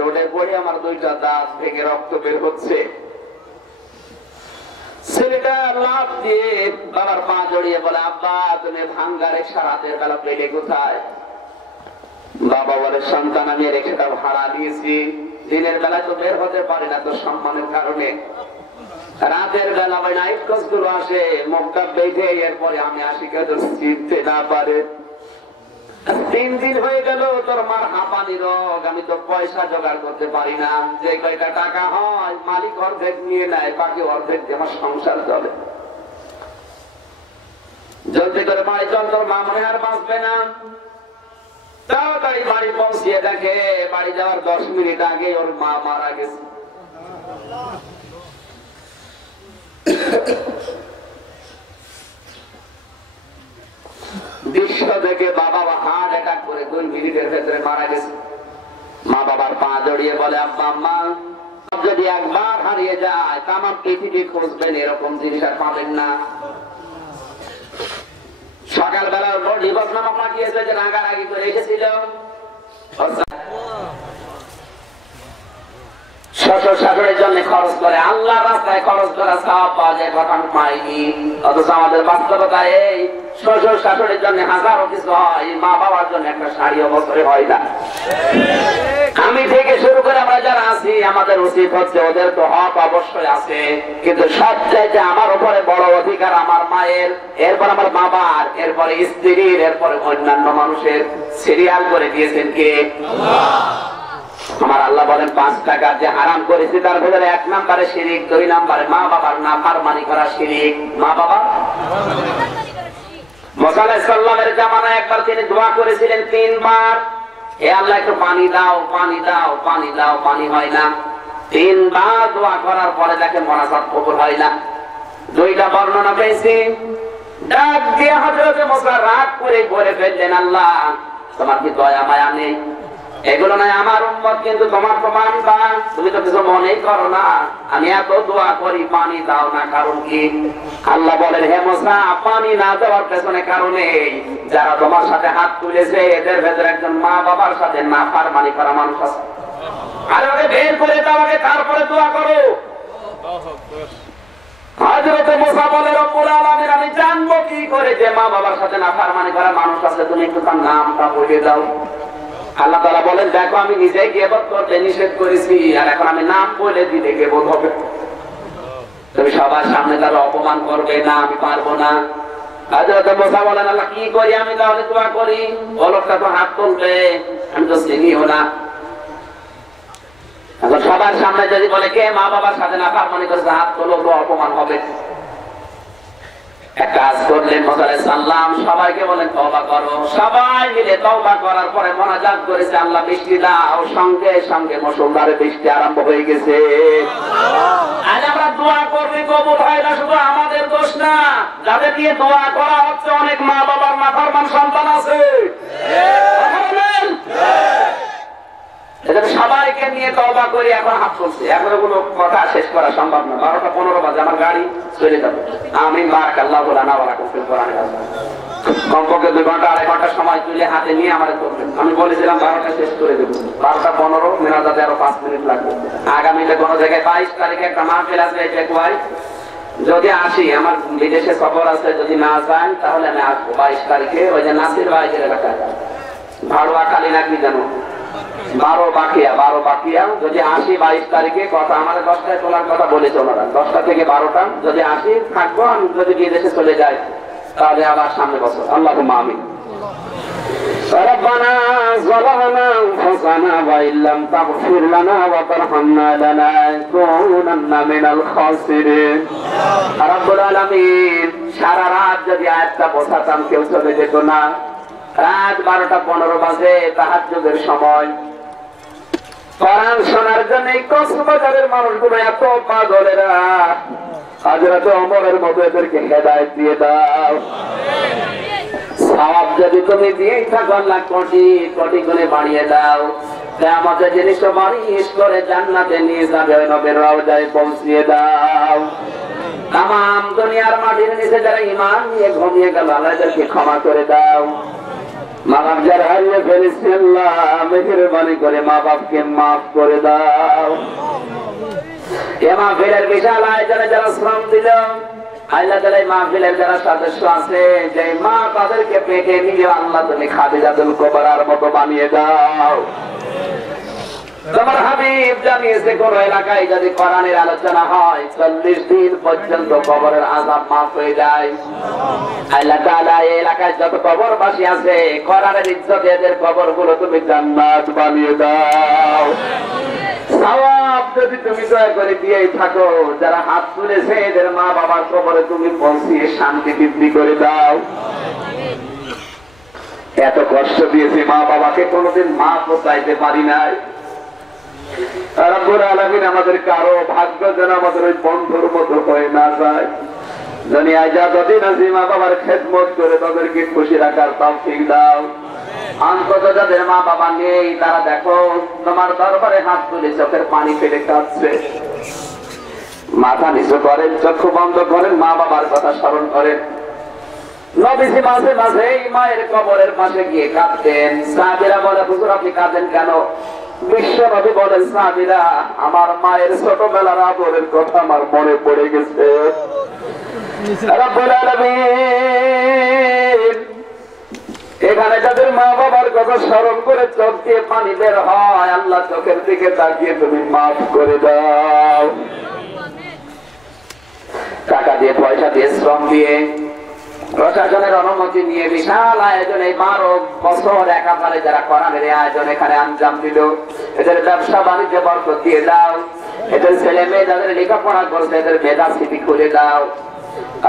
রোডে পড়ে আমার 2টা দাঁত ভেঙে রক্ত বের হচ্ছে। ছেলেটা লাফ দিয়ে বাবার পা জড়িয়ে বলে, আব্বা তুমি ভাঙ্গা রিক্সা রাতের বেলা পেলে কোথায়? বাবা বলে, সন্তান আমি রিক্সাটা ভাড়া দিয়েছি, দিনের বেলায় তো বের হতে পারি না তো সম্মানের কারণে। রাতের বেলা ওই নাইট কোচ গুলো আসে, মুখটা বেঁধে, এরপরে আমি আসি, কেউ চিনতে না পারে। 3 দিন হয়ে গেল তোর মার হাঁপানি রোগ, আমি তো পয়সা জোগাড় করতে পারি না। যে কয়টা টাকা হয় মালিক অর্ধেক নিয়ে নেয়, বাকি অর্ধেক দিয়ে আমার সংসার চলে। জলদি করে বাড়ি চল, তোর মা মনে আর বাঁচবে না। তাড়াতাড়ি বাড়ি পৌঁছিয়ে দেখে বাড়ি যাওয়ার 10 মিনিট আগে ওর মা মারা গেছে। জড়িয়ে বলে আব্বা আম্মা যদি একবার হারিয়ে যায় তাম পৃথিবী খুঁজবেন এরকম জিনিস আর পাবেন না। সকালবেলা ডিভোর্স নামক পাঠিয়েছে যে রাগারাগি করে এসেছিল, শ্বশুর শাশুড়ির জন্য খরচ করে আল্লাহ রাস্তায় খরচ করা সওয়াব পাওয়া যায় কখন পাইনি। অথচ আমাদের বাস্তবতা এই শ্বশুর শাশুড়ির জন্য হাজারো কিছু হয়, মা বাবার জন্য একটা শাড়ি অবসরে হয় না। আমি থেকে শুরু করে আমরা যারা আছি আমাদের উচিত হচ্ছে ওদের তো হক অবশ্যই আছে, কিন্তু সবচাইতে আমার উপরে বড় অধিকার আমার মায়ের, এরপর আমার বাবার, এরপরে স্ত্রীর, এরপরে অন্যান্য মানুষের। সিরিয়াল করে দিয়েছেন কে? আমার আল্লাহ বলেন 5 টাকা যে হারাম করেছি তার ভিতরে 1 নম্বরে শিরিক, 2 নম্বরে মা বাবার নাফরমানি করা শিরিক। মা বাবা মুসা আলাইহিস সালামের জামানায় একবার তিনি দোয়া করেছিলেন 3 বার, হে আল্লাহ একটু পানি দাও, পানি দাও, পানি দাও, পানি হয় না। 3 বার দোয়া করার পরে দেখেন মোনাজাত কবুল হয় না। 2টা বর্ণনা পেয়েছি। ডাক দিয়ে হযরত মুসা রাগ করে বলে ফেললেন, আল্লাহ তোমার কি দয়া মায়া নেই? এগুলো নাই আমার উম্মত কিন্তু তোমার তো মানবা, তুমি তো কিছু মনেই করো না। আমি এত দোয়া করি পানি দাও না, কারণ কি? আল্লাহ বলেন, হে মুসা পানি না দেওয়ার পেছনে কারণে যারা তোমার সাথে হাত তুলেছে এদের ভেতরে একজন মা বাবার সাথে নাফরমানি করা মানুষ আছে। আর ওকে বের করে দাও আগে, তারপরে দোয়া করো। হযরত মুসা বলে, রব্বুল আলামিন আমি জানবো কি করে যে মা বাবার সাথে নাফরমানি করা মানুষ আছে? তুমি একটু তার নামটা বলে দাও। আল্লাহ তাআলা বলেন, দেখো আমি নিজেই গীবত করতে নিষেধ করেছি, আর এখন আমি নাম বলে দিলে গীবত হবে। তুমি সবার সামনে তার অপমান করবে না, আমি পারবো না। হযরত মুসা বলেন, আল্লাহ কি করি আমি? তাহলে দোয়া করি। ও লোকটা তো হাত তুলবে, আমি তো চিনিও না। এখন সবার সামনে যদি বলে কে মা বাবার সাথে নাফরমানি করেছে, হাত তোলো, তো অপমান হবে। এক কাজ করলেন মুসা আলাইহিস সালাম, সবাইকে বলেন তওবা করো। সবাই মিলে তওবা করার পরে মোনাজাত করেছে, আল্লাহ বৃষ্টি দাও। সঙ্গে সঙ্গে মুষলধারে বৃষ্টি আরম্ভ হয়ে গেছে। আজ আমরা দোয়া করলে কবুল হয় না, শুধু আমাদের দোষ না, যাদের দিয়ে দোয়া করা হচ্ছে অনেক মা বাবার নাফরমান সন্তান আছে। সবাইকে নিয়ে তওবা করি। এখন হাত চলছে, এখন কোনো কথা শেষ করা সম্ভব না। 12টা 15 বাজে আমার গাড়ি চলে যাবে। আমিন, বারাকাল্লাহু লানা ওয়া লাকুম ফিল কোরআনিল আযীম। কমপক্ষে 2 ঘন্টা 2.5 ঘন্টা সময় তুলে হাতে নিয়ে আমাদের করবেন। আমি বলেছিলাম 12টা শেষ করে দেব, 12টা 15, মেনাজাতে আরো 5 মিনিট লাগবে। আগামীতে কোনো জায়গায় 22 তারিখে একটা মাহফিল আছে টেকওয়াই, যদি আসি, আমার বিদেশে সফর আছে, যদি না যাই তাহলে আমি আসবো 22 তারিখে। ওই যে নাসির ভাইয়ের এলাকায় ভাড়ুয়া কালী নাকি জানো, 12 বাকিয়া যদি আসি 22 তারিখে, কথা আমাদের 10টায় তোলার কথা বলেছে ওনারা, 10টা থেকে 12টা যদি আসি থাকবো। আমি যদি বিদেশে চলে যাই তাহলে আবার সামনে বছর। আল্লাহুম্মা আমিন। ربنا ظلمنا أنفسنا وإن لم تغفر لنا وترحمنا لنكونن من الخاسرين। রব্বুল আলামিন, সারা রাত যদি আয়াতটা বোঝাতাম কেউ চলে যেত না। রাত 12টা 15 বাজে, তাহাজ্জুদের সময়। কোরআন শোনার জন্য এই কক্সবাজারের মানুষগুলো এত পাগলেরা, হযরত ওমরের মতো এদেরকে হেদায়েত দিয়ে দাও। সওয়াব যদি তুমি দিয়েই থাকো, আল্লাহ কোটি কোটি গুণে বাড়িয়ে দাও। কিয়ামতের জিনিসটা বাড়িয়ে করে জান্নাতে নিয়ে যাবে, ওই নবীর রওজায় পৌঁছিয়ে দাও। তামাম দুনিয়ার মাটির নিচে যারা ঈমান নিয়ে ঘুমিয়ে গেল, আল্লাহ এদেরকে ক্ষমা করে দাও। মা বাপ যারা হারিয়ে ফেলেছে, আল্লাহ মেহেরবানি করে মা বাপকে মাফ করে দাও। এ মাহফিলের বিশাল আয়োজনে যারা শ্রম দিল, আল্লাহ তাআলা মাহফিলের যারা সদস্য আছে, যে মা তাদেরকে পেটে নিয়ে আল্লাহ তুমি খাদিজাতুল কুবরার মতো বানিয়ে দাও। তোমার হাবিব জানিয়েছে, কোন এলাকায় যদি কোরআনের আলোচনা হয় 40 দিন পর্যন্ত কবরের আযাব মাফ হয়ে যায়। আল্লাহ তাআলা এই এলাকায় যত কবরবাসী আছে, কোরআনের ইজ্জতে এদের কবরগুলো তুমি জান্নাত বানিয়ে দাও। সওয়াব যদি তুমি দয়া করে দিয়েই থাকো, যারা হাত তুলেছে এদের মা বাবার কবরে তুমি পৌঁছিয়ে শান্তি বৃদ্ধি করে দাও। এত কষ্ট দিয়েছি মা বাবাকে, কোনোদিন মাফ চাইতে পারি নাই। রব্বুল আলামিন, আমাদের কারো ভাগ্য যেন আমাদের ওই বন্ধুর মতো হয়ে না যায়। দুনিয়ায় যতদিন আছি মা বাবার খেদমত করে তাদেরকে খুশি রাখার তৌফিক দাও। অন্তত যাদের মা বাবা নেই তারা দেখো তোমার দরবারে হাত তুলে চোখের পানি ফেলে কাঁদছে, মাথা নিচু করেন, চক্ষু বন্ধ করেন, মা বাবার কথা স্মরণ করেন। নবীজি মাঝে মাঝে মায়ের কবরের পাশে গিয়ে কাঁদতেন। সাহাবীরা বলে, হুজুর আপনি কাঁদেন কেন? বিশ্ব নবী বলেন, সাহাবীরা আমার মায়ের ছোটবেলার আদরের কথা আমার মনে পড়ে গেছে। রব্বুল আলামিন এখানে যাদের মা বাবার কথা স্মরণ করে চোখ দিয়ে পানি বের হয়, আল্লাহ চোখের দিকে তাকিয়ে তুমি মাফ করে দাও। টাকা দিয়ে, পয়সা দিয়ে, শ্রম দিয়ে, প্রশাসনের অনুমতি নিয়ে বিশাল আয়োজন, এই 12 বছর একাধারে যারা কোরআনের আয়োজন এখানে আঞ্জাম দিল, এদের ব্যবসা বাণিজ্যে বরকত দিয়ে দাও। এদের ছেলে মেয়ে যাদের লেখাপড়া করছে এদের মেধা স্মৃতি খুলে দাও।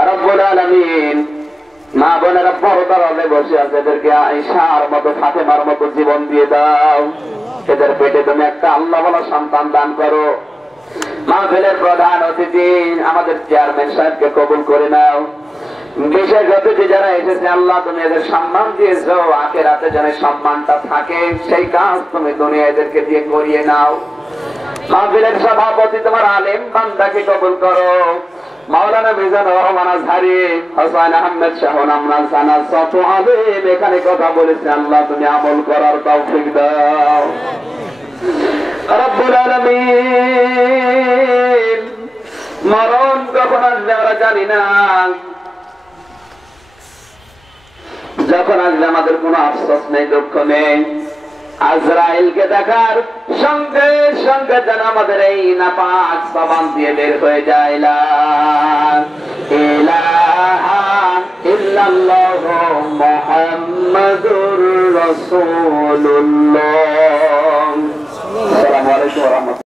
রব্বুল আলামিন মা বোনেরা পর্দার আড়ালে বসে আছে, এদেরকে আয়েশার মতো, ফাতেমার মতো জীবন দিয়ে দাও। এদের পেটে তুমি একটা আল্লাহ বলা সন্তান দান করো। মাহফিলের প্রধান অতিথি আমাদের চেয়ারম্যান সাহেবকে কবুল করে নাও। বিশেষ অতিথি যারা এসেছে আল্লাহ তুমি এদের সম্মান দিয়েছো, আখিরাতে যেন সম্মানটা থাকে সেই কাজ তুমি দুনিয়া এদেরকে দিয়ে করিয়ে নাও। মাহফিলের সভাপতি তোমার আলেম বান্দাকে কবুল করো। মাওলানা মিজানুর রহমান আজহারী, হোসেন আহমেদ শাহন, আমরান সানা, সত আলেম এখানে কথা বলেছে, আল্লাহ তুমি আমল করার তৌফিক দাও। রব্বুল আলামিন মরণ কখন আসবে আমরা জানি না, যখন আসবে আমাদের কোনো আফসোস নেই, দুঃখ নেই। আজরাইলকে দেখার সঙ্গে সঙ্গে যেন আমাদের এই নাপাক জবান দিয়ে বের হয়ে যায়, লা ইলাহা ইল্লাল্লাহু মুহাম্মাদুর রাসূলুল্লাহ। আসসালামু আলাইকুম ওয়া রাহমাতুল্লাহ।